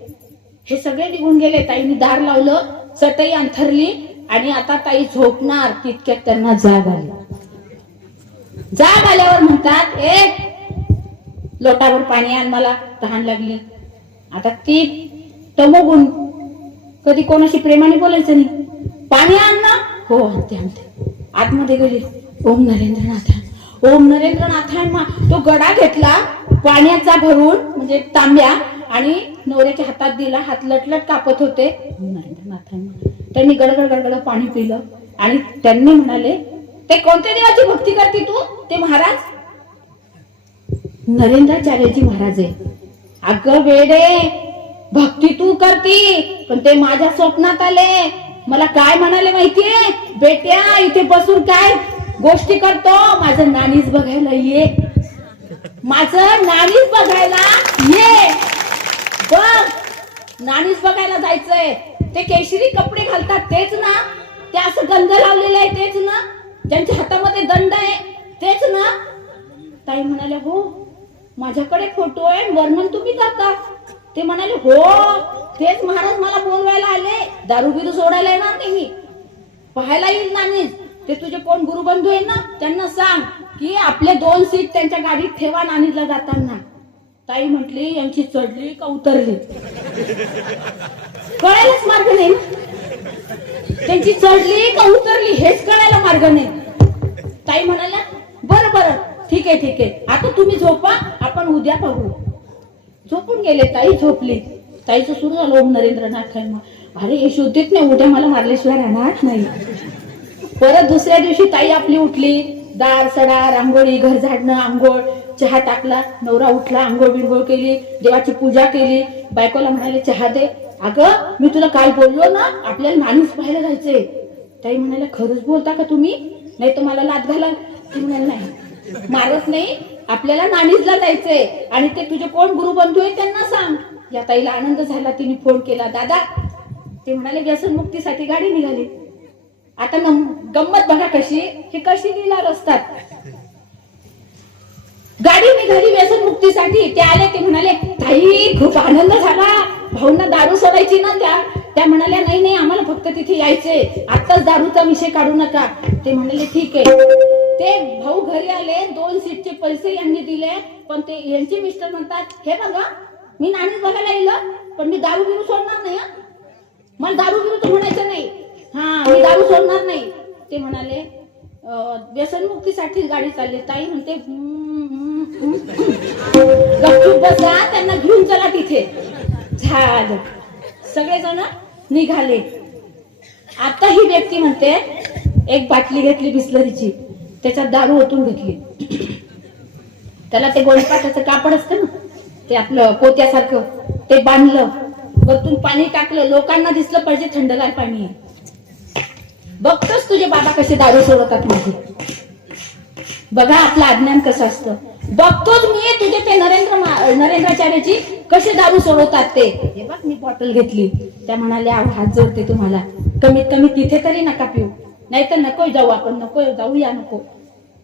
हे सगळे निघून गेले. ताईने दार लावलं, चटई अंथरली आणि आता ताई झोपणार. तितक्यात त्यांना जाग आली. जाग आल्यावर म्हणतात ए लोटावर पाणी आण, मला तहान लागली. आता ती तमोगुण, कधी कोणाशी प्रेमाने बोलायचं नाही. पाणी आण ना. हो आणते आतमध्ये गेली. ओम नरेंद्रनाथ ओम नरेंद्रनाथांना तो गडा घेतला पाण्याचा भरून म्हणजे तांब्या आणि नवऱ्याच्या हातात दिला. हात लटलट कापत होते. ओम नरेंद्रनाथांना त्यांनी गडगड गडगड पाणी पिलं आणि त्यांनी म्हणाले, ते कोणत्या देवाची भक्ती करते तू? ते महाराज नरेंद्राचार्यजी महाराज आहे. अगं वेडे, भक्ती तू करती पण ते माझ्या स्वप्नात आले. मला काय म्हणाले माहितीये? बेट्या इथे बसून काय गोष्टी करतो? माझं नानीच बघायला ये, माझं नानीच बघायला ये. बघ नानीच बघायला जायचंय. ते केशरी कपडे घालतात तेच ना? ते असं गंध लावलेलं आहे तेच ना? ज्यांच्या हातामध्ये दंड आहे तेच ना? ताई म्हणाल्या, हो माझ्याकडे फोटो आहे, वर्णन तुम्ही करता. ते म्हणाले, हो तेच महाराज मला बोलवायला आले. दारू बिरू सोडायला येणार नाही मी, पाहायला येईल नानीच. ते तुझे कोण गुरुबंधू आहे ना त्यांना सांग की आपले 2 सीट त्यांच्या गाडीत ठेवा नानीला जाताना. ताई म्हटली, यांची चढली का उतरली कळायलाच मार्ग नाही. त्यांची चढली का उतरली हेच कळायला मार्ग नाही. ताई म्हणाल्या, बरं बरं ठीक आहे आता तुम्ही झोपा, आपण उद्या बघू. झोपून गेले. ताई झोपली. ताईचं सुरू झालं ओम नरेंद्रनाथ. अरे हे शुद्धीत नाही, उद्या मला मारल्याशिवाय राहणार नाही. परत दुसऱ्या दिवशी ताई आपली उठली. दार सडा रांगोळी, घर झाडणं, आंघोळ, चहा टाकला. नवरा उठला, आंघोळ बिंघोळ केली, देवाची पूजा केली. बायकोला म्हणाले, चहा दे. अगं मी तुला काय बोललो ना, आपल्याला नानीच पाहायला जायचंय. ताई म्हणाले, खरंच बोलता का तुम्ही? नाही तर मला लात घाला. ती म्हणाले, नाही मारत नाही, आपल्याला नानीजला जायचंय आणि ते तुझे कोण गुरुबंधू आहे त्यांना सांग. या ताईला आनंद झाला. तिने फोन केला, दादा. ते म्हणाले, व्यसनमुक्तीसाठी गाडी निघाली. आता गंमत बघा कशी, हे कशी लीला रचतात. गाडी निघाली व्यसनमुक्तीसाठी. ते आले. ते म्हणाले, ताई खूप आनंद झाला, भाऊंना दारू सोडायची ना त्या म्हणाल्या, नाही आम्हाला फक्त तिथे यायचंय, आताच दारूचा विषय काढू नका. ते म्हणाले, ठीक आहे. ते भाऊ घरी आले. 2 सीटचे पैसे यांनी दिले. पण ते यांचे मिस्टर म्हणतात, हे बघा मी नानीच बघायला येईल पण मी दारू बिरू सोडणार नाही. मला दारू बिरू तर म्हणायचं नाही. मी दारू सोडणार नाही. ते म्हणाले, व्यसनमुक्तीसाठी गाडी चालली. ताई म्हणते, गपचूप बसा, त्यांना घेऊन चला तिथे. झालं. सगळेजण निघाले. आता ही व्यक्ती म्हणते, एक बाटली घेतली बिस्लरीची, त्याच्यात दारू ओतून घेतली. त्याला ते गोलपाटाचं कापड असतं ना, ते आपलं पोत्यासारखं, ते बांधलं, वरतून पाणी टाकलं. लोकांना दिसलं पाहिजे थंडगार पाणी आहे. बघतोस तुझे बाबा कसे दारू सोडवतात माझे. बघा आपलं अज्ञान कसं असतं. बघतोच मी तुझे ते नरेंद्राचार्यजी कसे दारू सोडवतात ते. हे बघ मी बॉटल घेतली. त्या म्हणाल्या, हात जोडते तुम्हाला, कमीत कमी तिथे तरी नका पिऊ, नाहीतर नको जाऊ आपण, नको जाऊया नको.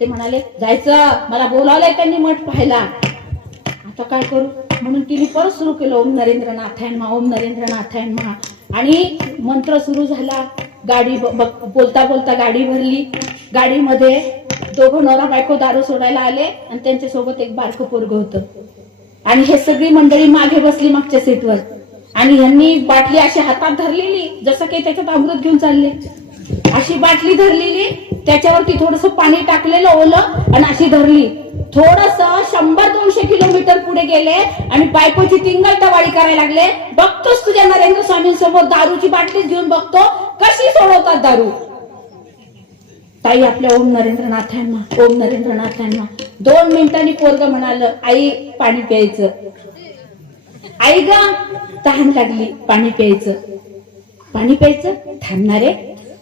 ते म्हणाले, जायचं, मला बोलावलंय त्यांनी मठ पाहायला, आता काय करू. म्हणून तिने परत सुरू केलं, ओम नरेंद्रनाथांना, ओम नरेंद्रनाथांना. आणि मंत्र सुरू झाला. गाडी बोलता बोलता गाडी भरली. गाडीमध्ये दोघं नवरा बायको दारू सोडायला आले आणि त्यांच्या सोबत एक बारकं पोरगं होतं. आणि हे सगळी मंडळी मागे बसली मागच्या सीटवर. आणि ह्यांनी बाटली अशी हातात धरलेली, जसं काही त्याच्यात अमृत घेऊन चालले. अशी बाटली धरलेली, त्याच्यावरती थोडस पाणी टाकलेलं ओलं आणि अशी धरली. थोडस 100-200 किलोमीटर पुढे गेले आणि बायकोची तिंगल-टवाळी करायला लागले. बघतोस तुझ्या नरेंद्र स्वामींसमोर दारूची बाटली घेऊन बघतो कशी सोडवतात दारू. ताई आपल्या ओम नरेंद्रनाथांना 2 मिनिटांनी पोरग म्हणाल, आई पाणी प्यायचं. आई ग तहान लागली, पाणी प्यायचं थांबणारे.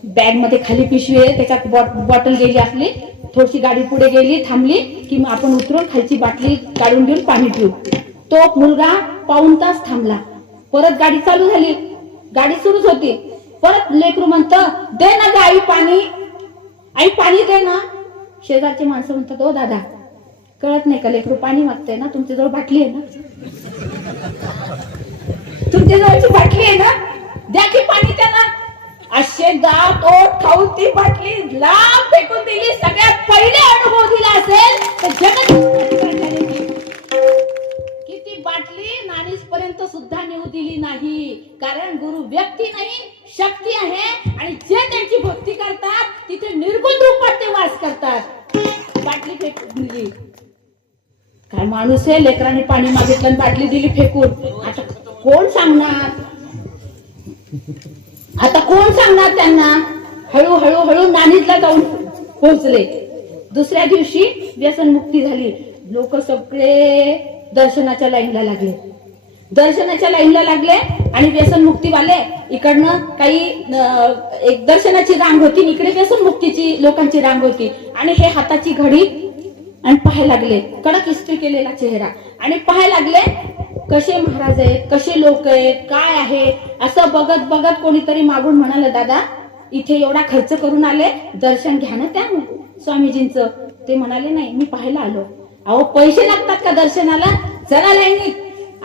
बॅग मध्ये खाली पिशवी आहे, त्याच्यात बॉटल गेली आपली. थोडीशी गाडी पुढे गेली, थांबली की आपण उतरून खालची बाटली काढून घेऊन पाणी पिऊ. तो मुलगा पाऊण तास थांबला. परत गाडी चालू झाली, गाडी सुरूच होती. परत लेकरू म्हणतं, दे ना ग आई पाणी, आई पाणी दे ना. शेजारची माणसं म्हणतात, ओ दादा कळत नाही का, लेकरू पाणी मागतंय ना, तुमच्याजवळ बाटली आहे ना, तुमच्याजवळची बाटली आहे ना, द्या की पाणी त्याला. असे दात ओठ खाऊन ती बाटली लांब फेकून दिली. सगळ्यात पहिले अनुभव दिला असेल तर जगत की ती बाटली नानीस पर्यंत सुद्धा नेऊ दिली नाही. कारण गुरु व्यक्ती नाही, शक्ती आहे. आणि जे त्यांची भक्ती करतात मागितली. काय माणूस आहे, लेकरांनी पाणी मागितलं आणि बाटली दिली फेकून. आता कोण सांगणार, आता कोण सांगणार त्यांना. हळूहळू हळू नाणीतला जाऊन पोहोचले. दुसऱ्या दिवशी व्यसनमुक्ती झाली. लोक सगळे दर्शनाच्या लाईनला लागले. दर्शनाच्या लाईनला लागले आणि व्यसनमुक्तीवाले इकडनं काही एक दर्शनाची रांग होती, इकडे व्यसनमुक्तीची लोकांची रांग होती. आणि हे हाताची घडी आणि पाहायला लागले, कडक इस्त्री केलेला चेहरा, आणि पाहायला लागले कसे महाराज आहेत, कसे लोक आहेत, काय आहे. असं बघत बघत कोणीतरी मागून म्हणाले, दादा इथे एवढा खर्च करून आले, दर्शन घ्या ना त्या स्वामीजींचं. ते म्हणाले, नाही मी पाहायला आलो. अहो पैसे लागतात का दर्शनाला, चला लाईनीत.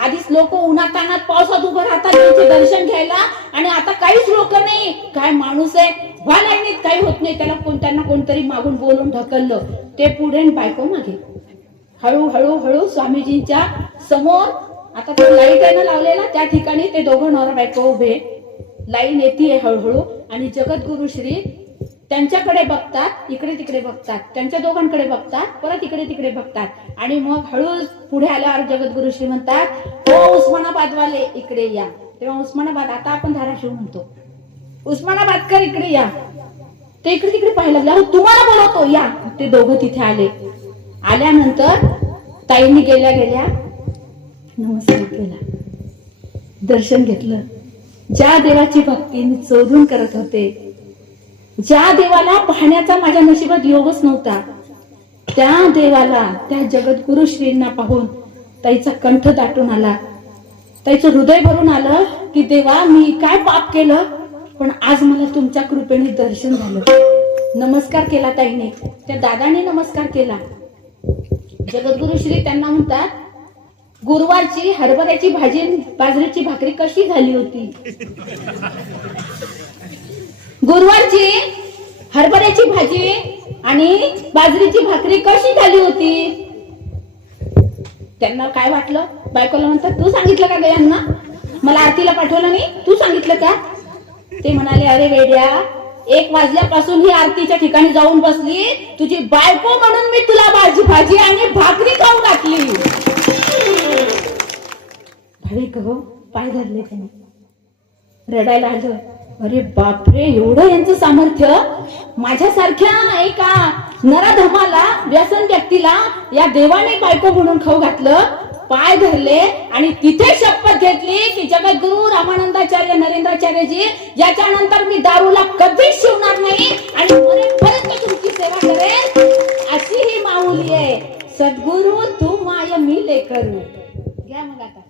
आधीच लोक उन्हातानात पावसात उभं राहतात त्यांचे दर्शन घ्यायला, आणि आता काहीच लोक नाही. काय माणूस आहे, व्हा लाईनीत, काही होत नाही. त्याला त्यांना कोणतरी मागून बोलून ढकललं. ते पुढे बायको मागे. हळूहळू हळू स्वामीजींच्या समोर आता तो लाईट आहे ना लावलेला, त्या ठिकाणी ते दोघं नवरा बायको उभे. लाईन येते हळूहळू, आणि जगद्गुरु श्री त्यांच्याकडे बघतात, इकडे तिकडे बघतात, त्यांच्या दोघांकडे बघतात, परत इकडे तिकडे बघतात. आणि मग हळू पुढे आल्यावर जगद्गुरु श्री म्हणतात, हो उस्मानाबादवाले इकडे या. तेव्हा उस्मानाबाद, आता आपण धाराशिव म्हणतो, उस्मानाबादकर इकडे या. ते इकडे तिकडे पाहायला लागले, तुम्हाला बोलवतो या. ते दोघं तिथे आले. आल्यानंतर ताईंनी गेल्या गेल्या नमस्कार केला, दर्शन घेतलं. ज्या देवाची भक्ती मी चोरून करत होते, ज्या देवाला पाहण्याचा माझ्या नशिबात योगच नव्हता, त्या देवाला, त्या जगद्गुरु श्रींना पाहून ताईचा कंठ दाटून आला, ताईचं हृदय भरून आलं की देवा मी काय पाप केलं, पण आज मला तुमच्या कृपेने दर्शन झालं. नमस्कार केला ताईने, त्या दादाने नमस्कार केला. जगद्गुरु श्री त्यांना म्हणतात, गुरुवारची हरभऱ्याची भाजी, बाजरीची भाकरी कशी झाली होती. गुरुवारची हरभऱ्याची भाजी आणि बाजरीची भाकरी कशी झाली होती. त्यांना काय वाटलं, बायकोला म्हणतात, तू सांगितलं का ग यांना, मला आरतीला पाठवलं नाही, तू सांगितलं का. ते म्हणाले, अरे वेड्या, 1 वाजल्यापासून ही आरतीच्या ठिकाणी जाऊन बसली, तुझी बायको म्हणून मी तुला भाजी आणि भाकरी खाऊ घातली. भाविक हो, पाय धरले त्याने, रडायला आलं. अरे बापरे, एवढं यांचं सामर्थ्य. माझ्यासारख्या एका नराधमाला, व्यसन व्यक्तीला या देवाने बायको म्हणून खाऊ घातलं. पाय धरले आणि तिथे शपथ घेतली की जगद्गुरु रामानंदाचार्य नरेंद्राचार्यजी, याच्यानंतर मी दारूला कधीच शिवणार नाही आणि मरेपर्यंत तुमची सेवा करेन. अशी ही माऊली आहे. सद्गुरु तू माय मी लेकरू. घ्या मग आता.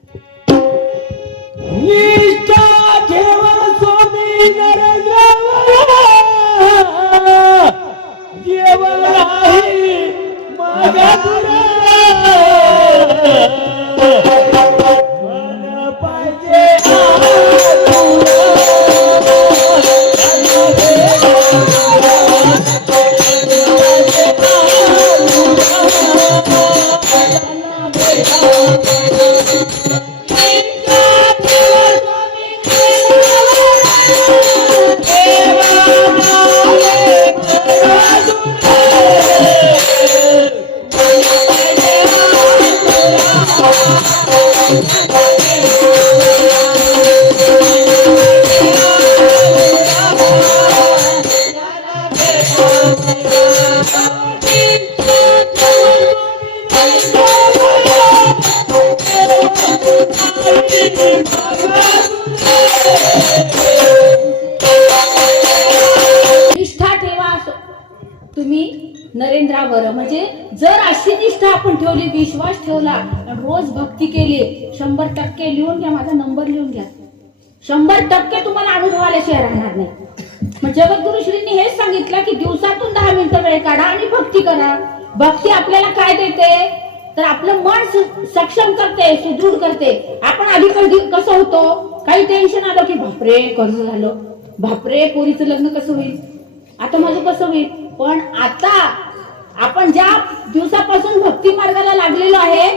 निष्ठा ठेवा स्वामी नरेंद्र, देवराही मागापुरा. मन पाहिजे निष्ठा ठेवा तुम्ही नरेंद्रावर. म्हणजे जर अशी निष्ठा आपण ठेवली, विश्वास ठेवला, रोज भक्ती केली, 100% लिहून घ्या, माझा नंबर लिहून घ्या, 100% तुम्हाला अनुभव आल्याशिवाय राहणार नाही. मग जगद्गुरु श्रींनी हेच सांगितलं की दिवसातून 10 मिनिटं वेळ काढा आणि भक्ती करा. भक्ती आपल्याला काय देते, तर आपलं मन सक्षम करते, सुदृढ करते. आपण आधी कसं होतो, काही टेन्शन आलं की बापरे कर्ज झालं, बापरे पोरीचं लग्न कसं होईल, आता माझं कसं होईल. पण आता आपण ज्या दिवसापासून भक्ती मार्गाला लागलेलो आहे,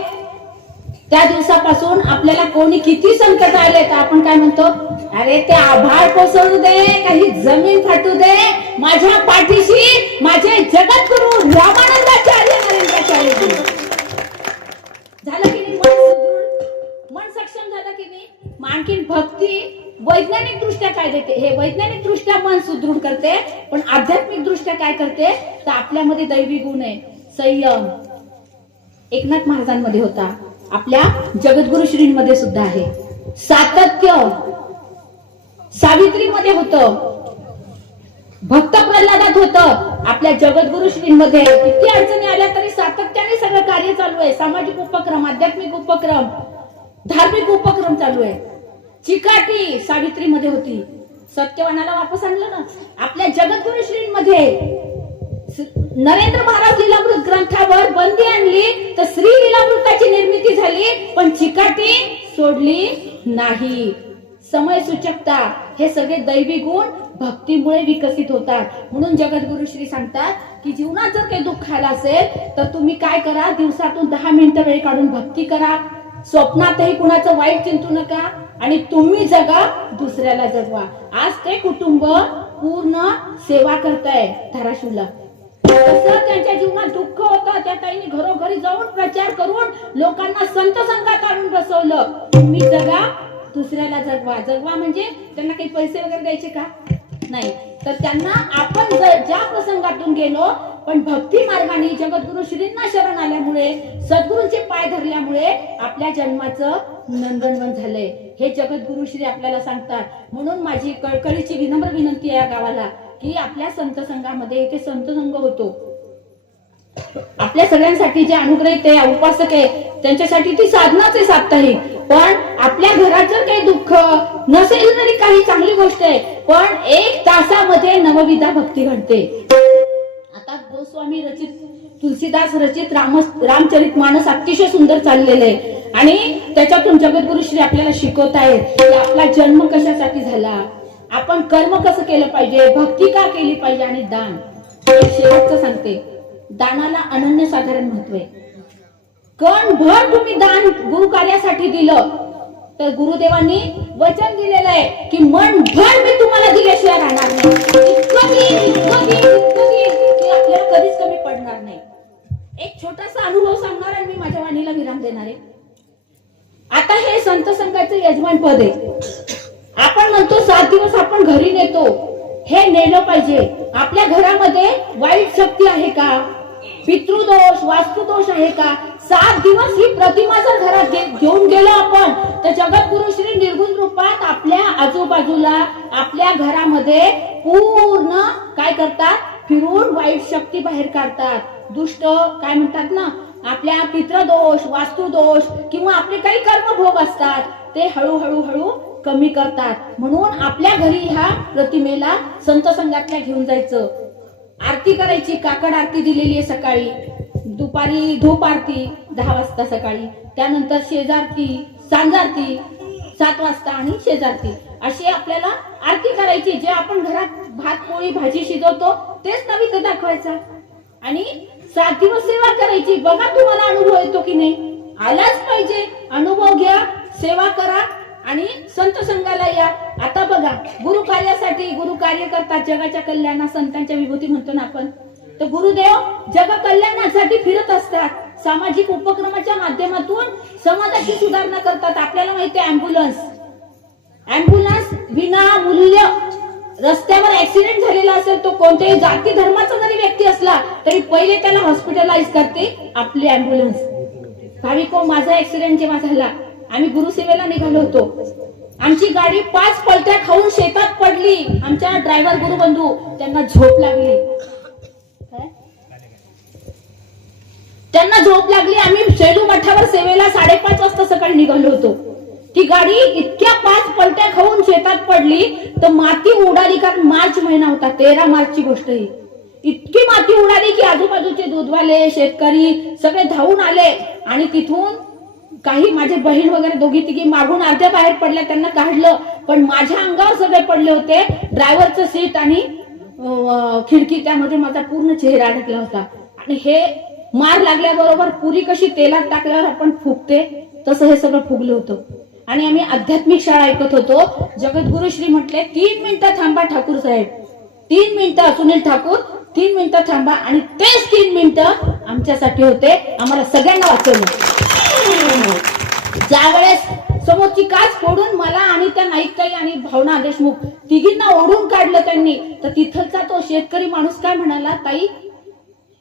त्या दिवसापासून आपल्याला कोणी किती संकट आले तर आपण काय म्हणतो, अरे ते आभाळ कोसळू दे, काही जमीन फाटू दे, माझ्या पाठीशी माझे जगद्गुरु रामानंदाचार्य नरेंद्राचार्य. दृष्ट्या काय करते तर आपल्यामध्ये दैवी गुण आहे, संयम एकनाथ महाराजांमध्ये होता, आपल्या जगद्गुरु श्रींमध्ये सुद्धा आहे, सातत्य सावित्रीमध्ये होतं, भक्त प्रल्हादात होतं, आपल्या जगद्गुरु श्रींमध्ये किती अडचणी आल्या तरी सातत्याने सगळं कार्य चालू आहे, सामाजिक उपक्रम, आध्यात्मिक उपक्रम, धार्मिक उपक्रम चालू आहे. चिकाटी सावित्रीमध्ये होती, सत्यवानाला वापस आणलं ना. आपल्या जगद्गुरु श्रींमध्ये नरेंद्र महाराज लीलामृत ग्रंथावर बंदी आणली तर श्री लीलामृताची निर्मिती झाली, पण चिकाटी सोडली नाही. समय सूचकता हे सगळे दैवी गुण भक्तीमुळे विकसित होतात. म्हणून जगद्गुरु श्री सांगतात की जीवनात जर काही दुःख आलं असेल तर तुम्ही काय करा, दिवसातून 10 मिनिटं वेळ काढून भक्ती करा, स्वप्नातही कुणाचं वाईट चिंतू नका आणि तुम्ही जगा, दुसऱ्याला जगवा. आज ते कुटुंब पूर्ण सेवा करताय धाराशिवला. तसं त्यांच्या जीवनात दुःख होतं, त्या ताईने घरोघरी जाऊन प्रचार करून लोकांना संत संघात आणून बसवलं. तुम्ही जगा, दुसऱ्याला जगवा. जगवा म्हणजे त्यांना काही पैसे वगैरे द्यायचे का नाही, तर त्यांना आपण ज्या प्रसंगातून गेलो पण भक्ती मार्गाने जगद्गुरु श्रींना शरण आल्यामुळे, सद्गुरूंचे पाय धरल्यामुळे आपल्या जन्माचं नंदनवन झालंय, हे जगद्गुरु श्री आपल्याला सांगतात. म्हणून माझी कळकळीची विनम्र विनंती आहे या गावाला की आपल्या संत संघामध्ये इथे संत संघ होतो, आपल्या सगळ्यांसाठी जे अनुग्रहित आहे, उपासक आहे, त्यांच्यासाठी ती साधनाच आहे साप्ताहिक. पण आपल्या घरात जर काही दुःख नसेल तरी काही चांगली गोष्ट आहे, पण 1 तासामध्ये नवविधा भक्ती घडते. आता गोस्वामी रचित, तुलसीदास रचित रामचरितमानस अतिशय सुंदर चाललेलं आहे आणि त्याच्यातून जगद्गुरु श्री आपल्याला शिकवत आहेत की आपला जन्म कशासाठी झाला, आपण कर्म कसं केलं पाहिजे, भक्ती का केली पाहिजे आणि दान. शेवटचं सांगते, दानाला अनन्यसाधारण महत्व आहे. कणभर तुम्ही दान गुरु कार्यासाठी दिलं तर गुरुदेवांनी वचन दिलेलं आहे की मनभर मी तुम्हाला दिल्याशिवाय राहणार नाही. इतकं देईन की आपल्याला कधीच कमी पडणार नाही. एक छोटासा अनुभव सांगणार आणि मी माझ्या वाणीला विराम देणार आहे. आता हे संत संघाचं यजमान पद आहे. आपण म्हणतो 7 दिवस आपण घरी नेतो, हे नेलं पाहिजे. आपल्या घरामध्ये वाईट शक्ती आहे का, पितृदोष, वास्तुदोष आहे का, 7 दिवस ही प्रतिमा जर घरात घेऊन गेलो आपण तर जगद्गुरु श्री निर्गुण रूपात आपल्या आजूबाजूला, आपल्या घरामध्ये पूर्ण काय करतात, फिरून वाईट शक्ती बाहेर काढतात. दुष्ट काय म्हणतात ना, आपल्या पितृदोष, वास्तुदोष किंवा आपले काही कर्मभोग असतात ते हळूहळू कमी करतात. म्हणून आपल्या घरी ह्या प्रतिमेला संत संघातल्या घेऊन जायचं, आरती करायची. काकड आरती दिलेली आहे सकाळी, दुपारी धूप आरती 10 वाजता सकाळी, त्यानंतर शेजारती, सांजारती 7 वाजता आणि शेजारती, अशी आपल्याला आरती करायची. जे आपण घरात भात पोळी भाजी शिजवतो तेच नैवेद्य दाखवायचा आणि 7 दिवस सेवा करायची. बघा तुम्हाला अनुभव येतो की नाही, आलाच पाहिजे. अनुभव घ्या, सेवा करा आणि संत संघाला या. आता बघा, गुरु कार्यासाठी गुरु कार्य करतात, जगाच्या कल्याणा, संतांच्या विभूती म्हणतो ना आपण, तर गुरुदेव जग कल्याणासाठी फिरत असतात. सामाजिक उपक्रमाच्या माध्यमातून समाजाची सुधारणा करतात. आपल्याला माहिती आहे अँब्युलन्स विनामूल्य, रस्त्यावर ऍक्सिडेंट झालेला असेल तो कोणत्याही जाती धर्माचा जरी व्यक्ती असला तरी पहिले त्याला हॉस्पिटलाइज करते आपली अँब्युलन्स. भाविको, माझा ऍक्सिडेंट जेव्हा झाला, आम्ही गुरुसेवेला निघालो होतो, आमची गाडी 5 पलट्या खाऊन शेतात पडली. आमच्या ड्रायव्हर गुरुबंधू, त्यांना झोप लागली. आम्ही सेलू मठावर सेवेला 5:30 वाजता सकाळी निघालो होतो. ती गाडी इतक्या 5 पलट्या खाऊन शेतात पडली तर माती उडाली, कारण मार्च महिना होता, 13 मार्चची गोष्ट ही. इतकी माती उडाली की आजूबाजूचे दूधवाले, शेतकरी सगळे धावून आले आणि तिथून काही माझे बहीण वगैरे 2-3 मागून अर्ध्या बाहेर पडल्या, त्यांना काढलं. पण माझ्या अंगावर सगळे पडले होते, ड्रायव्हरचं सीट आणि खिडकी, त्यामध्ये माझा पूर्ण चेहरा अडकला होता. आणि हे मार लागल्याबरोबर पुरी कशी तेलात टाकल्यावर आपण फुगते तसं हे सगळं फुगलं होतं. आणि आम्ही आध्यात्मिक शाळा ऐकत होतो. जगद्गुरु श्री म्हटले 3 मिनिटं थांबा ठाकूर साहेब, 3 मिनिटं, सुनील ठाकूर 3 मिनिटं थांबा. आणि तेच 3 मिनिटं आमच्यासाठी होते, आम्हाला सगळ्यांना वाचवलं. ज्यावेळेस समोरची काच फोडून मला आणि त्या नाईकताई आणि भावना देशमुख तिघींना ओढून काढलं त्यांनी. तर तिथलचा तो शेतकरी माणूस काय म्हणाला, ताई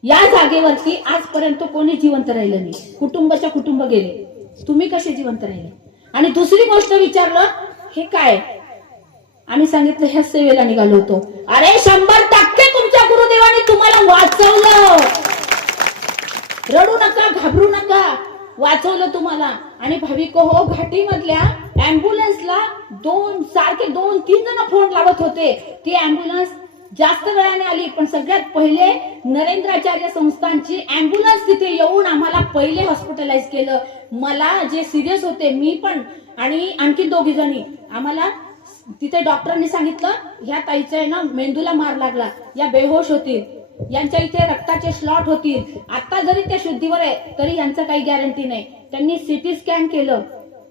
या जागेवरती आजपर्यंत कोणी जिवंत राहिलं नाही, कुटुंबाच्या कुटुंब गेले, तुम्ही कसे जिवंत राहिले. आणि दुसरी गोष्ट विचारलं, हे काय. आम्ही सांगितलं ह्या सेवेला निघालो होतो. अरे 100% तुमच्या गुरुदेवाने तुम्हाला वाचवलं, रडू नका, घाबरू नका, वाचवलं तुम्हाला. आणि भाविक हो, घाटीमधल्या अँब्युलन्सला दोन 3 जण फोन लावत होते. ती अँब्युलन्स जास्त वेळाने आली, पण सगळ्यात पहिले नरेंद्राचार्य संस्थांची अँब्युलन्स तिथे येऊन आम्हाला पहिले हॉस्पिटलाइज केलं. मला जे सिरियस होते, मी पण आणि आणखी 2 जणी, आम्हाला तिथे डॉक्टरांनी सांगितलं ह्या ताईच्या ना मेंदूला मार लागला, या बेहोश होतील, यांच्या इथे रक्ताचे स्लॉट होतील. आता जरी त्या शुद्धीवर आहे तरी यांचं काही गॅरंटी नाही. त्यांनी सिटी स्कॅन केलं,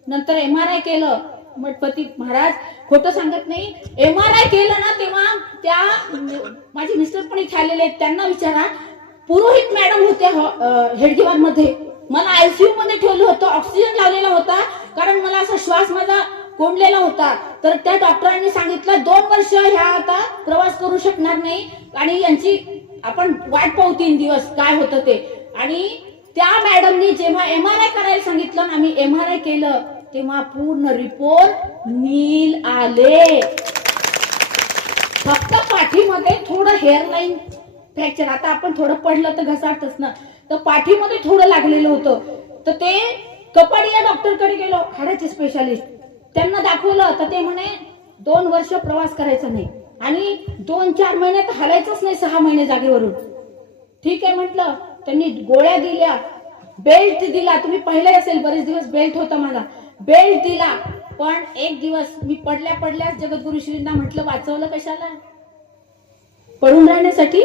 नंतर MRI केलं. मठपती महाराज खोटं सांगत नाही, MRI केलं ना तेव्हा त्या माझे मिस्टर पण इथे आलेले आहेत, त्यांना विचारा. पुरोहित मॅडम होत्या हेडगेवार मध्ये, मला ICU मध्ये ठेवलं होतं, ऑक्सिजन लावलेला होता, कारण मला असा श्वास माझा कोंडलेला होता. तर त्या डॉक्टरांनी सांगितलं 2 वर्ष ह्या आता प्रवास करू शकणार नाही आणि यांची आपण वाट पाहू 3 दिवस काय होतं ते. आणि त्या मॅडमनी जेव्हा MRI करायला सांगितलं, आम्ही MRI केलं, तेव्हा पूर्ण रिपोर्ट नील आले. फक्त पाठीमध्ये थोडं हेअरलाईन फ्रॅक्चर, आता आपण थोडं पडलं तर घसाटच ना, तर पाठीमध्ये थोडं लागलेलं होतं. तर ते कपाडिया डॉक्टरकडे गेलो, हाडाचे स्पेशालिस्ट, त्यांना दाखवलं. तर ते म्हणे 2 वर्ष प्रवास करायचा नाही आणि 2-4 महिन्यात हालायचंच नाही, 6 महिने जागेवरून. ठीक आहे म्हटलं. त्यांनी गोळ्या दिल्या, बेल्ट दिला, तुम्ही पाहिलं असेल बरेच दिवस बेल्ट होता मला, बेल्ट दिला. पण एक दिवस मी पडल्याच जगद्गुरु श्रींना म्हटलं, वाचवलं कशाला, पडून राहण्यासाठी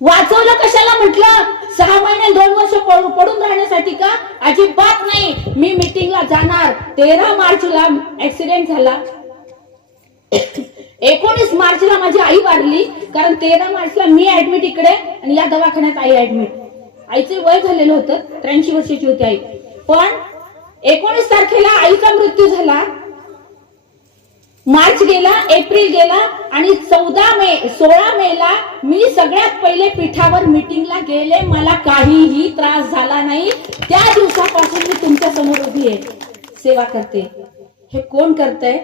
वाचवलं कशाला म्हटलं, 6 महिने 2 वर्ष पडून राहण्यासाठी का, अजिबात नाही. मी मीटिंगला जाणार. 13 मार्चला ऍक्सिडेंट झाला, 19 मार्चला माझी आई वारली, कारण 13 मार्चला मी ऍडमिट इकडे आणि या दवाखान्यात आई ऍडमिट. आईचे वय झालेलं होतं, 83 वर्षाची होती आई. पण 19 तारखेला आईचा मृत्यू झाला, मार्च गेला, एप्रिल गेला आणि 16 मेला मी सगळ्यात पहिले पीठावर मीटिंगला गेले. मला काहीही त्रास झाला नाही. त्या दिवसापासून मी तुमच्या समोर उभी आहे, सेवा करते. हे कोण करतंय,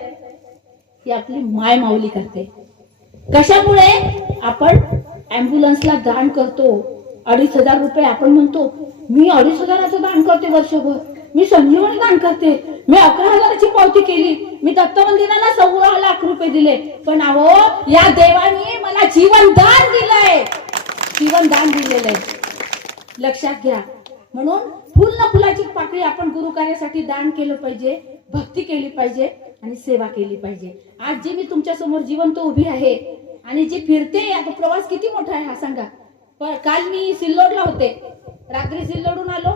ही आपली माय माऊली करते. कशामुळे आपण अँब्युलन्सला दान करतो, 2,500 रुपये. आपण म्हणतो मी 2,500चं दान करते वर्षभर, मी संजीवनी दान करते, मी 11,000ची पावती केली, मी दत्त मंदिराला 1.25 लाख रुपये दिले. पण अहो, या देवाने मला जीवनदान दिलंय, जीवनदान दिलेलं आहे, लक्षात घ्या. म्हणून फुल न फुलाची पाकळी आपण गुरु कार्यासाठी दान केलं पाहिजे, भक्ती केली पाहिजे आणि सेवा केली पाहिजे. आज जी मी तुमच्या समोर जिवंत उभी आहे आणि जी फिरते, आता प्रवास किती मोठा आहे हा सांगा. पण काल मी सिल्लोडला होते, रात्री सिल्लोडून आलो,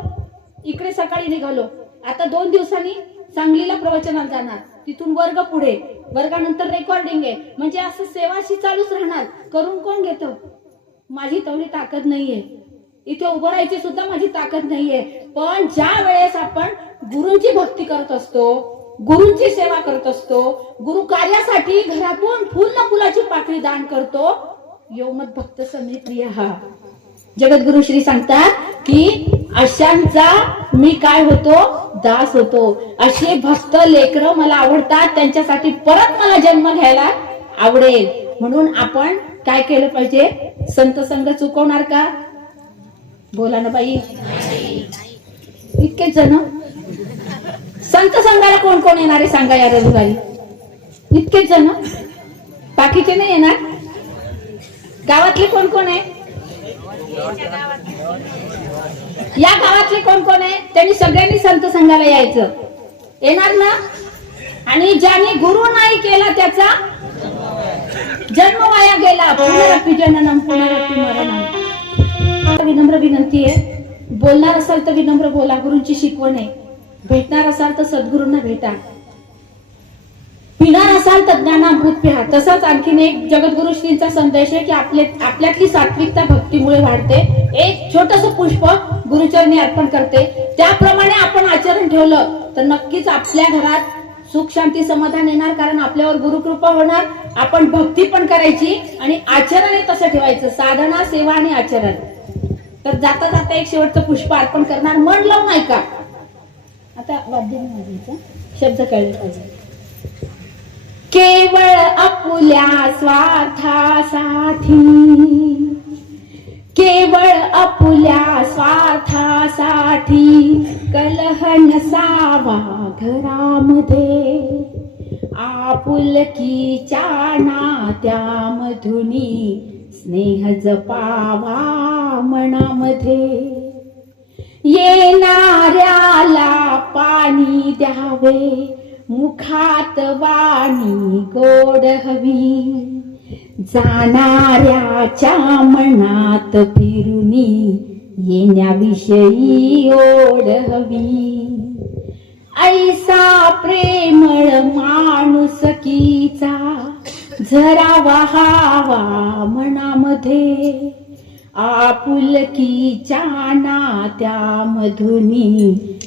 इकडे सकाळी निघालो. आता 2 दिवसांनी सांगलीला प्रवचनाला जाणार, तिथून वर्ग पुढे, वर्गानंतर रेकॉर्डिंग आहे. म्हणजे असं सेवाशी चालूच राहणार. करून कोण घेतं, माझी तेवढी ताकद नाहीये, इथे उभं राहायची सुद्धा माझी ताकद नाहीये. पण ज्या वेळेस आपण गुरूंची भक्ती करत असतो, गुरूंची सेवा करत असतो, गुरु कार्यासाठी घरातून फुल न फुलाची पाकळी दान करतो, योमत भक्त समे प्रिय हा जगद्गुरु श्री सांगतात की अशांचा मी काय होतो, दास होतो. असे भक्त लेकरं मला आवडतात, त्यांच्यासाठी परत मला जन्म घ्यायला आवडेल. म्हणून आपण काय केलं पाहिजे, संत संग चुकवणार का, बोला ना बाई. इतकेच जण संत संघाला कोण कोण येणार आहे सांगा या रविवारी, इतकेच जण, बाकीचे नाही येणार. गावातले कोण कोण आहे, या गावातले कोण कोण आहे, त्यांनी सगळ्यांनी संत संघाला यायचं, येणार ना. आणि ज्यांनी गुरु नाही केला त्याचा जन्म वाया गेला. पुनरपि जननम पुनरपि मरणम. विनम्र विनंती आहे, बोलणार असाल तर विनम्र बोला, गुरूंची शिकवण आहे. भेटणार असाल तर सद्गुरूंना भेटा, पिणार असाल तर ज्ञानामृत प्या. तसंच आणखीन एक जगद्गुरु श्रींचा संदेश आहे की आपल्यातली सात्विकता भक्तीमुळे वाढते. एक छोटस पुष्प गुरुचरणी अर्पण करते, त्याप्रमाणे आपण आचरण ठेवलं तर नक्कीच आपल्या घरात सुख शांती समाधान येणार, कारण आपल्यावर गुरुकृपा होणार. आपण भक्ती पण करायची आणि आचरण तसं ठेवायचं, साधना सेवा आणि आचरण. तर जाता जाता एक शेवटचं पुष्प अर्पण करणार, मन लावून ऐका. आता वाद्य नाही वाजवायचं, शब्द कळले पाहिजे. केवळ आपल्या स्वार्थासाठी, केवळ आपल्या स्वार्थासाठी कलह नसावा घरामध्ये, आपुलकीच्या नात्यामधुनी स्नेह जपावा मनामध्ये. येणाऱ्याला पाणी द्यावे, मुखात वाणी गोड हवी, जाणाऱ्याच्या मनात फिरुनी येण्याविषयी ओढ हवी. ऐसा प्रेमळ माणुसकीचा झरा वहावा मनामध्ये, आपुलकीच्या नात्यामधुनी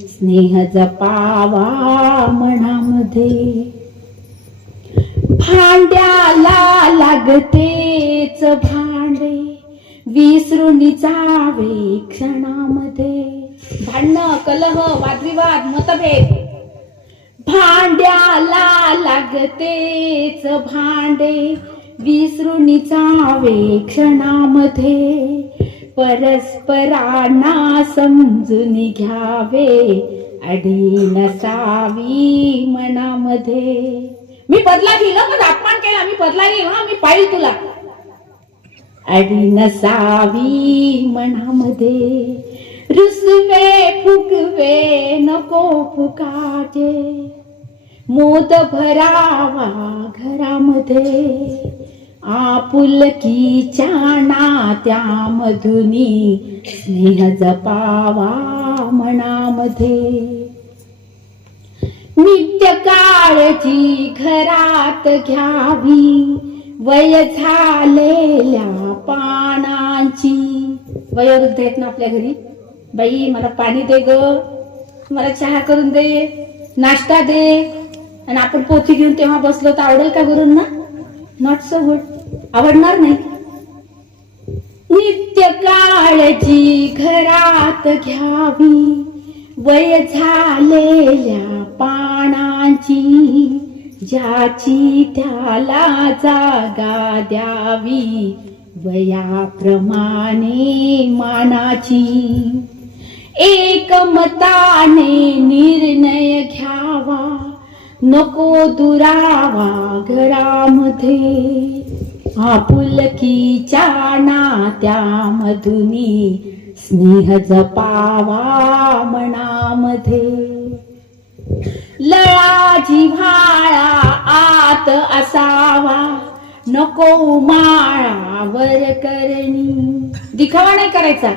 स्नेह जपावा मनामध्ये. भांड्याला लागतेच भांडे, विसरून जावे क्षणामध्ये. भांडणं, कलह, वादविवाद, मतभेद. भांड्याला लागतेच भांडे, विसरून जावे क्षणामध्ये. परस्परांना समजून घ्यावे, अडी नसावी मनामध्ये. मी बदला घेईल, पण अपमान केला मी बदला घेईल, मी पाहिल तुला. अडी नसावी मनामध्ये. रुसवे फुगवे नको फुकाचे, मोद भरावा घरामध्ये, आपुलकीच्या नात्यामधुनी स्नेह जपावा मनामध्ये. नित्य काळजी घरात घ्यावी, वय झालेल्या पानांची. वयोवृद्ध आहेत ना आपल्या घरी, बाई मला पाणी दे ग, मला चहा करून दे, नाश्ता दे, आणि आपण पोथी घेऊन तेव्हा बसलो तर आवडेल का गुरूंना? नॉट सो गुड, आवडणार नाही. नित्य काळजी घरात घ्यावी, वय झालेल्या पानांची, ज्याची त्याला जागा द्यावी, वयाप्रमाणे मानाची. एकमताने निर्णय घ्यावा, नको दुरावा घरामध्ये, आपुलकीच्या नात्यामधुनी स्नेह जपावा मनामध्ये. लळा जिव्हाळा आत असावा, नको माळावर करणी. दिखावा नाही करायचा,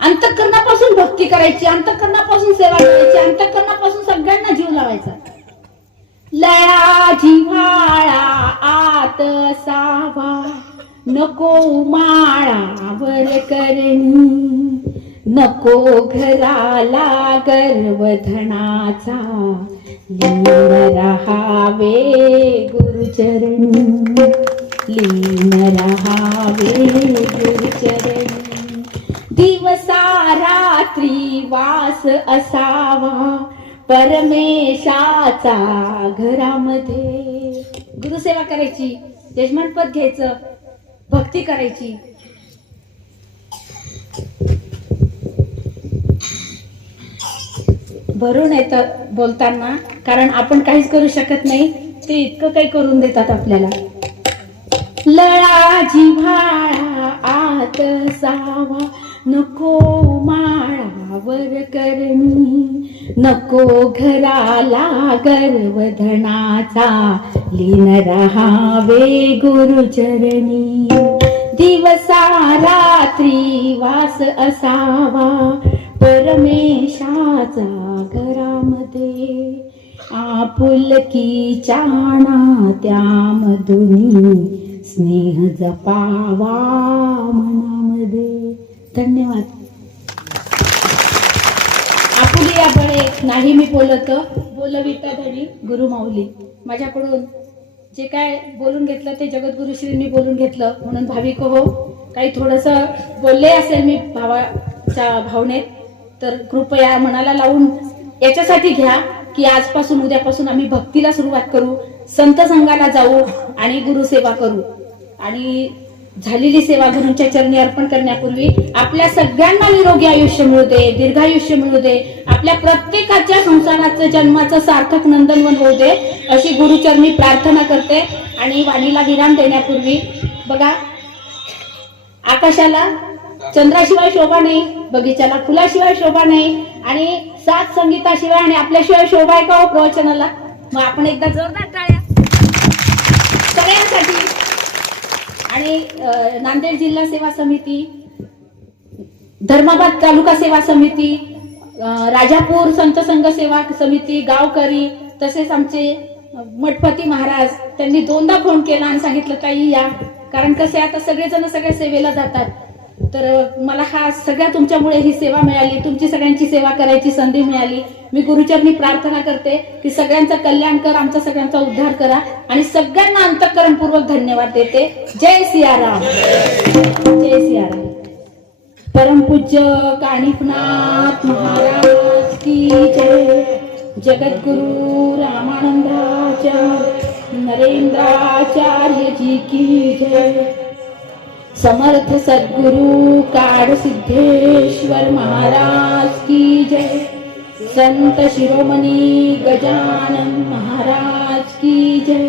अंतःकरणापासून भक्ती करायची, अंतःकरणापासून सेवा करायची, अंतःकरणापासून सगळ्यांना जीव लावायचा. लळा जिव्हाळा आत असावा, नको माळावर करणी. नको घराला गर्वधनाचा, लीन रहावे गुरुचरणी, लीन रहावे गुरुचरणी. दिवसा रात्री वास असावा, परमेशाचा घरामध्ये. गुरुसेवा करायची, यजमानपद घ्यायचं, भक्ती करायची. भरून येतं बोलताना, कारण आपण काहीच करू शकत नाही, ते इतकं काही करून देतात आपल्याला. लळा जिव्हाळा आत असावा, नको माळावर करणी. नको घराला गर्वधनाचा, लीन रहावे गुरुचरणी. दिवसा रात्री वास असावा, परमेशाचा घरामध्ये. आपुलकीच्या नात्यामधुनी स्नेह जपावा मनामध्ये. धन्यवाद. आपुलिया बळे नाही मी बोलत बोलविता धनी गुरु माऊली. माझ्याकडून जे काय बोलून घेतलं ते जगद्गुरुश्रींनी बोलून घेतलं, म्हणून भाविक हो काही थोडंसं बोलले असेल मी भावाच्या भावनेत, तर कृपया मनाला लावून याच्यासाठी घ्या की आजपासून उद्यापासून आम्ही भक्तीला सुरुवात करू, संत संघाला जाऊ आणि गुरुसेवा करू. आणि झालेली सेवा गुरूंच्या चरणी अर्पण करण्यापूर्वी आपल्या सगळ्यांना निरोगी आयुष्य मिळू दे, दीर्घायुष्य मिळू दे, आपल्या प्रत्येकाच्या संसाराचं जन्माचं सार्थक नंदनवन होऊ दे अशी गुरुचरणी प्रार्थना करते. आणि वाणीला विराम देण्यापूर्वी बघा, आकाशाला चंद्राशिवाय शोभा नाही, बगीचाला फुलाशिवाय शोभा नाही, आणि सात संगीताशिवाय आणि आपल्याशिवाय शोभा आहे का हो प्रवचनाला? मग आपण एकदा जोरदार टाळ्या सगळ्यांसाठी. आणि नांदेड जिल्हा सेवा समिती, धर्माबाद तालुका सेवा समिती, राजापूर संत संघ सेवा समिती, गावकरी, तसेच आमचे मठपती महाराज, त्यांनी 2दा फोन केला आणि सांगितलं ताई या, कारण कसे आता सगळेजण सगळ्या सेवेला जातात. तर मला हा सगळ्या तुमच्यामुळे ही सेवा मिळाली, तुमची सगळ्यांची सेवा करायची संधी मिळाली. मी गुरुचरणी प्रार्थना करते की सगळ्यांचं कल्याण कर, आमचा सगळ्यांचा उद्धार करा, आणि सगळ्यांना अंतःकरणपूर्वक धन्यवाद देते. जय सियाराम, जय सियाराम. परमपूज्य कानिफनाथ महाराज की जय. जगद्गुरु रामानंदाचार्य नरेंद्राचार्य जी की जय. समर्थ सद्गुरु काड सिद्धेश्वर महाराज की जय. संत शिरोमणी गजानन महाराज की जय.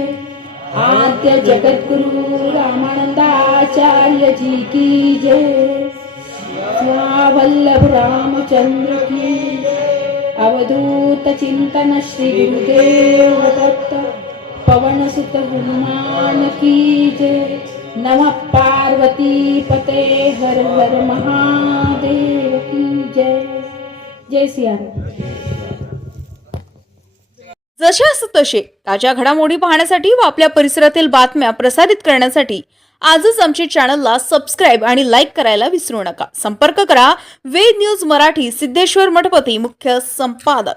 आद्य जगद्गुरु रामानंदाचार्य जी की जय. वल्लभ रामचंद्र की अवधूत चिंतन श्री गुरुदेव दत्त पवन सुत हनुमान की जय. नमः पार्वती पते हर हर महादेव की जय. जय सियाराम. जशास तसे ताज्या घडामोडी पाहण्यासाठी व आपल्या परिसरातील बातम्या प्रसारित करण्यासाठी आजच आमच्या चॅनलला सबस्क्राईब आणि लाईक करायला विसरू नका. संपर्क करा वेद न्यूज मराठी, सिद्धेश्वर मठपती, मुख्य संपादक.